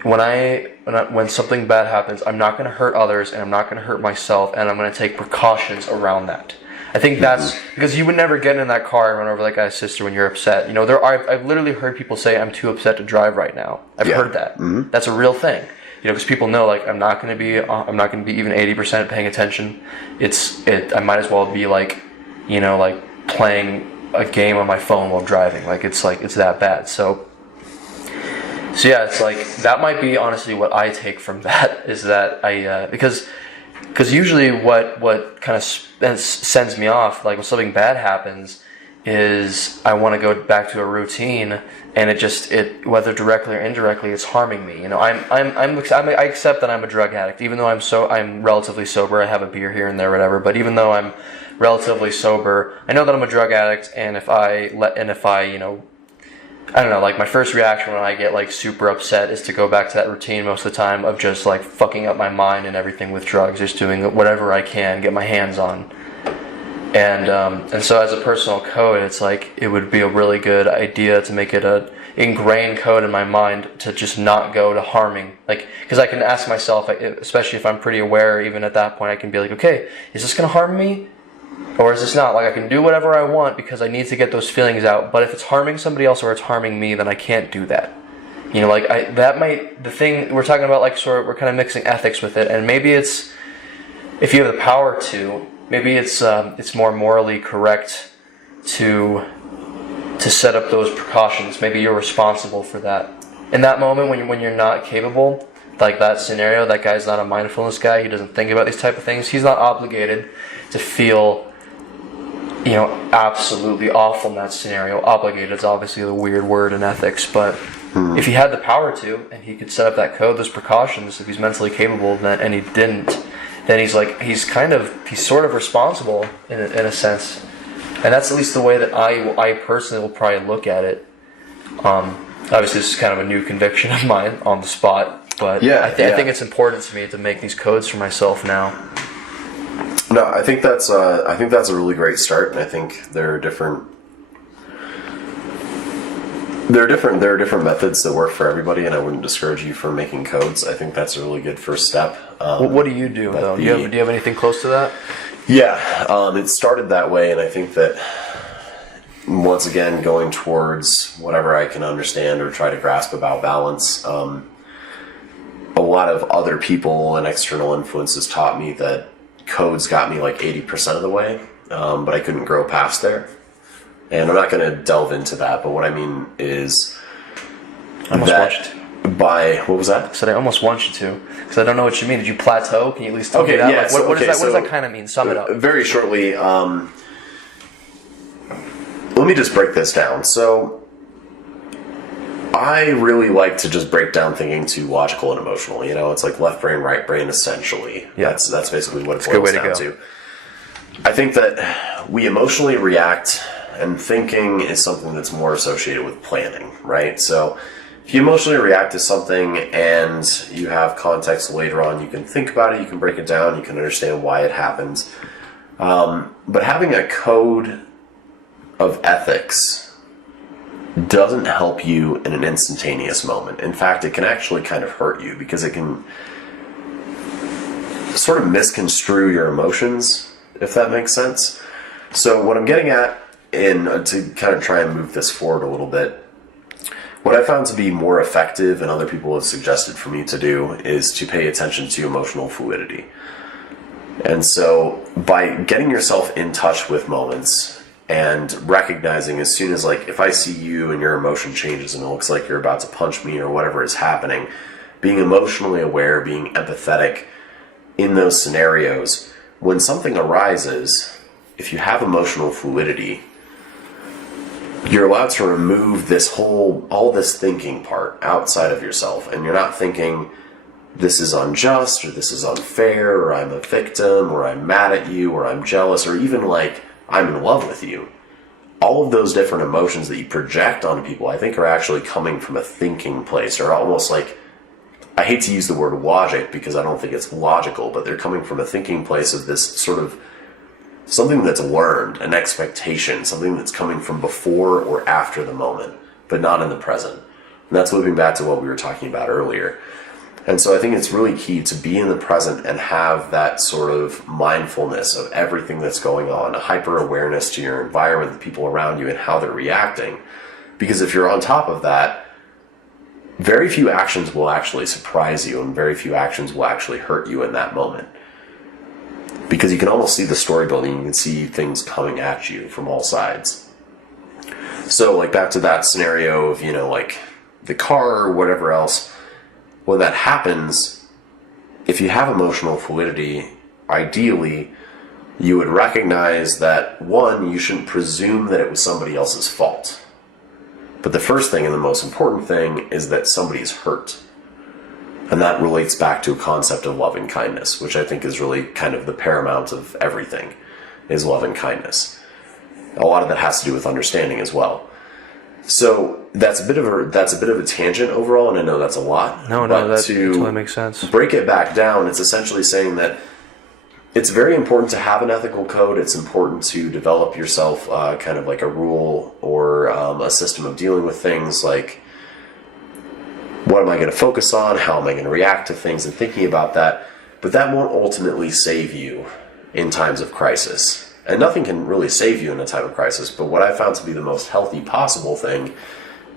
when something bad happens, I'm not going to hurt others and I'm not going to hurt myself, and I'm going to take precautions around that. I think that's because you would never get in that car and run over that guy's sister when you're upset. You know, I've literally heard people say, I'm too upset to drive right now. I've heard that. Mm-hmm. That's a real thing. You know, because people know, like, I'm not going to be even 80% paying attention. I might as well be like, you know, like playing a game on my phone while driving. Like it's that bad. So So yeah, it's like that might be honestly what I take from that is that I because usually what kind of sends me off, like when something bad happens, is I want to go back to a routine, and it whether directly or indirectly, it's harming me. You know, I accept that I'm a drug addict, even though I'm relatively sober. I have a beer here and there, whatever. But even though I'm relatively sober, I know that I'm a drug addict, and if I you know, I don't know, like my first reaction when I get like super upset is to go back to that routine most of the time of just like fucking up my mind and everything with drugs, just doing whatever I can get my hands on. And so as a personal code, it's like it would be a really good idea to make it a ingrained code in my mind to just not go to harming. Like, because I can ask myself, especially if I'm pretty aware, even at that point, I can be like, okay, is this going to harm me? Or is this not? Like, I can do whatever I want because I need to get those feelings out. But if it's harming somebody else or it's harming me, then I can't do that. You know, like, the thing we're talking about, like, we're kind of mixing ethics with it. And maybe it's, if you have the power to, maybe it's more morally correct to set up those precautions. Maybe you're responsible for that. In that moment, when you're not capable, like that scenario, that guy's not a mindfulness guy, he doesn't think about these type of things, he's not obligated to feel, you know, absolutely awful in that scenario. Obligated is obviously the weird word in ethics, but if he had the power to, and he could set up that code, those precautions, if he's mentally capable of that, and he didn't, then he's sort of responsible in a sense. And that's at least the way that I personally will probably look at it. Obviously, this is kind of a new conviction of mine on the spot, but yeah, I think it's important to me to make these codes for myself now. No, I think that's a really great start, and I think there are different methods that work for everybody, and I wouldn't discourage you from making codes. I think that's a really good first step. What do you do though? Do you have anything close to that? Yeah, it started that way, and I think that once again, going towards whatever I can understand or try to grasp about balance, a lot of other people and external influences taught me that codes got me like 80% of the way, but I couldn't grow past there. And I'm not going to delve into that, but what I mean is what was that? I said I almost want you to, because I don't know what you mean. Did you plateau? Can you at least tell me that? Yeah, like, what does that kind of mean? Sum it up. Very shortly, let me just break this down. So I really like to just break down thinking to logical and emotional. You know, it's like left brain, right brain, essentially. Yeah. That's basically what it boils down to. I think that we emotionally react, and thinking is something that's more associated with planning, right? So if you emotionally react to something and you have context later on, you can think about it, you can break it down, you can understand why it happens. But having a code of ethics doesn't help you in an instantaneous moment. In fact, it can actually kind of hurt you because it can sort of misconstrue your emotions, if that makes sense. So what I'm getting at, to kind of try and move this forward a little bit, what I found to be more effective, and other people have suggested for me to do, is to pay attention to emotional fluidity. And so by getting yourself in touch with moments and recognizing as soon as, like, if I see you and your emotion changes and it looks like you're about to punch me or whatever is happening, being emotionally aware, being empathetic in those scenarios, when something arises, if you have emotional fluidity, you're allowed to remove all this thinking part outside of yourself, and you're not thinking this is unjust or this is unfair or I'm a victim or I'm mad at you or I'm jealous or even like I'm in love with you. All of those different emotions that you project on people, I think, are actually coming from a thinking place, or almost like, I hate to use the word logic because I don't think it's logical, but they're coming from a thinking place of this sort of something that's learned, an expectation, something that's coming from before or after the moment, but not in the present. And that's moving back to what we were talking about earlier. And so I think it's really key to be in the present and have that sort of mindfulness of everything that's going on, a hyper-awareness to your environment, the people around you, and how they're reacting. Because if you're on top of that, very few actions will actually surprise you, and very few actions will actually hurt you in that moment. Because you can almost see the story building, you can see things coming at you from all sides. So, like, back to that scenario of, you know, like, the car or whatever else, when that happens, if you have emotional fluidity, ideally, you would recognize that, one, you shouldn't presume that it was somebody else's fault. But the first thing and the most important thing is that somebody's hurt. And that relates back to a concept of love and kindness, which I think is really kind of the paramount of everything, is love and kindness. A lot of that has to do with understanding as well. So that's a bit of a tangent overall, and I know that's a lot. No, that totally makes sense. Break it back down, it's essentially saying that it's very important to have an ethical code. It's important to develop yourself kind of like a rule or a system of dealing with things, like what am I going to focus on? How am I going to react to things, and thinking about that. But that won't ultimately save you in times of crisis. And nothing can really save you in a time of crisis. But what I found to be the most healthy possible thing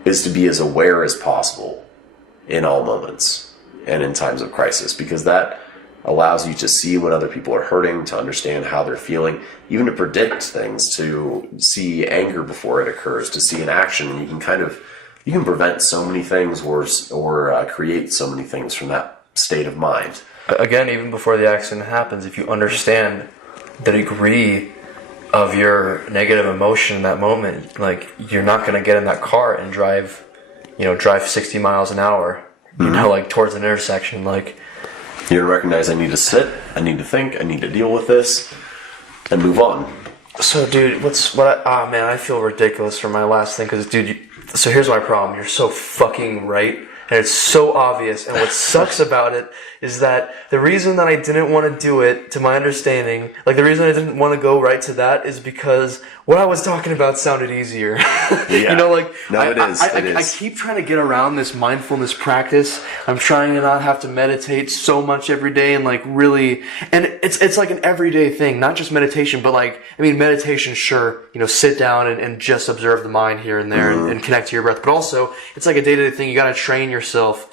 is to be as aware as possible in all moments and in times of crisis, because that allows you to see when other people are hurting, to understand how they're feeling, even to predict things, to see anger before it occurs, to see an action. And you can prevent so many things or create so many things from that state of mind. Again, even before the accident happens, if you understand the degree of your negative emotion in that moment, like, you're not going to get in that car and drive 60 miles an hour, like towards an intersection. Like, you're going to recognize, I need to sit, I need to think, I need to deal with this, and move on. So, dude, I feel ridiculous for my last thing, because, dude, so here's my problem. You're so fucking right, and it's so obvious, and what sucks about it is that the reason that I didn't want to do it, to my understanding, like, the reason I didn't want to go right to that is because what I was talking about sounded easier. Yeah. I keep trying to get around this mindfulness practice. I'm trying to not have to meditate so much every day, and like really, and it's like an everyday thing, not just meditation, but like, I mean, meditation, sure, sit down and just observe the mind here and there, and connect to your breath, but also it's like a day-to-day thing. You got to train yourself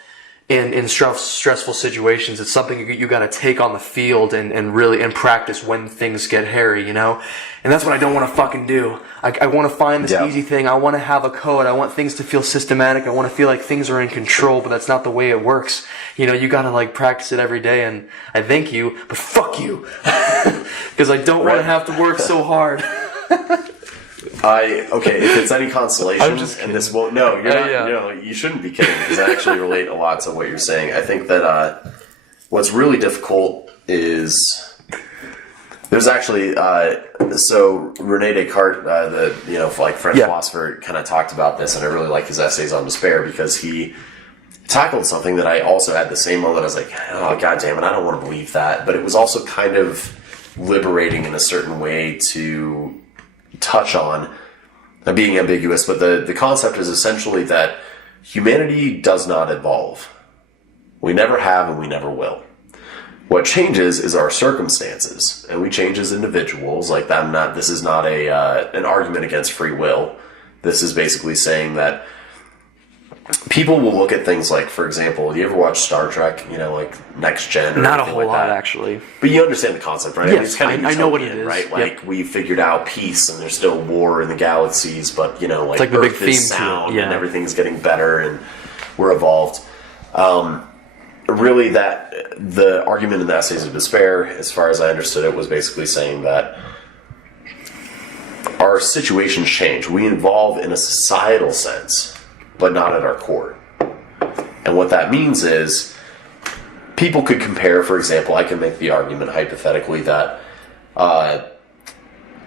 in stressful situations. It's something you got to take on the field and really practice when things get hairy, and that's what I don't want to fucking do. I want to find this easy thing. I want to have a code. I want things to feel systematic. I want to feel like things are in control, but that's not the way it works. You got to like practice it every day, and I thank you, but fuck you, because I don't want to have to work so hard. If it's any consolation, I'm just kidding. And this won't. No, you're not. You shouldn't be kidding, because I actually relate a lot to what you're saying. I think that what's really difficult is there's actually so Rene Descartes, the French philosopher, kind of talked about this, and I really like his essays on despair, because he tackled something that I also had the same moment. I was like, oh, God damn it, I don't want to believe that, but it was also kind of liberating in a certain way to touch on. I'm being ambiguous, but the concept is essentially that humanity does not evolve. We never have, and we never will. What changes is our circumstances, and we change as individuals. Like, this is not an argument against free will. This is basically saying that people will look at things like, for example, you ever watch Star Trek? Like Next Gen? Or not a whole like lot, that? actually. But you understand the concept, right? Yes, it's kind of I know what it is, right? Like, we figured out peace, and there's still war in the galaxies, but it's like the Earth big theme is sound, to it. and everything's getting better, and we're evolved. Really, that the argument in the Essays of Despair, as far as I understood it, was basically saying that our situations change. We evolve in a societal sense, but not at our core. And what that means is, people could compare, for example, I can make the argument hypothetically that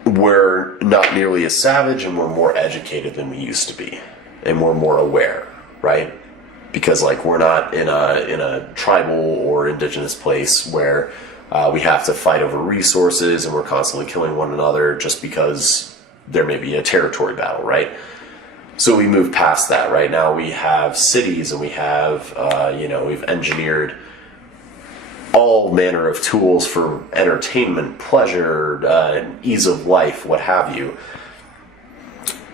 we're not nearly as savage, and we're more educated than we used to be, and we're more aware, right? Because we're not in a tribal or indigenous place where we have to fight over resources, and we're constantly killing one another just because there may be a territory battle, right? So we move past that. Right now we have cities, and we have we've engineered all manner of tools for entertainment, pleasure, ease of life, what have you.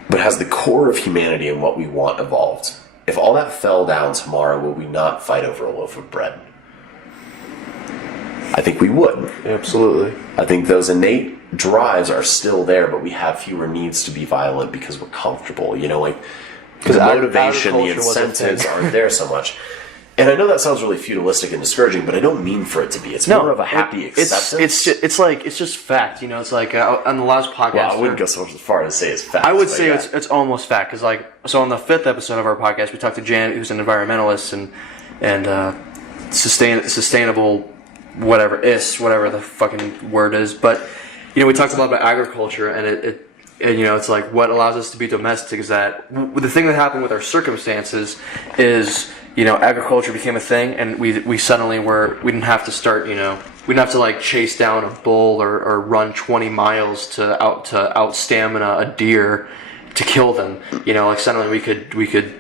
But has the core of humanity and what we want evolved? If all that fell down tomorrow, would we not fight over a loaf of bread? I think we would. Absolutely. I think those innate drives are still there, but we have fewer needs to be violent because we're comfortable. The motivation, the agriculture was a incentives thing. aren't there so much. And I know that sounds really feudalistic and discouraging, but I don't mean for it to be. It's more of a happy acceptance. It's just fact. You know, it's like on the last podcast. Well, I wouldn't go so far as to say it's fact. I would say it's almost fact because so on the 5th episode of our podcast we talked to Jan, who's an environmentalist and sustainable whatever the fucking word is. But you know, we talked a lot about agriculture and and you know, it's like what allows us to be domestic is that the thing that happened with our circumstances is, you know, agriculture became a thing, and we suddenly we didn't have to start, you know, we didn't have to like chase down a bull or run 20 miles to out stamina a deer to kill them. You know, like suddenly we could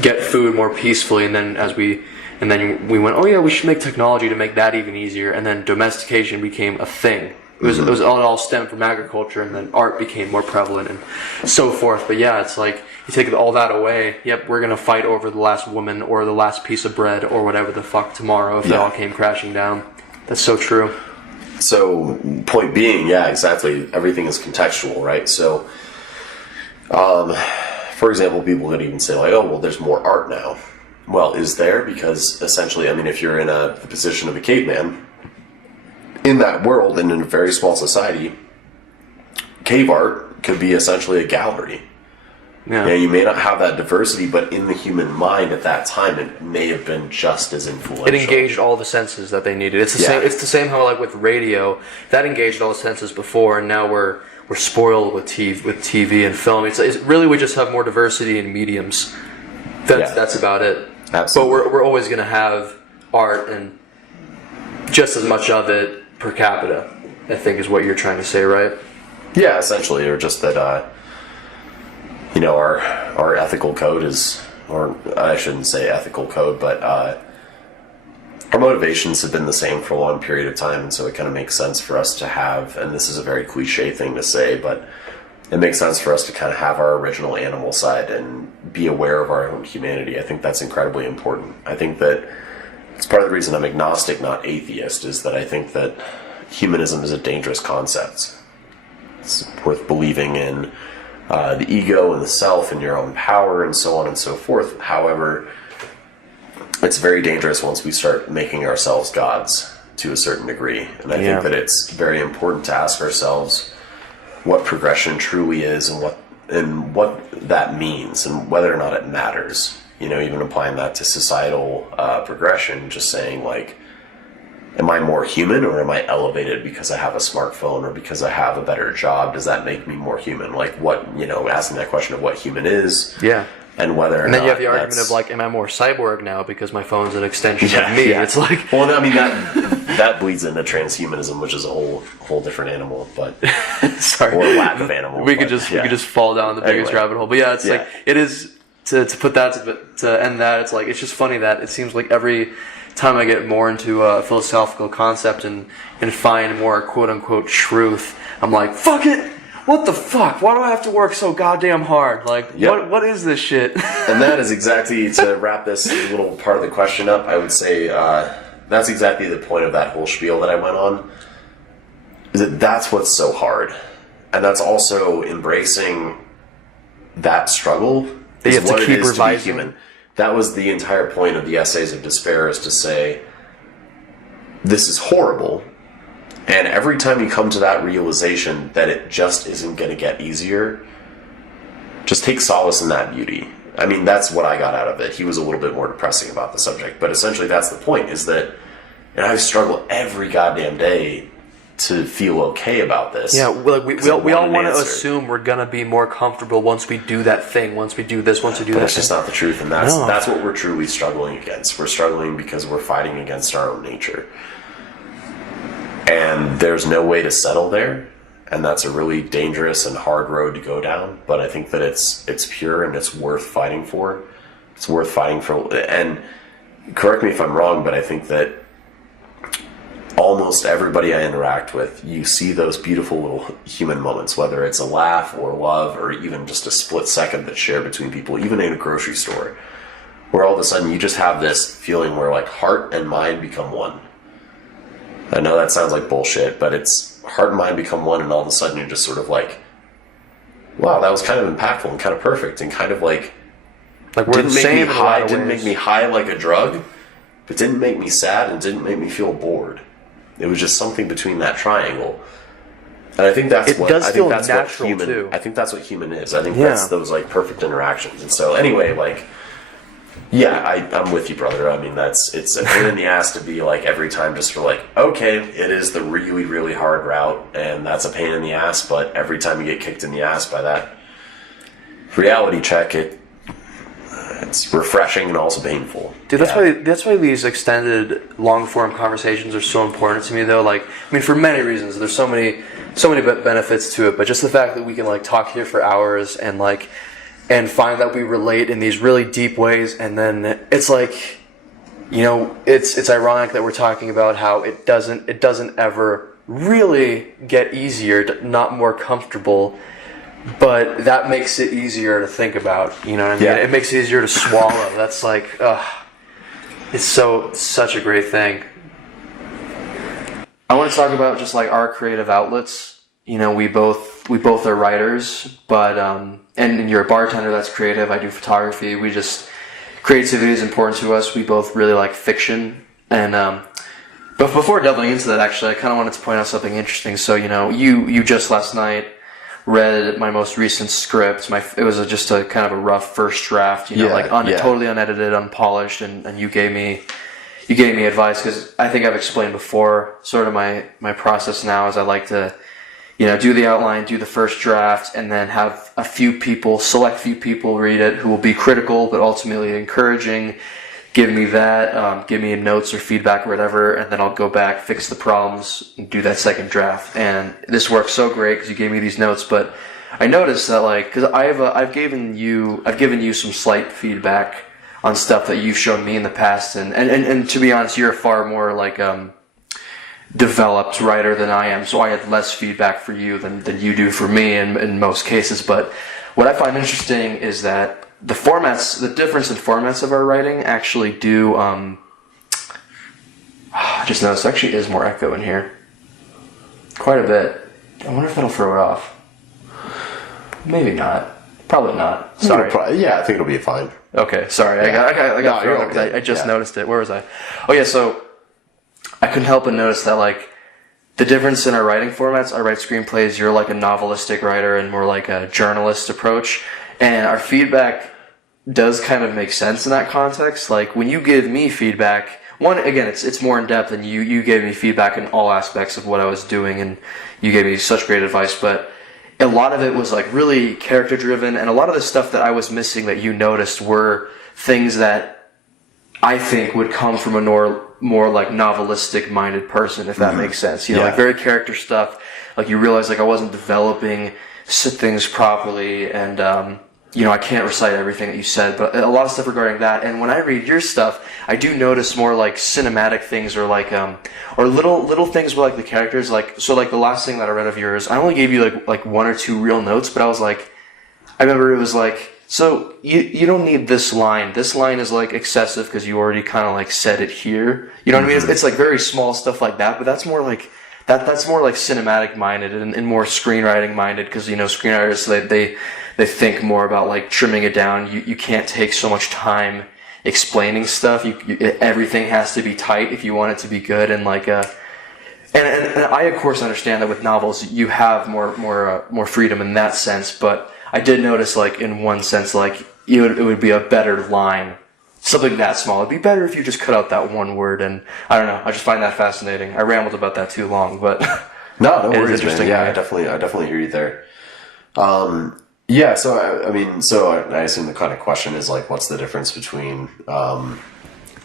get food more peacefully, and then we went, oh yeah, we should make technology to make that even easier, and then domestication became a thing. It all stemmed from agriculture, and then art became more prevalent and so forth. But yeah, it's like you take all that away. Yep, we're gonna fight over the last woman or the last piece of bread or whatever the fuck tomorrow if it all came crashing down. That's so true. So, point being, yeah, exactly. Everything is contextual, right? So, for example, people could even say like, oh, well, there's more art now. Well, is there? Because essentially, I mean, if you're in the position of a caveman, in that world and in a very small society, cave art could be essentially a gallery. Yeah. You may not have that diversity, but in the human mind at that time, it may have been just as influential. It engaged all the senses that they needed. It's the same. It's the same how like with radio, that engaged all the senses before, and now we're spoiled with TV and film. It's really we just have more diversity in mediums. That's about it. Absolutely. But we're always going to have art and just as much of it per capita, I think is what you're trying to say, right? Yeah, essentially, or just that, you know, our ethical code is, or I shouldn't say ethical code, but our motivations have been the same for a long period of time, and so it kind of makes sense for us to have, and this is a very cliche thing to say, but it makes sense for us to kind of have our original animal side and be aware of our own humanity. I think that's incredibly important. I think that it's part of the reason I'm agnostic, not atheist, is that I think that humanism is a dangerous concept. It's worth believing in the ego and the self and your own power and so on and so forth. However, it's very dangerous once we start making ourselves gods to a certain degree. And I think that it's very important to ask ourselves what progression truly is and what that means and whether or not it matters. You know, even applying that to societal progression, just saying like, am I more human or am I elevated because I have a smartphone or because I have a better job? Does that make me more human? Like what, you know, asking that question of what human is. Yeah. And whether or not. And then you have the argument of like, am I more cyborg now because my phone's an extension of me? Yeah. It's like. Well, I mean, that bleeds into transhumanism, which is a whole different animal, but. Sorry. Or lack of animal. We could just fall down the biggest rabbit hole. But yeah, it's like, it is. To put that to end that, it's like it's just funny that it seems like every time I get more into a philosophical concept and find more quote unquote truth, I'm like, fuck it, what the fuck? Why do I have to work so goddamn hard? Like, what is this shit? And that is exactly, to wrap this little part of the question up, I would say that's exactly the point of that whole spiel that I went on. Is that that's what's so hard, and that's also embracing that struggle. You have to keep revising. To that was the entire point of the Essays of Despair, is to say, this is horrible, and every time you come to that realization that it just isn't going to get easier, just take solace in that beauty. I mean, that's what I got out of it. He was a little bit more depressing about the subject, but essentially that's the point, is that, and I struggle every goddamn day to feel okay about this. Yeah, like we all want to assume we're gonna be more comfortable once we do that thing, once we do this, once we do that. That's just not the truth, and that's what we're truly struggling against. We're struggling because we're fighting against our own nature, and there's no way to settle there, and that's a really dangerous and hard road to go down. But I think that it's pure and it's worth fighting for. It's worth fighting for, and correct me if I'm wrong, but I think that almost everybody I interact with, you see those beautiful little human moments, whether it's a laugh or love or even just a split second that's shared between people, even in a grocery store, where all of a sudden you just have this feeling where like heart and mind become one. I know that sounds like bullshit, but it's heart and mind become one, and all of a sudden you're just sort of like, wow, that was kind of impactful and kind of perfect and kind of like Like we're the same in a lot of Didn't ways. make me high like a drug, but didn't make me sad and didn't make me feel bored. It was just something between that triangle. And I think that's It does I feel think that's what natural, human. too. I think that's what human is. I think Yeah. that's those like perfect interactions. And so anyway, like, yeah, I'm with you, brother. I mean, it's a pain in the ass to be like every time just for like, okay, it is the really, really hard route, and that's a pain in the ass. But every time you get kicked in the ass by that reality check, it's refreshing and also painful. Dude, that's why these extended, long form conversations are so important to me. Though, like, I mean, for many reasons, there's so many benefits to it. But just the fact that we can like talk here for hours and like, and find that we relate in these really deep ways, and then it's like, you know, it's ironic that we're talking about how it doesn't ever really get easier, not more comfortable. But that makes it easier to think about, you know what I mean? Yeah. It makes it easier to swallow. That's like, it's such a great thing. I want to talk about just like our creative outlets. You know, we both are writers, but and you're a bartender that's creative. I do photography. Creativity is important to us. We both really like fiction, and but before delving into that, actually, I kind of wanted to point out something interesting. So, you know, you just last night read my most recent script. It was just a kind of a rough first draft, you know, totally unedited, unpolished, and you gave me advice, because I think I've explained before sort of my process now is I like to, you know, do the outline, do the first draft, and then have select few people read it who will be critical but ultimately encouraging, give me notes or feedback or whatever, and then I'll go back, fix the problems, and do that second draft. And this works so great because you gave me these notes, but I noticed that, like, because I've given you some slight feedback on stuff that you've shown me in the past, and to be honest, you're a far more like developed writer than I am, so I had less feedback for you than you do for me in most cases. But what I find interesting is that the difference in formats of our writing actually do, I just noticed there actually is more echo in here. Quite a bit. I wonder if that'll throw it off. Maybe not. Probably not. Sorry. I think it'll be fine. Okay, sorry. Yeah. I got thrown because okay. I just noticed it. Where was I? Oh yeah, so I couldn't help but notice that, like, the difference in our writing formats. I write screenplays, you're like a novelistic writer and more like a journalist approach. And our feedback does kind of make sense in that context. Like, when you give me feedback, again, it's more in depth, and you gave me feedback in all aspects of what I was doing, and you gave me such great advice, but a lot of it was like really character driven, and a lot of the stuff that I was missing that you noticed were things that I think would come from a more like novelistic minded person, if that makes sense. You know, like very character stuff. Like, you realize like I wasn't developing things properly, and you know, I can't recite everything that you said, but a lot of stuff regarding that. And when I read your stuff, I do notice more like cinematic things, or like or little things with like the characters. Like, so like the last thing that I read of yours, I only gave you like one or two real notes, but I was like, I remember it was like, so you don't need this line. This line is like excessive because you already kind of like said it here. You know what I mean? It's like very small stuff like that, but that's more like that's more like cinematic minded and more screenwriting minded, because, you know, screenwriters they think more about like trimming it down. You can't take so much time explaining stuff. Everything has to be tight if you want it to be good, and like and I of course understand that with novels you have more freedom in that sense, but I did notice, like, in one sense, like, it would be a better line, something that small. It'd be better if you just cut out that one word, and I don't know. I just find that fascinating. I rambled about that too long, but no worries, interesting. Man. Yeah, I definitely hear you there. Yeah, so I assume the kind of question is like, what's the difference between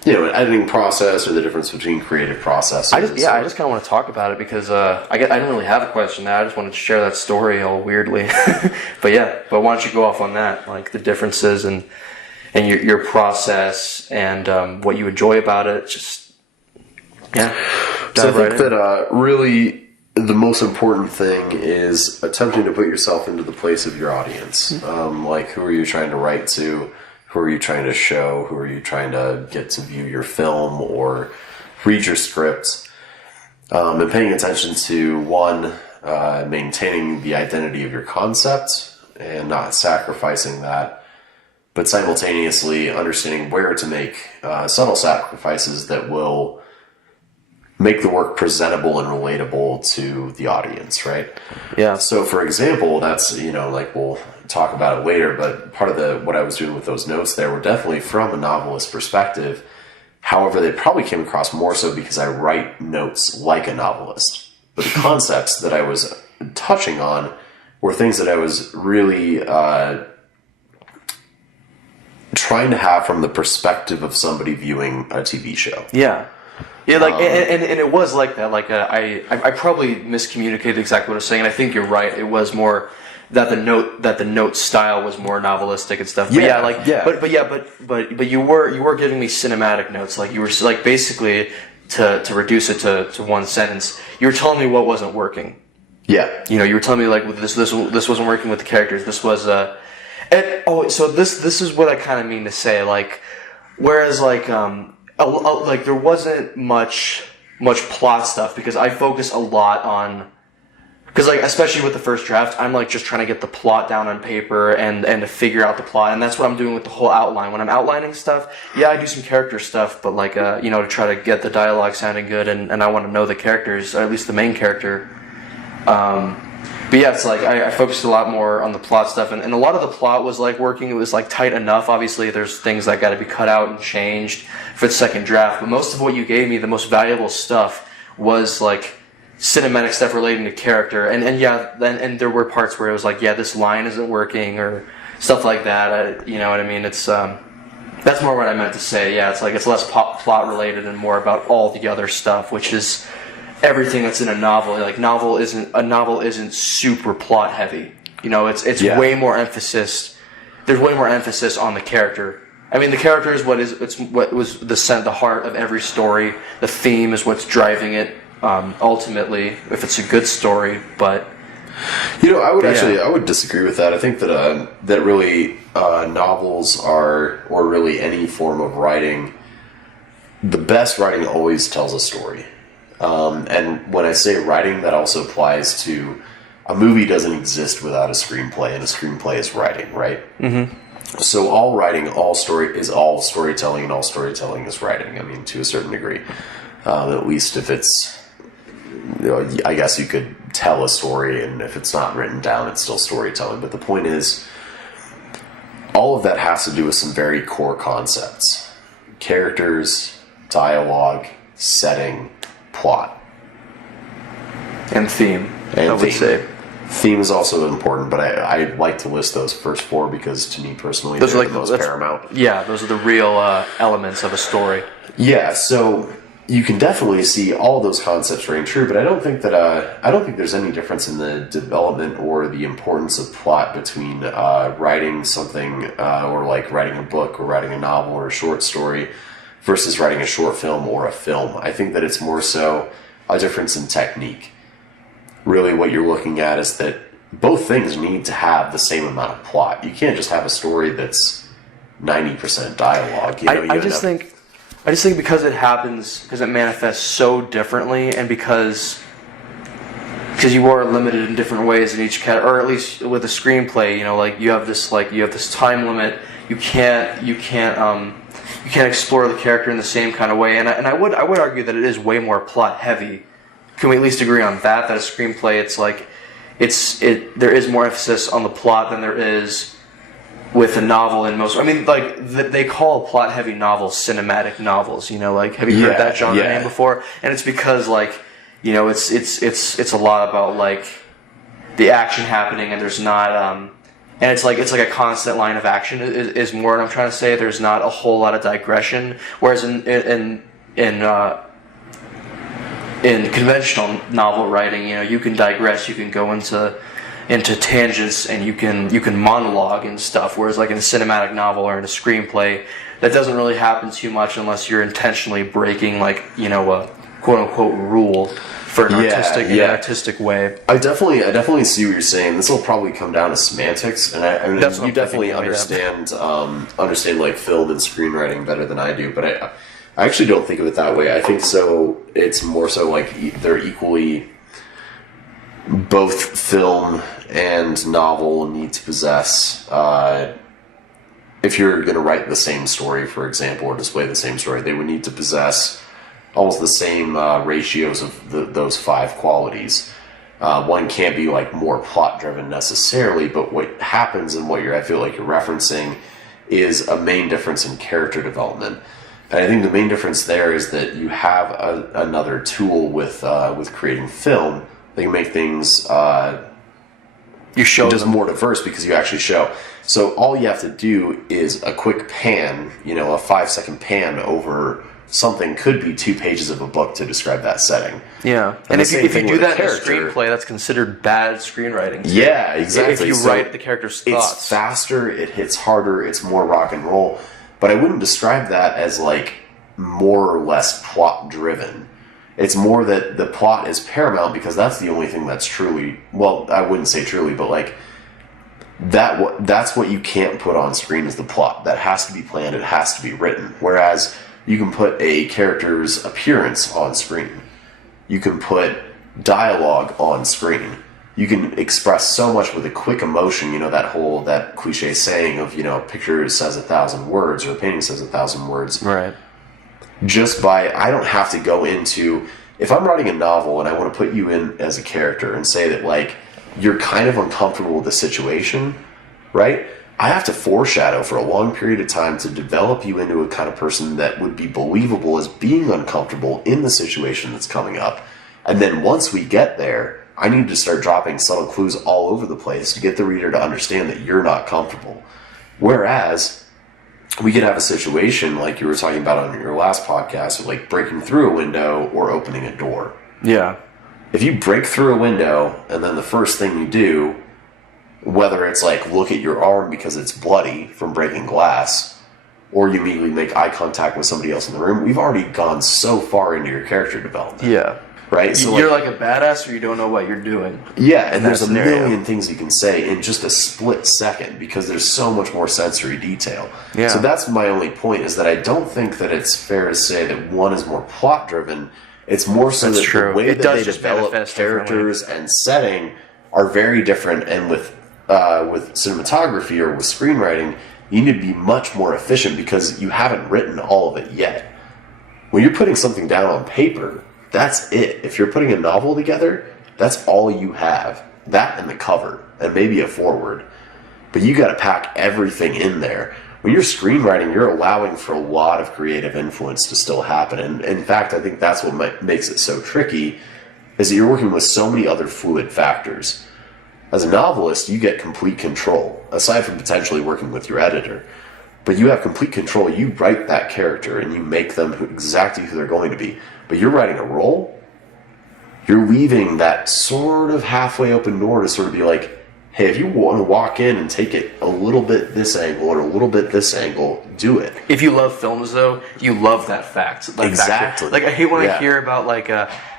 you know, an editing process, or the difference between creative processes? I just kind of want to talk about it, because I didn't really have a question there. I just wanted to share that story all weirdly. but why don't you go off on that, like the differences and your process and what you enjoy about it? Just So I think that really the most important thing is attempting to put yourself into the place of your audience. Like, who are you trying to write to? Who are you trying to show? Who are you trying to get to view your film or read your script? And paying attention to, one, maintaining the identity of your concept and not sacrificing that but simultaneously understanding where to make subtle sacrifices that will make the work presentable and relatable to the audience, right? Yeah. So, for example, that's, like we'll talk about it later, but part of what I was doing with those notes there were definitely from a novelist perspective. However, they probably came across more so because I write notes like a novelist. But the concepts that I was touching on were things that I was really trying to have from the perspective of somebody viewing a TV show. Yeah. Yeah, like, and it was like that. Like, I probably miscommunicated exactly what I was saying, and I think you're right. It was more that the note style was more novelistic and stuff. But but you were giving me cinematic notes. Like, you were like, basically to reduce it to one sentence, you were telling me what wasn't working. Yeah. You were telling me, like, this wasn't working with the characters. This was so this is what I kind of mean to say. Like, whereas like like there wasn't much plot stuff because I focus a lot on, because like especially with the first draft, I'm like just trying to get the plot down on paper and to figure out the plot, and that's what I'm doing with the whole outline. When I'm outlining stuff, yeah, I do some character stuff, but like to try to get the dialogue sounding good, and I want to know the characters, or at least the main character. But yeah, it's like I focused a lot more on the plot stuff, and a lot of the plot was like working. It was like tight enough. Obviously, there's things that got to be cut out and changed for the second draft. But most of what you gave me, the most valuable stuff, was like cinematic stuff relating to character. And there were parts where it was like, yeah, this line isn't working or stuff like that. You know what I mean? It's that's more what I meant to say. Yeah, it's like it's less plot related and more about all the other stuff, which is everything that's in a novel. Like, a novel isn't super plot heavy. It's way more emphasis. There's way more emphasis on the character. I mean, the character is what was the heart of every story. The theme is what's driving it. Ultimately, if it's a good story, but I would disagree with that. I think that really novels are, or really any form of writing, the best writing always tells a story. And when I say writing, that also applies to a movie doesn't exist without a screenplay, and a screenplay is writing, right? Mm-hmm. So all writing, all storytelling, and all storytelling is writing. I mean, to a certain degree, at least if it's, I guess you could tell a story, and if it's not written down, it's still storytelling. But the point is, all of that has to do with some very core concepts: characters, dialogue, setting, plot, and theme. And I would say theme is also important, but I like to list those first four because, to me personally, they're the most paramount. Yeah, those are the real elements of a story. Yeah, so you can definitely see all those concepts ring true, but I don't think there's any difference in the development or the importance of plot between writing something or like writing a book or writing a novel or a short story versus writing a short film or a film. I think that it's more so a difference in technique. Really what you're looking at is that both things need to have the same amount of plot. You can't just have a story that's 90% dialogue. I just think because it manifests so differently, and because you are limited in different ways in each category, or at least with a screenplay, like you have this time limit. You can't explore the character in the same kind of way, and I would argue that it is way more plot heavy. Can we at least agree on that? That a screenplay, there is more emphasis on the plot than there is with a novel in most. I mean, like they call plot heavy novels cinematic novels. Like, have you heard that genre name before? And it's because it's a lot about like the action happening, and there's not and it's like a constant line of action is more what I'm trying to say. There's not a whole lot of digression, whereas in conventional novel writing, you can digress, you can go into tangents, and you can monologue and stuff. Whereas like in a cinematic novel or in a screenplay, that doesn't really happen too much unless you're intentionally breaking like a quote unquote rule for an artistic way. I definitely see what you're saying. This will probably come down to semantics, and I mean, you definitely understand like film and screenwriting better than I do, but I actually don't think of it that way. I think so. It's more so like they're equally, both film and novel need to possess an if you're going to write the same story, for example, or display the same story, they would need to possess almost the same ratios of those 5 qualities. One can't be like more plot driven necessarily, but what happens and what I feel like you're referencing is a main difference in character development. And I think the main difference there is that you have another tool with creating film. They can make things You show just them. more diverse because you actually show. So all you have to do is a quick pan, a 5-second pan over something, could be 2 pages of a book to describe that setting. Yeah, and if you do that in a screenplay, that's considered bad screenwriting. Too. Yeah, exactly. If you write the character's thoughts, it's faster, it hits harder, it's more rock and roll. But I wouldn't describe that as like more or less plot driven. It's more that the plot is paramount because that's the only thing that's truly, well, I wouldn't say truly, but like that's what you can't put on screen is the plot. That has to be planned, it has to be written. Whereas you can put a character's appearance on screen. You can put dialogue on screen. You can express so much with a quick emotion, that cliche saying of, a picture says 1,000 words or a painting says 1,000 words. right? I don't have to go into, if I'm writing a novel and I want to put you in as a character and say that like, you're kind of uncomfortable with the situation, right? I have to foreshadow for a long period of time to develop you into a kind of person that would be believable as being uncomfortable in the situation that's coming up. And then once we get there, I need to start dropping subtle clues all over the place to get the reader to understand that you're not comfortable. Whereas we could have a situation like you were talking about on your last podcast of like breaking through a window or opening a door. Yeah. If you break through a window and then the first thing you do, whether it's like look at your arm because it's bloody from breaking glass, or you immediately make eye contact with somebody else in the room, we've already gone so far into your character development. Yeah. Right? So you're like a badass or you don't know what you're doing. Yeah, and there's a scenario. million things you can say in just a split second because there's so much more sensory detail. Yeah. So that's my only point is that I don't think that it's fair to say that one is more plot driven. It's more so That's that true. the way It that does they just develop manifest characters and setting are very different. And with cinematography or with screenwriting, you need to be much more efficient because you haven't written all of it yet. When you're putting something down on paper, that's it. If you're putting a novel together, that's all you have. That and the cover, and maybe a foreword. But you got to pack everything in there. When you're screenwriting, you're allowing for a lot of creative influence to still happen. And in fact, I think that's what makes it so tricky, is that you're working with so many other fluid factors. As a novelist, you get complete control, aside from potentially working with your editor. But you have complete control. You write that character, and you make them exactly who they're going to be. But you're writing a role, you're leaving that sort of halfway open door to sort of be like, hey, if you want to walk in and take it a little bit this angle or a little bit this angle, do it. If you love films, though, you love that fact. Like, Exactly. Like I hate when I hear about like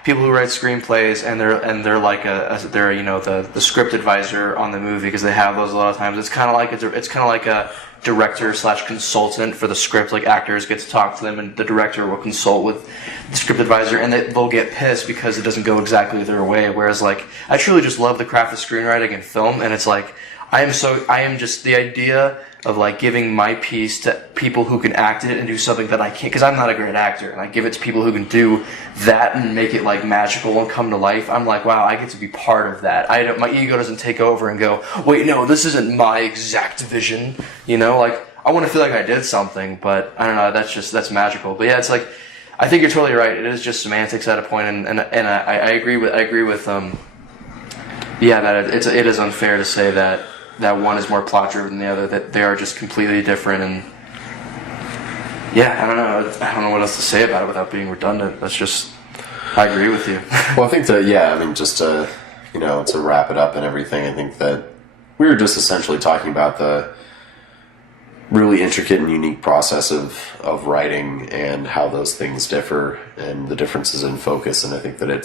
people who write screenplays and they're like the script advisor on the movie because they have those a lot of times. It's kind of like a director / consultant for the script. Like actors get to talk to them, and the director will consult with the script advisor, and they'll get pissed because it doesn't go exactly their way. Whereas like I truly just love the craft of screenwriting and film, and it's like I am just the idea of like giving my piece to people who can act it and do something that I can't, because I'm not a great actor, and I give it to people who can do that and make it like magical and come to life. I'm like, wow, I get to be part of that. My ego doesn't take over and go, wait, no, this isn't my exact vision. Like I want to feel like I did something, but I don't know. That's magical. But yeah, it's like I think you're totally right. It is just semantics at a point, and I agree with that it is unfair to say that one is more plot driven than the other, that they are just completely different. And yeah, I don't know what else to say about it without being redundant. I agree with you. Well, I think just to wrap it up and everything, I think that we were just essentially talking about the really intricate and unique process of writing and how those things differ and the differences in focus. And I think that I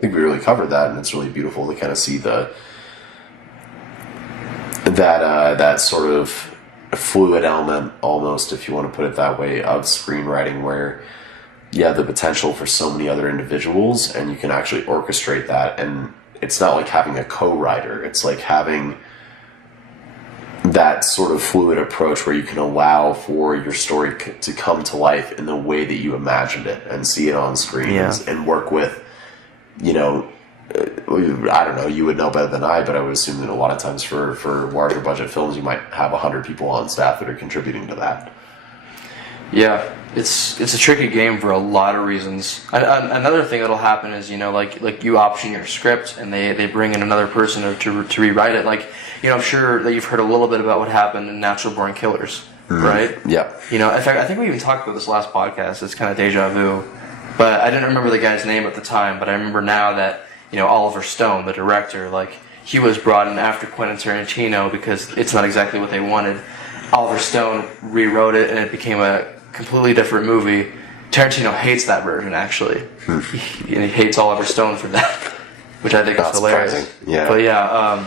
think we really covered that, and it's really beautiful to kind of see that sort of fluid element, almost, if you want to put it that way, of screenwriting, where you have the potential for so many other individuals, and you can actually orchestrate that. And it's not like having a co-writer; it's like having that sort of fluid approach where you can allow for your story to come to life in the way that you imagined it and see it on screen and work with, you know, I don't know, you would know better than I, but I would assume that a lot of times for larger budget films, you might have 100 people on staff that are contributing to that. Yeah, it's a tricky game for a lot of reasons. Another thing that'll happen is, you know, like you option your script and they bring in another person to rewrite it. Like, you know, I'm sure that you've heard a little bit about what happened in Natural Born Killers, right? Yeah. You know, in fact, I think we even talked about this last podcast. It's kind of deja vu, but I didn't remember the guy's name at the time. But I remember now that, you know, Oliver Stone, the director, like, he was brought in after Quentin Tarantino because it's not exactly what they wanted. Oliver Stone rewrote it and it became a completely different movie. Tarantino hates that version, actually. He hates Oliver Stone for that, which I think is hilarious. Surprising. Yeah. But yeah,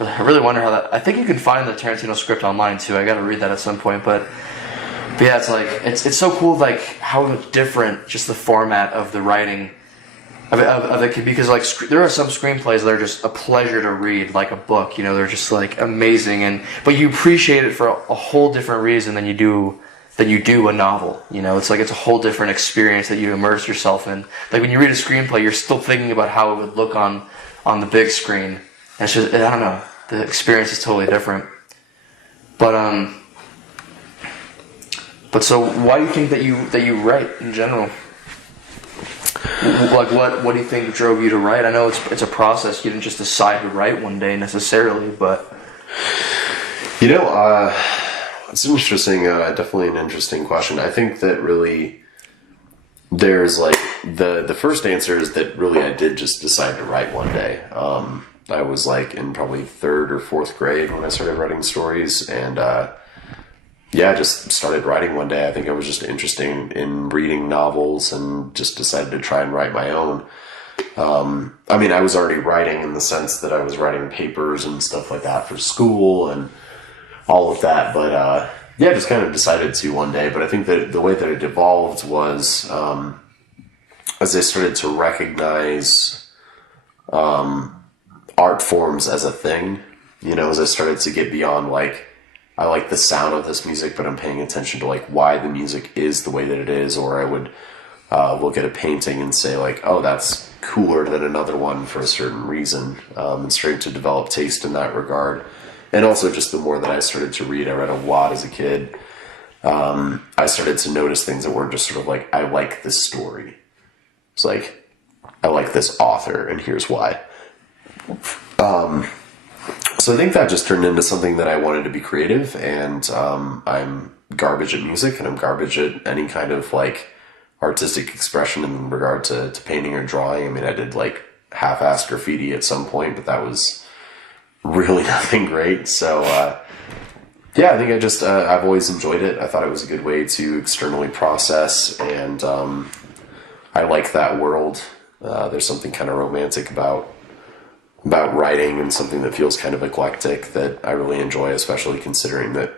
I really wonder how that. I think you can find the Tarantino script online too. I got to read that at some point. But yeah, it's like it's so cool, like how different just the format of the writing of it can be. Because like there are some screenplays that are just a pleasure to read, like a book. You know, they're just like amazing, but you appreciate it for a whole different reason than you do a novel. You know, it's like it's a whole different experience that you immerse yourself in. Like when you read a screenplay, you're still thinking about how it would look on the big screen. And it's just, I don't know, the experience is totally different. But so why do you think that you write in general? Like what do you think drove you to write? I know it's a process. You didn't just decide to write one day necessarily, but you know, it's interesting. Definitely an interesting question. I think that really there's like the first answer is that really I did just decide to write one day. I was like in probably 3rd or 4th grade when I started writing stories, and I just started writing one day. I think I was just interested in reading novels and just decided to try and write my own. I mean, I was already writing in the sense that I was writing papers and stuff like that for school and all of that, but just kind of decided to one day. But I think that the way that it evolved was as I started to recognize art forms as a thing, you know, as I started to get beyond like, I like the sound of this music, but I'm paying attention to like why the music is the way that it is, or I would look at a painting and say like, oh, that's cooler than another one for a certain reason, and starting to develop taste in that regard. And also just the more that I started to read, I read a lot as a kid, I started to notice things that were just sort of like, I like this story. It's like, I like this author, and here's why. So I think that just turned into something that I wanted to be creative, and I'm garbage at music, and I'm garbage at any kind of like artistic expression in regard to painting or drawing. I mean, I did like half-assed graffiti at some point, but that was really nothing great. So I think I just I've always enjoyed it. I thought it was a good way to externally process, and I like that world. There's something kind of romantic about writing, and something that feels kind of eclectic that I really enjoy, especially considering that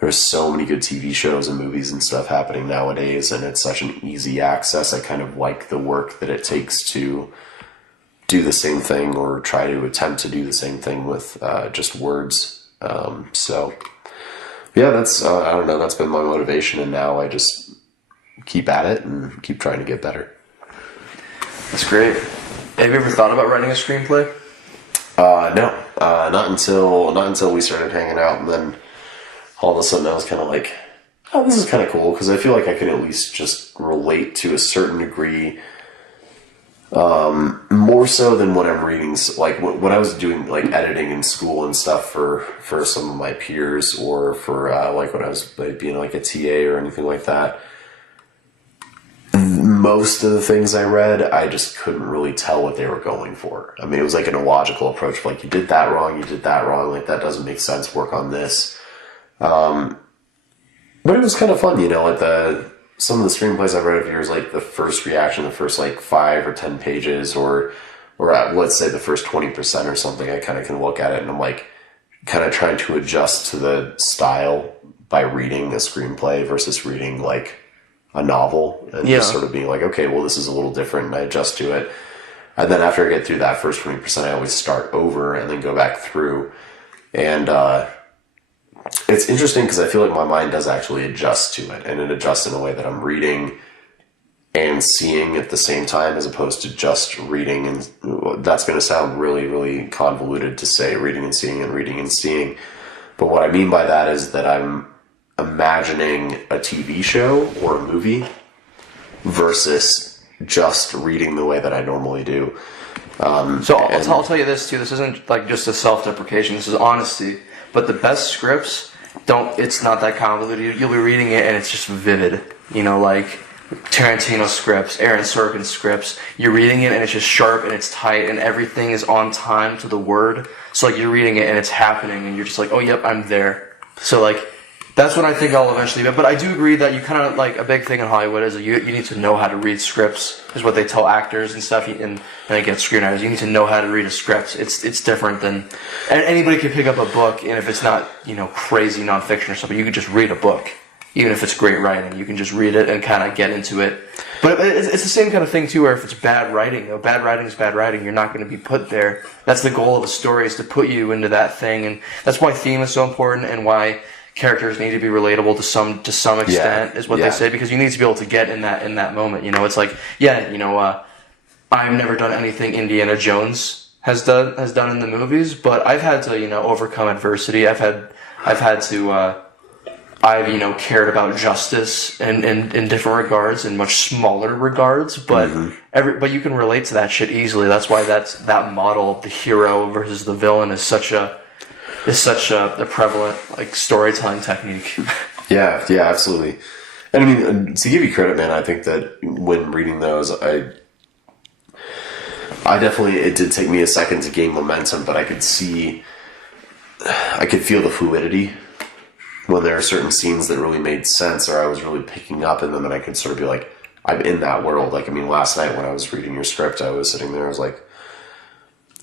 there's so many good TV shows and movies and stuff happening nowadays, and it's such an easy access. I kind of like the work that it takes to do the same thing, or try to attempt to do the same thing with just words. So that's I don't know, that's been my motivation, and now I just keep at it and keep trying to get better. that's great. Have you ever thought about writing a screenplay? No, not until we started hanging out, and then all of a sudden I was kind of like, oh, this is kind of cool, because I feel like I can at least just relate to a certain degree, more so than what I'm reading. Like when I was doing like editing in school and stuff for some of my peers, or for like when I was being like a TA or anything like that, most of the things I read, I just couldn't really tell what they were going for. I mean, it was like an illogical approach, like, you did that wrong, like, that doesn't make sense, work on this. But it was kind of fun, you know, like some of the screenplays I've read of yours, like the first reaction, the first like 5 or 10 pages, or let's say the first 20% or something, I kind of can look at it and I'm like, kind of trying to adjust to the style by reading a screenplay versus reading like a novel, and just sort of being like, okay, well, this is a little different, and I adjust to it. And then after I get through that first 20%, I always start over and then go back through. And It's interesting because I feel like my mind does actually adjust to it, and it adjusts in a way that I'm reading and seeing at the same time, as opposed to just reading. And that's going to sound really, really convoluted to say, reading and seeing and reading and seeing. But what I mean by that is that I'm imagining a TV show or a movie versus just reading the way that I normally do. So I'll tell you this too. This isn't like just a self-deprecation. This is honesty. But the best scripts it's not that convoluted. You'll be reading it and it's just vivid. You know, like Tarantino scripts, Aaron Sorkin scripts. You're reading it and it's just sharp and it's tight and everything is on time to the word. So like you're reading it and it's happening and you're just like, oh yep, I'm there. So like that's what I think I'll eventually be. But I do agree that you kind of like a big thing in Hollywood is that you need to know how to read scripts, is what they tell actors and stuff, and again screenwriters. You need to know how to read a script. It's different than, and anybody can pick up a book, and if it's not crazy nonfiction or something, you can just read a book. Even if it's great writing, you can just read it and kind of get into it. But it's the same kind of thing too, where if it's bad writing, bad writing is bad writing. You're not going to be put there. That's the goal of a story, is to put you into that thing, and that's why theme is so important, and why characters need to be relatable to some extent, is what they say, because you need to be able to get in that moment. It's like, I've never done anything Indiana Jones has done in the movies, but I've had to overcome adversity. I've cared about justice in different regards, in much smaller regards, but but you can relate to that shit easily. That's why that model, the hero versus the villain, is such a prevalent like storytelling technique. Yeah, absolutely. And I mean, to give you credit, man, I think that when reading those, I definitely, it did take me a second to gain momentum, but I could feel the fluidity when there are certain scenes that really made sense, or I was really picking up in them, and I could sort of be like, I'm in that world. Like, I mean, last night when I was reading your script, I was sitting there, I was like,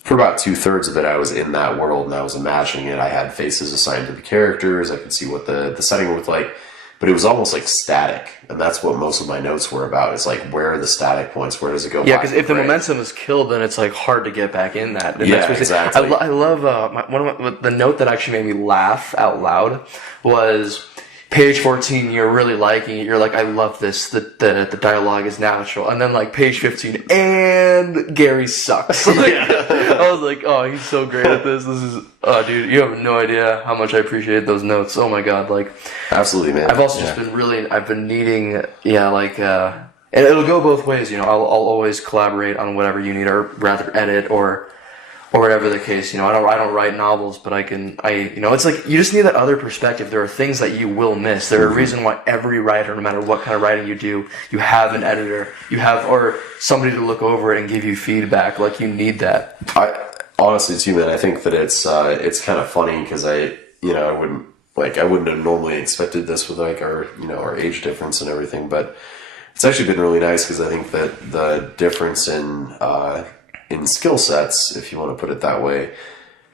for about 2/3 of it, I was in that world and I was imagining it. I had faces assigned to the characters. I could see what the setting looked like, but it was almost like static. And that's what most of my notes were about. It's like, where are the static points? Where does it go? Yeah, because if the momentum is killed, then it's like hard to get back in that. And that's exactly. I love the note that actually made me laugh out loud was page 14. You're really liking it. You're like, I love this. The dialogue is natural. And then like page 15, and Gary sucks. I was like, oh, he's so great at this. This is, oh, dude, you have no idea how much I appreciate those notes. Oh my god, like, absolutely, man. I've also just been I've been needing, and it'll go both ways. I'll always collaborate on whatever you need, or rather edit or whatever the case. I don't write novels, but it's like, you just need that other perspective. There are things that you will miss. There are a reason why every writer, no matter what kind of writing you do, you have an editor, or somebody to look over it and give you feedback. Like, you need that. Honestly, too, man, I think that it's kind of funny because I wouldn't have normally expected this with like our age difference and everything, but it's actually been really nice because I think that the difference in skill sets, if you want to put it that way,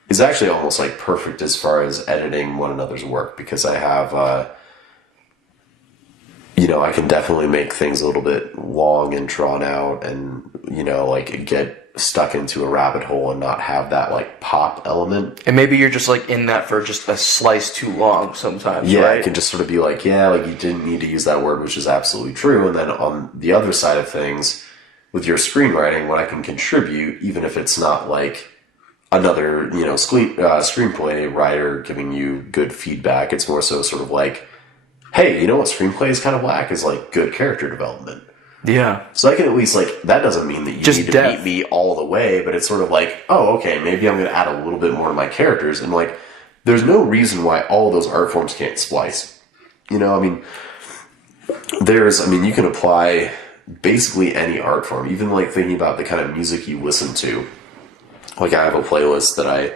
is actually almost like perfect as far as editing one another's work, because I have, I can definitely make things a little bit long and drawn out and, like get stuck into a rabbit hole and not have that like pop element. And maybe you're just like in that for just a slice too long sometimes, yeah, right? I can just sort of be like, yeah, like you didn't need to use that word, which is absolutely true. And then on the other side of things, with your screenwriting, what I can contribute, even if it's not like another, screenplay writer giving you good feedback, it's more so sort of like, hey, you know what screenplay is kind of whack is like good character development. Yeah. So I can at least, like, that doesn't mean that you need to meet me all the way, but it's sort of like, oh, okay, maybe I'm going to add a little bit more to my characters. And, like, there's no reason why all of those art forms can't splice. You can apply basically any art form, even, like, thinking about the kind of music you listen to. Like, I have a playlist that I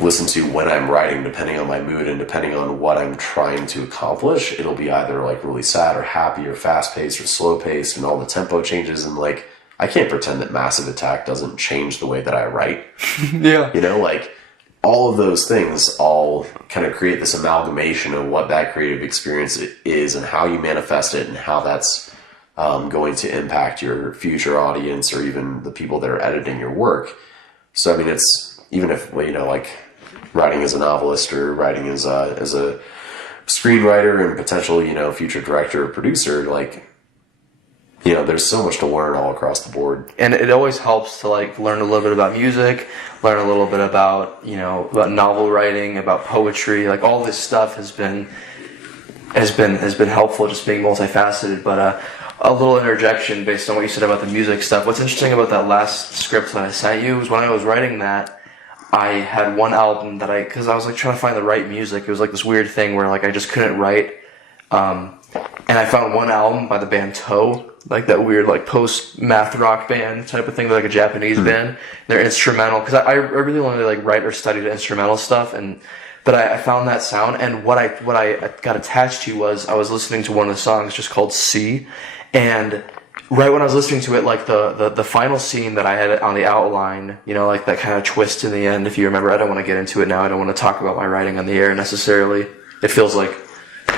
listen to when I'm writing, depending on my mood and depending on what I'm trying to accomplish. It'll be either like really sad or happy or fast paced or slow paced, and all the tempo changes. And like, I can't pretend that Massive Attack doesn't change the way that I write. Yeah. Like all of those things all kind of create this amalgamation of what that creative experience is and how you manifest it and how that's going to impact your future audience or even the people that are editing your work. So, I mean, it's, even if, writing as a novelist or writing as a screenwriter and potential, future director or producer, like, there's so much to learn all across the board. And it always helps to like learn a little bit about music, learn a little bit about, about novel writing, about poetry. Like all this stuff has been helpful, just being multifaceted. But a little interjection based on what you said about the music stuff. What's interesting about that last script that I sent you was when I was writing that, I had one album that because I was like trying to find the right music. It was like this weird thing where like I just couldn't write. And I found one album by the band Toe, like that weird like post math rock band type of thing, like a Japanese band. They're instrumental because I really only like write or study the instrumental stuff, but I found that sound, and what I got attached to was I was listening to one of the songs just called C, and right when I was listening to it, like the final scene that I had on the outline, like that kind of twist in the end, if you remember. I don't want to get into it now. I don't want to talk about my writing on the air necessarily. It feels like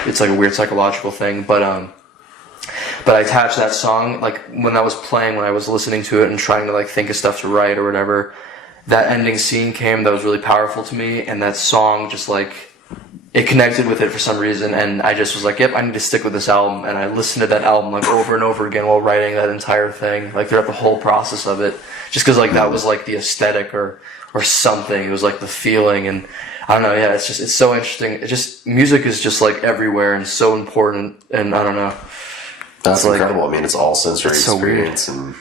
it's like a weird psychological thing, but I attached that song, like when that was playing, when I was listening to it and trying to like think of stuff to write or whatever, that ending scene came that was really powerful to me, and that song just like, it connected with it for some reason, and I just was like, yep, I need to stick with this album, and I listened to that album like over and over again while writing that entire thing, like throughout the whole process of it, just because like that was like the aesthetic or something. It was like the feeling, and I don't know, yeah, it's so interesting. Music is just like everywhere and so important, and I don't know. That's like, incredible. I mean, it's all sensory it's so experience, and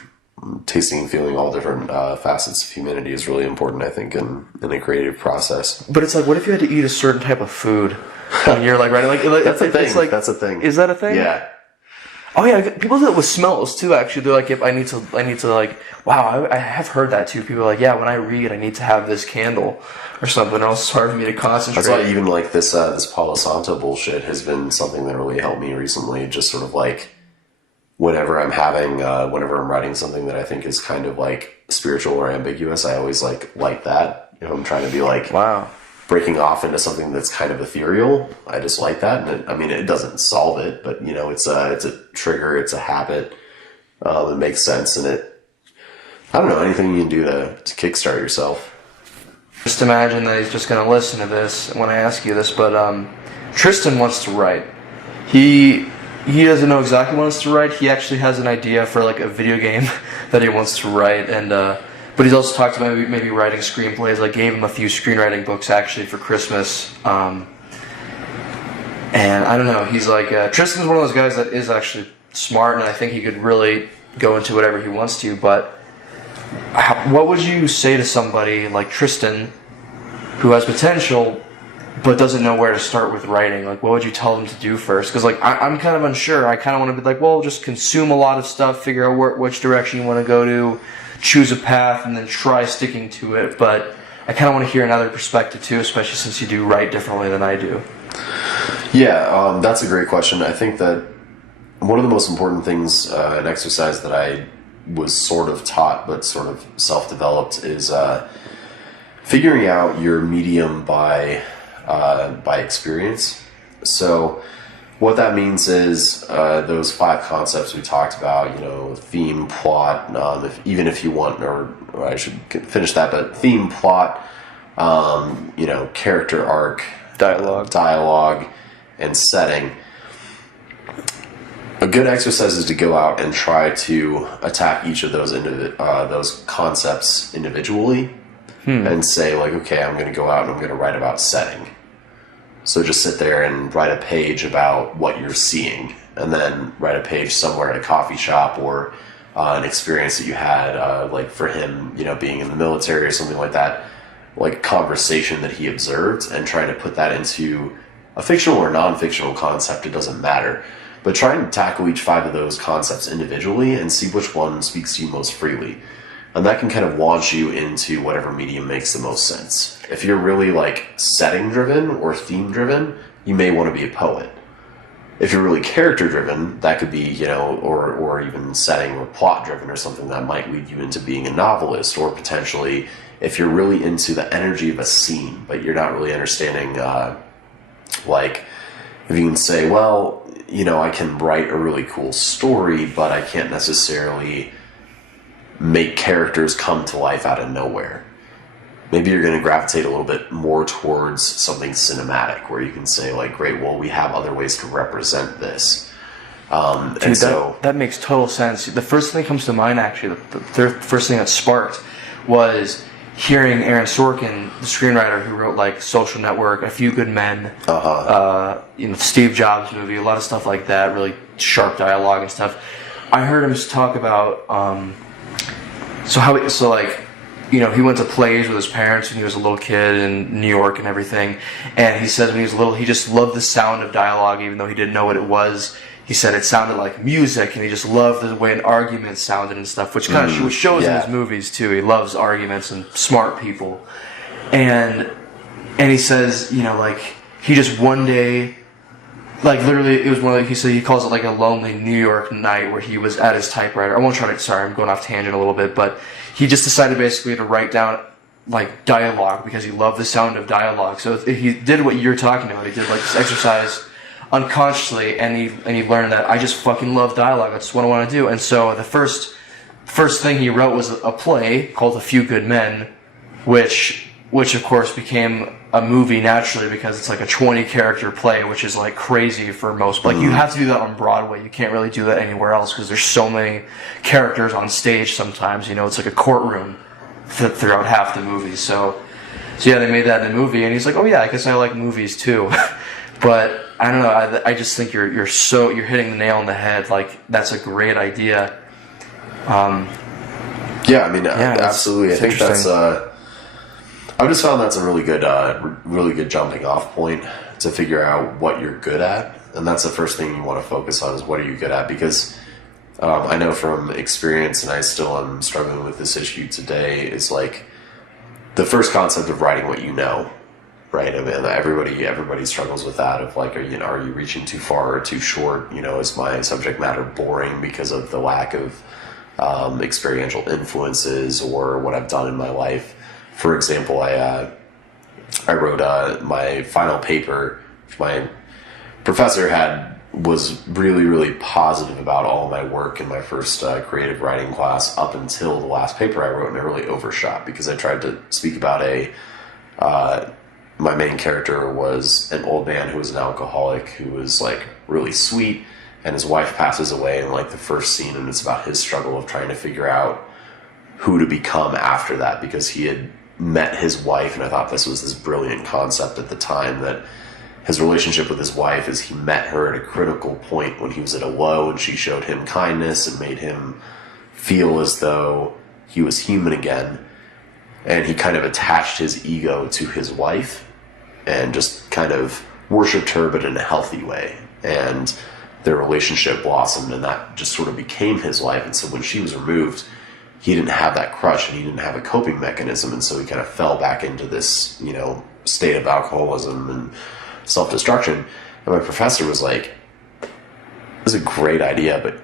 tasting and feeling all different facets of humanity is really important, I think, in the creative process. But it's like, what if you had to eat a certain type of food when you're like writing? Like that's a thing. It's like, that's a thing. Is that a thing? Yeah. Oh yeah, people do it with smells too. Actually, they're like, if I need to like, wow, I have heard that too. People are like, yeah, when I read, I need to have this candle or something else. It's hard for me to concentrate. That's why even like this Palo Santo bullshit has been something that really helped me recently. Just sort of like, whenever I'm writing something that I think is kind of like spiritual or ambiguous, I always like that. I'm trying to be like, wow, breaking off into something that's kind of ethereal. I just like that, and it doesn't solve it, but it's a trigger, it's a habit. It makes sense, and I don't know, anything you can do to kickstart yourself. Just imagine that he's just going to listen to this when I ask you this, but Tristan wants to write. He doesn't know exactly what he wants to write. He actually has an idea for like a video game that he wants to write, and but he's also talked about maybe writing screenplays. I gave him a few screenwriting books actually for Christmas, and I don't know. He's like Tristan's one of those guys that is actually smart, and I think he could really go into whatever he wants to. But what would you say to somebody like Tristan, who has potential but doesn't know where to start with writing? Like, what would you tell them to do first? Because like I'm kind of unsure. I kind of want to be like, well, just consume a lot of stuff, figure out which direction you want to go to, choose a path, and then try sticking to it. But I kind of want to hear another perspective too, especially since you do write differently than I do. Yeah, that's a great question. I think that one of the most important things, an exercise that I was sort of taught but sort of self-developed, is figuring out your medium by experience. So what that means is those 5 concepts we talked about, theme, plot, even if you want, or I should finish that, but theme, plot, character arc, dialogue, and setting. A good exercise is to go out and try to attack each of those concepts individually and say, like, okay, I'm going to go out and I'm going to write about setting. So just sit there and write a page about what you're seeing, and then write a page somewhere at a coffee shop or an experience that you had, like for him, being in the military or something like that, like conversation that he observed, and trying to put that into a fictional or non-fictional concept. It doesn't matter. But try and tackle each 5 of those concepts individually and see which one speaks to you most freely. And that can kind of launch you into whatever medium makes the most sense. If you're really like setting driven or theme driven, you may want to be a poet. If you're really character driven, that could be, or even setting or plot driven or something that might lead you into being a novelist. Or potentially, if you're really into the energy of a scene, but you're not really understanding, like, if you can say, well, I can write a really cool story, but I can't necessarily make characters come to life out of nowhere. maybe you're going to gravitate a little bit more towards something cinematic where you can say like, great, well, we have other ways to represent this. Dude, and so that makes total sense. The first thing that comes to mind, actually, the first thing that sparked was hearing Aaron Sorkin, the screenwriter who wrote like Social Network, A Few Good Men, Steve Jobs movie, a lot of stuff like that, really sharp dialogue and stuff. I heard him talk about he went to plays with his parents when he was a little kid in New York and everything, and he says when he was little he just loved the sound of dialogue even though he didn't know what it was. He said it sounded like music, and he just loved the way an argument sounded and stuff, which kind of shows in his movies too. He loves arguments and smart people, and he says, he just one day, literally, it was one of he said he calls it like a lonely New York night where he was at his typewriter. Sorry, I'm going off tangent a little bit, but he just decided basically to write down like dialogue because he loved the sound of dialogue. So he did what you're talking about. He did like this exercise unconsciously, and he learned that I just fucking love dialogue. That's what I want to do. And so the first thing he wrote was a play called A Few Good Men, which of course became a movie naturally because it's like a 20 character play, which is like crazy for most. Like you have to do that on Broadway. You can't really do that anywhere else because there's so many characters on stage. Sometimes it's like a courtroom throughout half the movie. So yeah, they made that in the movie, and he's like, oh yeah, I guess I like movies too. But I don't know. I just think you're hitting the nail on the head. Like that's a great idea. Absolutely. I think that's. I've just found that's a really good jumping off point to figure out what you're good at, and that's the first thing you want to focus on is what are you good at, because I know from experience, and I still am struggling with this issue today, is like the first concept of writing what you know. Right, I mean, everybody struggles with that. Of like, are you reaching too far or too short? Is my subject matter boring because of the lack of experiential influences or what I've done in my life? For example, I wrote my final paper. My professor was really, really positive about all my work in my first creative writing class up until the last paper I wrote, and I really overshot because I tried to speak about my main character was an old man who was an alcoholic who was like really sweet, and his wife passes away in like the first scene, and it's about his struggle of trying to figure out who to become after that, because he had met his wife, and I thought this was this brilliant concept at the time, that his relationship with his wife is he met her at a critical point when he was at a low, and she showed him kindness and made him feel as though he was human again, and he kind of attached his ego to his wife and just kind of worshipped her, but in a healthy way. And their relationship blossomed, and that just sort of became his life. And so when she was removed, he didn't have that crutch, and he didn't have a coping mechanism. And so he kind of fell back into this, state of alcoholism and self-destruction. And my professor was like, "This is a great idea, but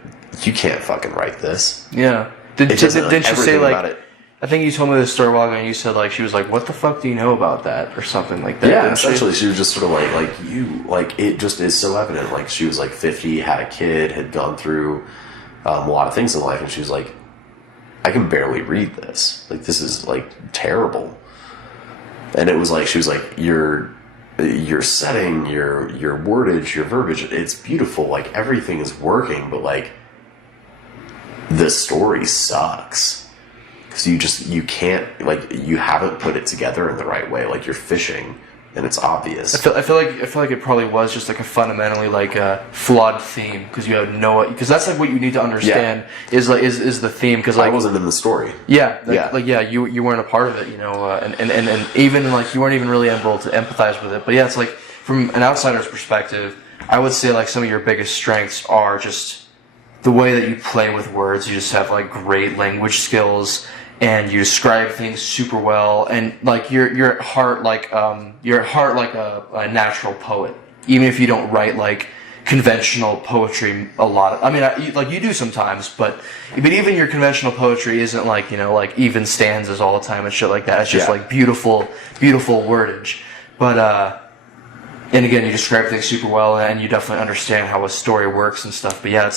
you can't fucking write this." Yeah. Didn't you say like? I think you told me this story a while ago, and you said, like, she was like, what the fuck do you know about that? Or something like that. Yeah, essentially, she was just sort of it just is so evident. Like, she was, 50, had a kid, had gone through a lot of things in life, and she was like, I can barely read this. Like, this is, terrible. And it was like, she was like, your setting, your wordage, your verbiage, it's beautiful. Like, everything is working, but, the story sucks. Because you can't, you haven't put it together in the right way. Like, you're fishing, and it's obvious. I feel like it probably was just, a fundamentally, flawed theme. Because you have because that's, what you need to understand is the theme. Because, I wasn't in the story. Yeah. You weren't a part of it, and even, you weren't even really able to empathize with it. But, yeah, it's, from an outsider's perspective, I would say, some of your biggest strengths are just the way that you play with words. You just have, great language skills, and you describe things super well, and you're at heart like a natural poet, even if you don't write conventional poetry a lot. I mean, you do sometimes, but even your conventional poetry isn't even stanzas all the time and shit like that. It's just beautiful wordage. But and again, you describe things super well, and you definitely understand how a story works and stuff. But yeah,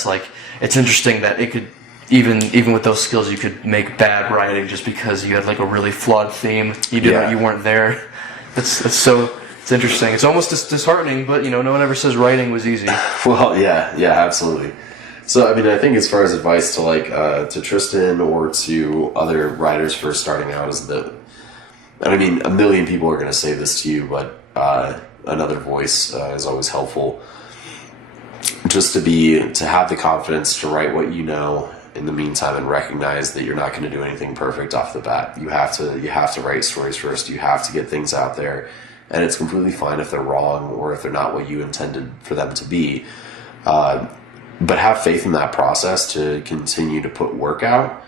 it's interesting that it could. even with those skills, you could make bad writing just because you had like a really flawed theme. You weren't there. It's interesting. It's almost disheartening, but no one ever says writing was easy. Well, yeah, absolutely. So, I mean, I think as far as advice to to Tristan or to other writers first starting out is that, and I mean, a million people are going to say this to you, but another voice is always helpful. Just to have the confidence to write what you know in the meantime and recognize that you're not going to do anything perfect off the bat. You have to write stories first. You have to get things out there, and it's completely fine if they're wrong or if they're not what you intended for them to be. But have faith in that process to continue to put work out,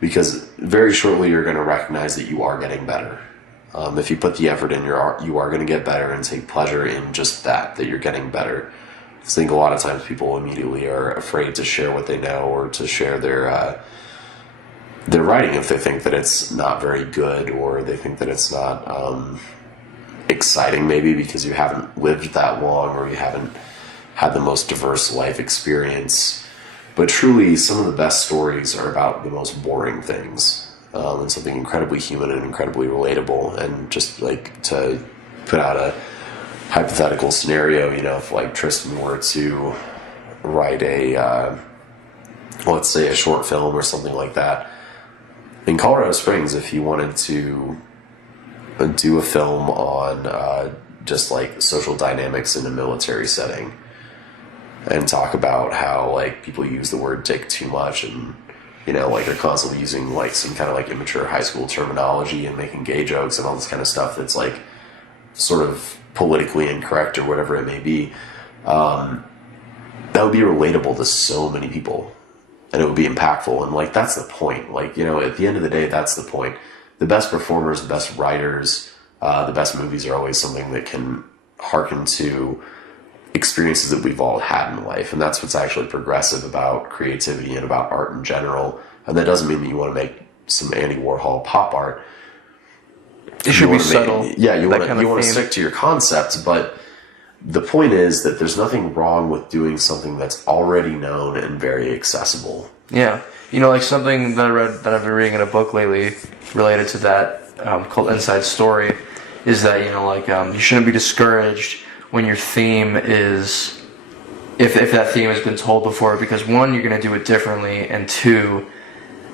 because very shortly you're going to recognize that you are getting better. If you put the effort in, you are going to get better and take pleasure in just that you're getting better. I think a lot of times people immediately are afraid to share what they know or to share their writing if they think that it's not very good, or they think that it's not exciting, maybe because you haven't lived that long or you haven't had the most diverse life experience. But truly, some of the best stories are about the most boring things, and something incredibly human and incredibly relatable. And just like to put out a hypothetical scenario, if like Tristan were to write let's say a short film or something like that in Colorado Springs, if he wanted to do a film on just like social dynamics in a military setting, and talk about how like people use the word dick too much, and like they're constantly using like some kind of like immature high school terminology and making gay jokes and all this kind of stuff that's like sort of politically incorrect or whatever it may be, that would be relatable to so many people, and it would be impactful. And like that's the point. Like at the end of the day, that's the point. The best performers, the best writers, the best movies are always something that can hearken to experiences that we've all had in life. And that's what's actually progressive about creativity and about art in general. And that doesn't mean that you want to make some Andy Warhol pop art. It should be subtle. You want to stick to your concepts, but the point is that there's nothing wrong with doing something that's already known and very accessible. Yeah. Like something that I've been reading in a book lately related to that, called Inside Story, is that, you shouldn't be discouraged when your theme is, if that theme has been told before, because one, you're going to do it differently, and two,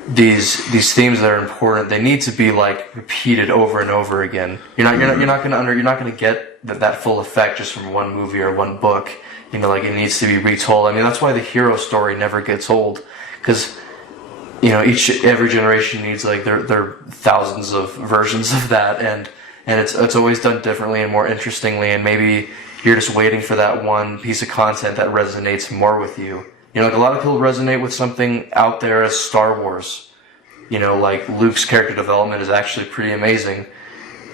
these themes that are important, they need to be like repeated over and over again. You're not going to get that full effect just from one movie or one book. Like it needs to be retold. I mean, that's why the hero story never gets old, because every generation needs like their thousands of versions of that, and it's always done differently and more interestingly, and maybe you're just waiting for that one piece of content that resonates more with you. Like a lot of people resonate with something out there as Star Wars. Like Luke's character development is actually pretty amazing,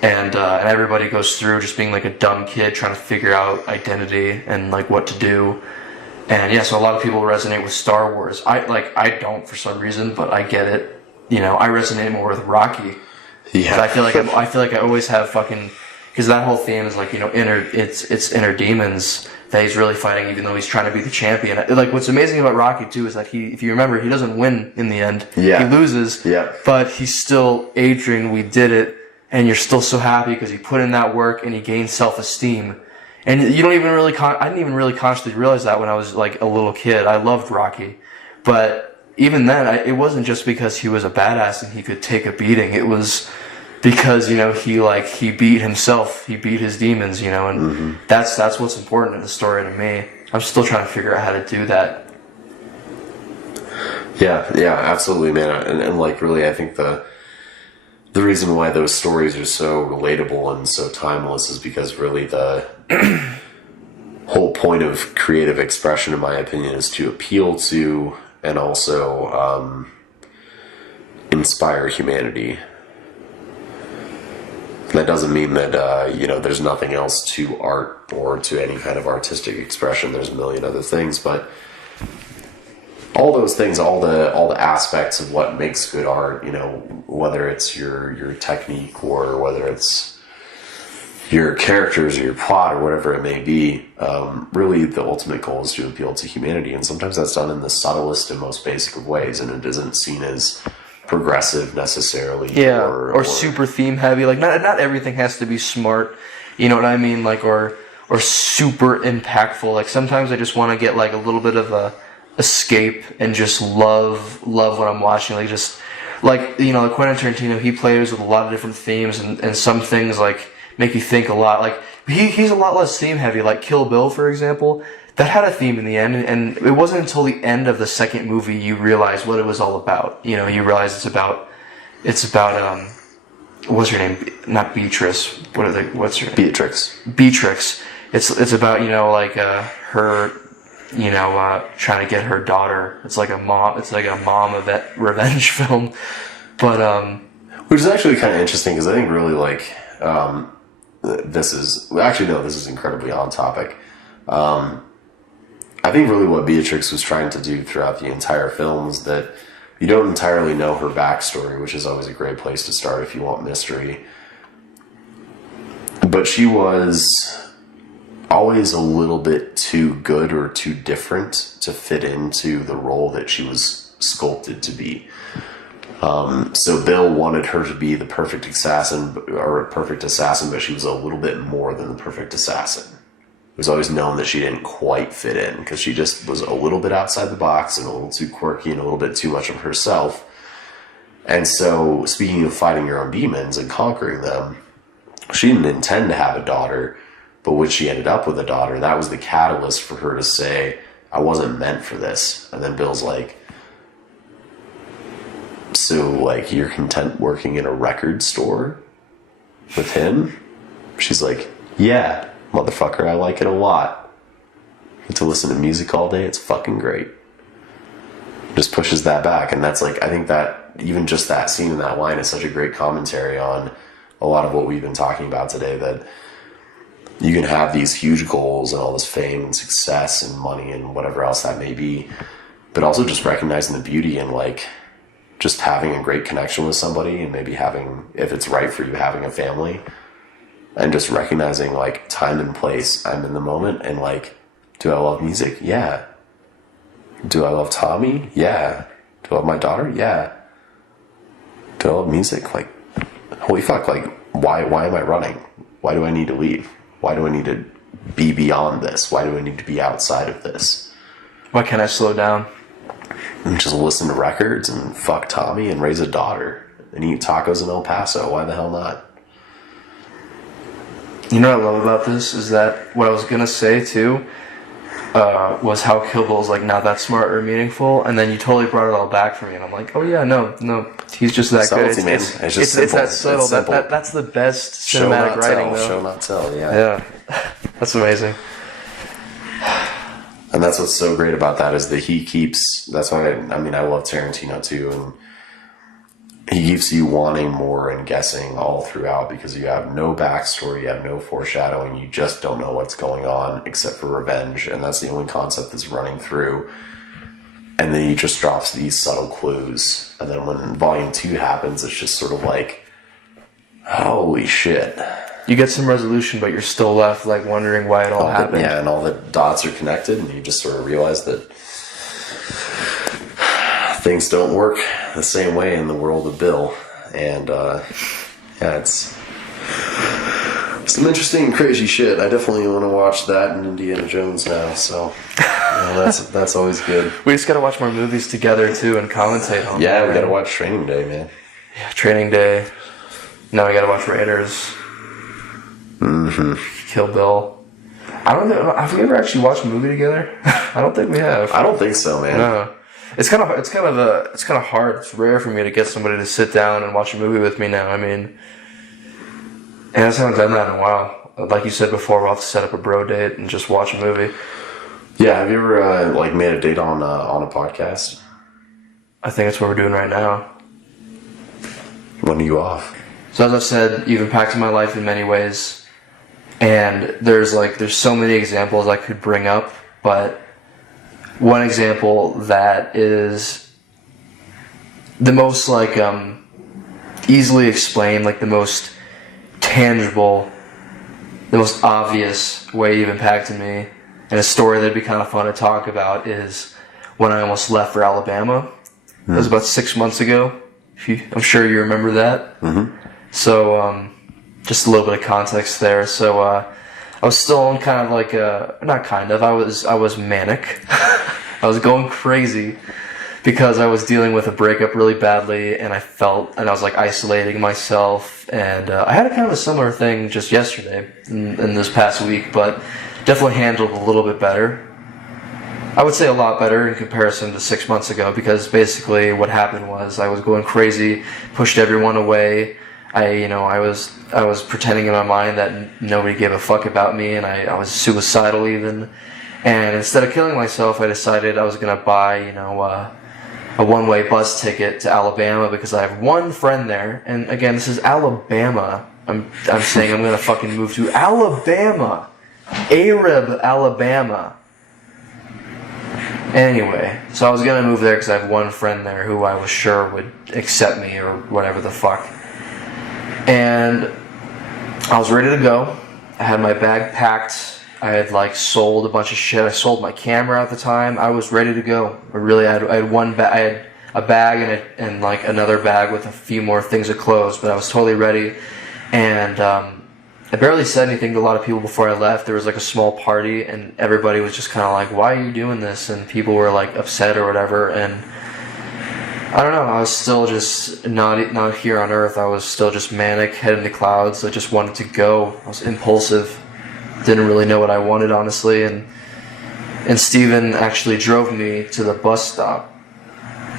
and everybody goes through just being like a dumb kid trying to figure out identity and like what to do. And yeah, so a lot of people resonate with Star Wars. I don't for some reason, but I get it. I resonate more with Rocky. Yeah. I feel like I always have fucking, because that whole theme is like it's inner demons that he's really fighting, even though he's trying to be the champion. Like what's amazing about Rocky too is that if you remember, he doesn't win in the end. Yeah. He loses. Yeah. But he's still Adrian. We did it, and you're still so happy because he put in that work and he gained self-esteem. And you don't even really I didn't even really consciously realize that when I was like a little kid. I loved Rocky, but even then, it wasn't just because he was a badass and he could take a beating. It was because he beat himself, he beat his demons, and that's what's important in the story to me. I'm still trying to figure out how to do that. Yeah, absolutely, man. And like really, I think the reason why those stories are so relatable and so timeless is because really the whole point of creative expression, in my opinion, is to appeal to and also inspire humanity. That doesn't mean that there's nothing else to art or to any kind of artistic expression. There's a million other things, but all those things, all the aspects of what makes good art, whether it's your technique or whether it's your characters or your plot or whatever it may be, really the ultimate goal is to appeal to humanity. And sometimes that's done in the subtlest and most basic of ways, and it isn't seen as progressive necessarily. Yeah, or super theme heavy. Like not everything has to be smart. You know what I mean? Like or super impactful. Like sometimes I just want to get like a little bit of a escape and just love what I'm watching. Like just like, you know, like Quentin Tarantino, he plays with a lot of different themes, and some things like make you think a lot. Like he's a lot less theme heavy. Like Kill Bill, for example, that had a theme in the end, and it wasn't until the end of the second movie you realize what it was all about. You know, you realize it's about what's her name? Not Beatrice. What's her name? Beatrix. It's about, you know, like her, you know, trying to get her daughter. It's like a mom revenge film, but which is actually kind of interesting because I think really like this is incredibly on topic. I think really what Beatrix was trying to do throughout the entire film is that you don't entirely know her backstory, which is always a great place to start if you want mystery. But she was always a little bit too good or too different to fit into the role that she was sculpted to be. So Bill wanted her to be the perfect assassin, but she was a little bit more than the perfect assassin. It was always known that she didn't quite fit in because she just was a little bit outside the box and a little too quirky and a little bit too much of herself. And so, speaking of fighting your own demons and conquering them, she didn't intend to have a daughter, but when she ended up with a daughter, that was the catalyst for her to say, I wasn't meant for this. And then Bill's like, so, like, you're content working in a record store with him? She's like, yeah, motherfucker, I like it a lot. Get to listen to music all day, it's fucking great. Just pushes that back, and that's like, I think that even just that scene and that line is such a great commentary on a lot of what we've been talking about today, that you can have these huge goals and all this fame and success and money and whatever else that may be, but also just recognizing the beauty in like just having a great connection with somebody, and maybe having, if it's right for you, having a family, and just recognizing like time and place. I'm in the moment, and like, do I love music? Yeah. Do I love Tommy? Yeah. Do I love my daughter? Yeah. Do I love music? Like, holy fuck, like, why am I running? Why do I need to leave? Why do I need to be beyond this? Why do I need to be outside of this? Why can't I slow down? And just listen to records and fuck Tommy and raise a daughter and eat tacos in El Paso. Why the hell not? You know what I love about this is that what I was gonna say too was how Kill Bill is like not that smart or meaningful, and then you totally brought it all back for me, and I'm like, oh yeah, no, he's just that Subtlety, good. man. It's just simple. It's that subtle. It's simple. That's the best cinematic writing, though. Show not tell. Yeah, that's amazing. And that's what's so great about that is that he keeps. That's why I love Tarantino too, and he keeps you wanting more and guessing all throughout because you have no backstory, you have no foreshadowing, you just don't know what's going on except for revenge, and that's the only concept that's running through. And then he just drops these subtle clues, and then when Volume 2 happens, it's just sort of like, holy shit. You get some resolution, but you're still left like wondering why it all happened. Yeah, and all the dots are connected, and you just sort of realize that things don't work the same way in the world of Bill. And it's some interesting and crazy shit. I definitely want to watch that and Indiana Jones now, so that's always good. We just gotta watch more movies together too and commentate on them. Yeah, we gotta watch Training Day, man. Yeah, Training Day. Now we gotta watch Raiders. Kill Bill. I don't know. Have we ever actually watched a movie together? I don't think we have. I don't think so, man. No. It's kind of hard. It's rare for me to get somebody to sit down and watch a movie with me now. I mean, and I just haven't done that in a while. Like you said before, we'll have to set up a bro date and just watch a movie. Yeah, have you ever made a date on a podcast? I think that's what we're doing right now. When are you off? So as I've said, you've impacted my life in many ways. And there's so many examples I could bring up, but one example that is the most easily explained, like the most tangible the most obvious way you've impacted me, and a story that'd be kind of fun to talk about, is when I almost left for Alabama. It was about 6 months ago. I'm sure you remember that. Mm-hmm. So, just a little bit of context there. So, I was still in kind of like I was manic. I was going crazy because I was dealing with a breakup really badly, and I was like isolating myself, and I had a kind of a similar thing just yesterday in this past week, but definitely handled a little bit better. I would say a lot better in comparison to 6 months ago, because basically what happened was I was going crazy, pushed everyone away. I was pretending in my mind that nobody gave a fuck about me, and I was suicidal even. And instead of killing myself, I decided I was gonna buy, a one-way bus ticket to Alabama, because I have one friend there. And again, this is Alabama. I'm saying I'm gonna fucking move to Alabama, Arab, Alabama. Anyway, so I was gonna move there because I have one friend there who I was sure would accept me or whatever the fuck. And I was ready to go. I had my bag packed. I had sold a bunch of shit. I sold my camera at the time. I was ready to go. I had one bag. I had a bag and another bag with a few more things of clothes, but I was totally ready. And I barely said anything to a lot of people before I left. There was a small party, and everybody was just kind of like, "Why are you doing this?" And people were upset or whatever. And I don't know. I was still just not here on Earth. I was still just manic, head in the clouds. I just wanted to go. I was impulsive. Didn't really know what I wanted, honestly. And Steven actually drove me to the bus stop.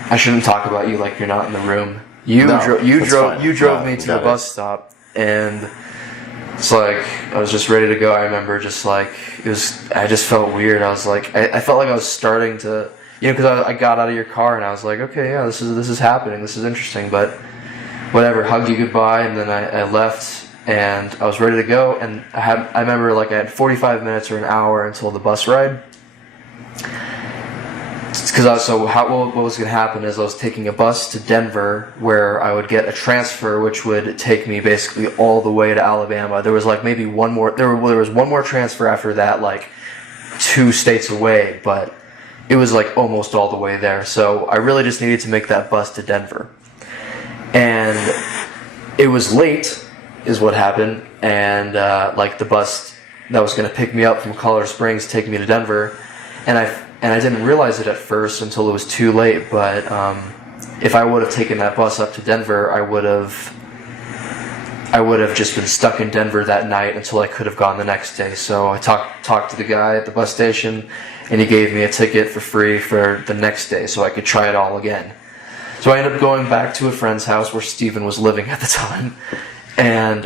I shouldn't talk about you like you're not in the room. You drove me to the bus stop, and it's I was just ready to go. I remember I just felt weird. I was I felt like I was starting to, because I got out of your car and I was like, okay, yeah, this is happening. This is interesting, but whatever. Hugged you goodbye, and then I left, and I was ready to go. And I remember I had 45 minutes or an hour until the bus ride. Because what was going to happen is I was taking a bus to Denver, where I would get a transfer, which would take me basically all the way to Alabama. There was maybe one more. There was one more transfer after that, 2 states away, but it was almost all the way there. So I really just needed to make that bus to Denver, and it was late, is what happened. And the bus that was going to pick me up from Colorado Springs, take me to Denver, and I didn't realize it at first until it was too late, but if I would have taken that bus up to Denver, I would have just been stuck in Denver that night until I could have gone the next day. So I talked to the guy at the bus station, and he gave me a ticket for free for the next day so I could try it all again. So I ended up going back to a friend's house where Steven was living at the time, and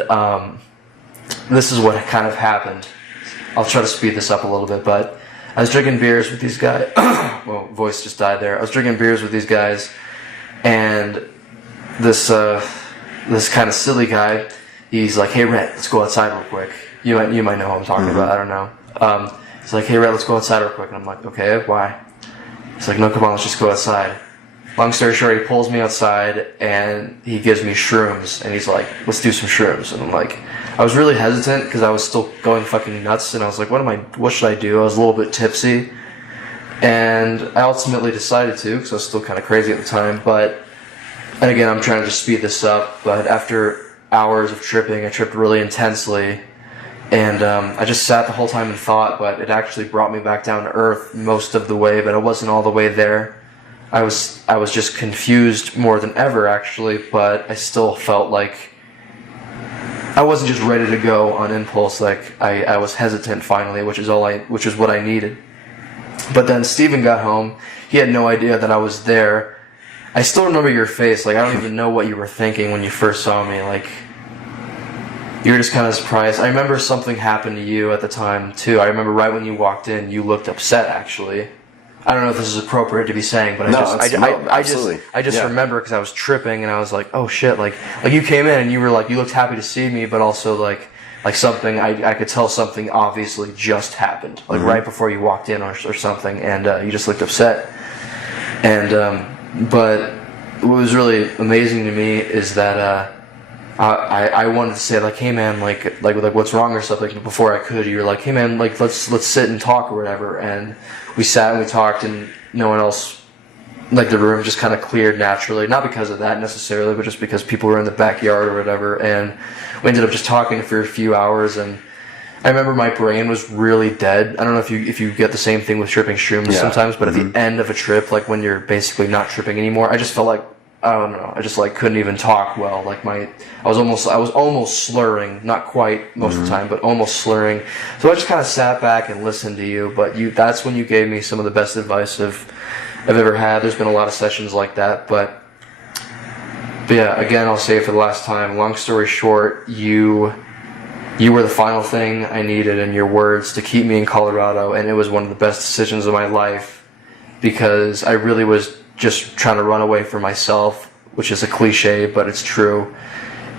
this is what kind of happened. I'll try to speed this up a little bit, but I was drinking beers with these guys. Well, voice just died there. I was drinking beers with these guys, and this kind of silly guy, he's like, "Hey, Rhett, let's go outside real quick." You might know who I'm talking about. I don't know. He's like, "Hey, Rhett, let's go outside real quick." And I'm like, "Okay, why?" He's like, "No, come on, let's just go outside." Long story short, he pulls me outside, and he gives me shrooms, and he's like, "Let's do some shrooms." And I'm like, I was really hesitant because I was still going fucking nuts, and I was like, what should I do? I was a little bit tipsy, and I ultimately decided to, because I was still kind of crazy at the time, and again, I'm trying to just speed this up, but after hours of tripping, I tripped really intensely, and I just sat the whole time and thought, but it actually brought me back down to earth most of the way, but I wasn't all the way there. I was just confused more than ever, actually, but I still felt like I wasn't just ready to go on impulse. I was hesitant finally, which is what I needed. But then Steven got home. He had no idea that I was there. I still remember your face. I don't even know what you were thinking when you first saw me. You were just kind of surprised. I remember something happened to you at the time too. I remember right when you walked in, you looked upset, actually. I don't know if this is appropriate to be saying, but I just remember because I was tripping and I was like, oh shit, you came in and you were you looked happy to see me, but also something I could tell something obviously just happened, right before you walked in or something, and you just looked upset. And but what was really amazing to me is that I wanted to say like, hey man, like what's wrong or stuff. Like before I could, you were like, hey man, like let's sit and talk or whatever. And we sat and we talked, and no one else, like the room just kind of cleared naturally. Not because of that necessarily, but just because people were in the backyard or whatever. And we ended up just talking for a few hours. And I remember my brain was really dead. I don't know if you get the same thing with tripping shrooms sometimes, but at the end of a trip, like when you're basically not tripping anymore, I just felt like, I don't know, I just like couldn't even talk well. Like I was almost slurring, not quite most of the time, but almost slurring. So I just kind of sat back and listened to you. But that's when you gave me some of the best advice I've ever had. There's been a lot of sessions like that, but yeah, again, I'll say it for the last time. Long story short, you were the final thing I needed in your words to keep me in Colorado, and it was one of the best decisions of my life because I really was just trying to run away from myself, which is a cliche, but it's true.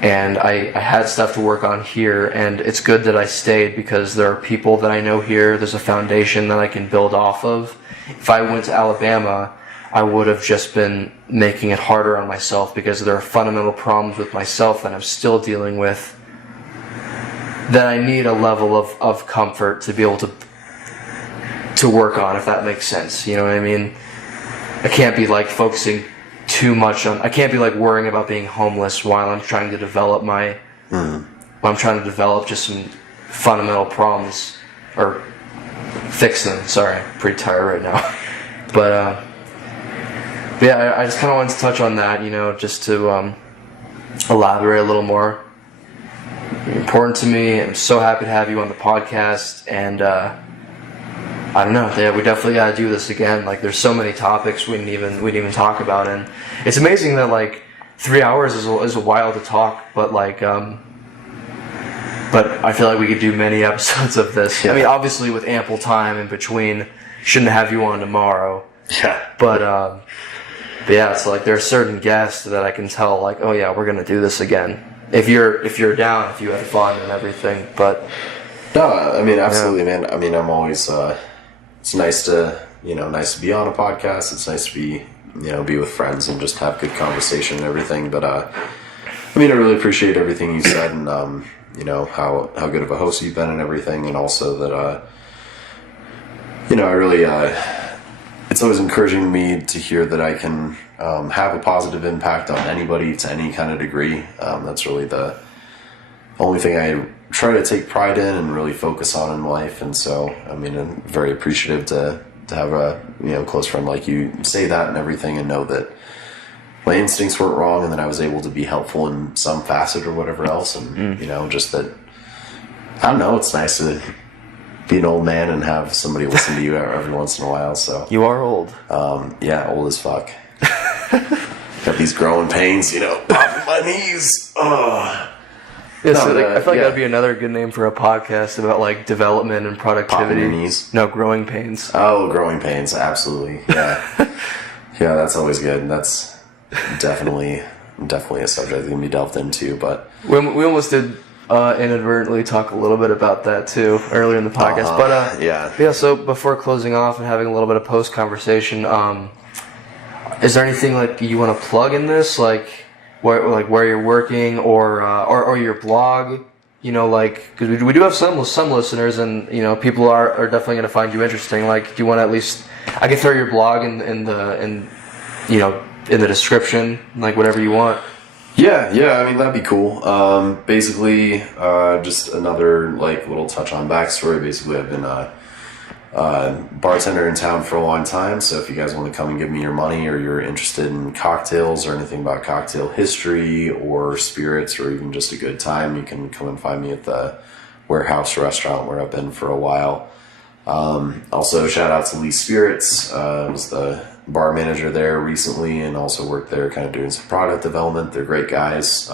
And I had stuff to work on here, and it's good that I stayed because there are people that I know here. There's a foundation that I can build off of. If I went to Alabama, I would have just been making it harder on myself because there are fundamental problems with myself that I'm still dealing with that I need a level of comfort to be able to work on, if that makes sense. You know what I mean? I can't be like focusing too much on, I can't be like worrying about being homeless while I'm trying to develop just some fundamental problems, or fix them. Sorry, I'm pretty tired right now. But yeah, I just kind of wanted to touch on that, just to elaborate a little more. Important to me. I'm so happy to have you on the podcast, and I don't know. Yeah, we definitely gotta do this again. Like, there's so many topics we didn't even talk about, and it's amazing that like 3 hours is a while to talk, but like but I feel like we could do many episodes of this. Yeah. I mean, obviously with ample time in between. Shouldn't have you on tomorrow. Yeah. But yeah, it's like there are certain guests that I can tell like, oh yeah, we're gonna do this again. If you're down, if you had fun and everything, but no, I mean absolutely, man. I mean, I'm always. It's nice to be on a podcast. It's nice to be with friends and just have good conversation and everything. But I mean, I really appreciate everything you said, and how good of a host you've been and everything, and also that I really. It's always encouraging to me to hear that I can have a positive impact on anybody to any kind of degree. That's really the only thing I try to take pride in and really focus on in life. And so, I mean, I'm very appreciative to have a close friend like you say that and everything, and know that my instincts weren't wrong, and that I was able to be helpful in some facet or whatever else. And just that, I don't know, it's nice to be an old man and have somebody listen to you every once in a while. So you are old. Yeah, old as fuck. Got these growing pains, popping my knees. Oh. Yeah, so I feel like that'd be another good name for a podcast about like development and productivity. Popping your knees? No, growing pains. Oh, growing pains, absolutely. Yeah. Yeah, that's always good. That's definitely a subject that can be delved into. But we almost did inadvertently talk a little bit about that too earlier in the podcast. But yeah. So before closing off and having a little bit of post conversation, is there anything like you want to plug in this, like where you're working or your blog? Because we do have some listeners, and people are definitely going to find you interesting. Like, do you want to at least? I can throw your blog in the description, like whatever you want. Yeah, I mean, that'd be cool. Basically, just another little touch on backstory. Basically, I've been a bartender in town for a long time, so if you guys want to come and give me your money, or you're interested in cocktails or anything about cocktail history or spirits, or even just a good time, you can come and find me at the Warehouse Restaurant, where I've been for a while. Also, shout out to Lee Spirits. I was the bar manager there recently, and also worked there kind of doing some product development. They're great guys.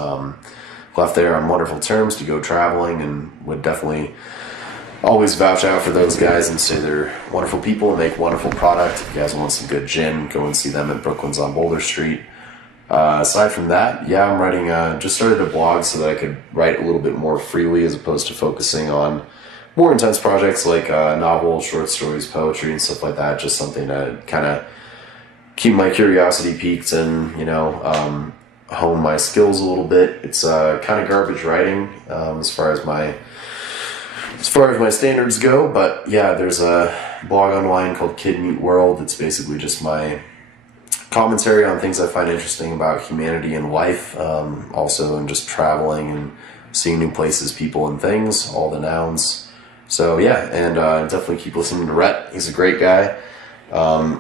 Left there on wonderful terms to go traveling, and would definitely always vouch out for those guys and say they're wonderful people and make wonderful product. If you guys want some good gin, go and see them at Brooklyn's on Boulder Street. Aside from that, yeah, I'm writing, just started a blog so that I could write a little bit more freely, as opposed to focusing on more intense projects like novels, short stories, poetry, and stuff like that. Just something to kind of keep my curiosity piqued, and hone my skills a little bit. It's kind of garbage writing as far as my standards go, but yeah, there's a blog online called Kid Meet World. It's basically just my commentary on things I find interesting about humanity and life, also in just traveling and seeing new places, people, and things, all the nouns. So yeah, and definitely keep listening to Rhett. He's a great guy.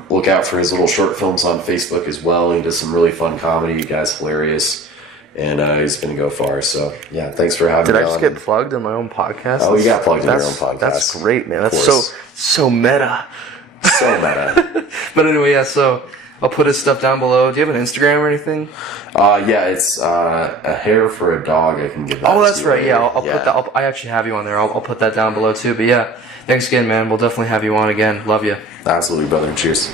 Look out for his little short films on Facebook as well. He does some really fun comedy. The guy's hilarious, and he's going to go far. So yeah, thanks for having me Did I just on. get plugged in my own podcast? Oh, you got plugged in your own podcast. That's great, man. That's course. so meta. So meta. But anyway, yeah, so I'll put his stuff down below. Do you have an Instagram or anything? Yeah, it's a hair for a dog. I can give that. Oh, that's to you right. later. Yeah, I'll put that. I actually have you on there. I'll put that down below too. But yeah, thanks again, man. We'll definitely have you on again. Love you. Absolutely, brother. Cheers.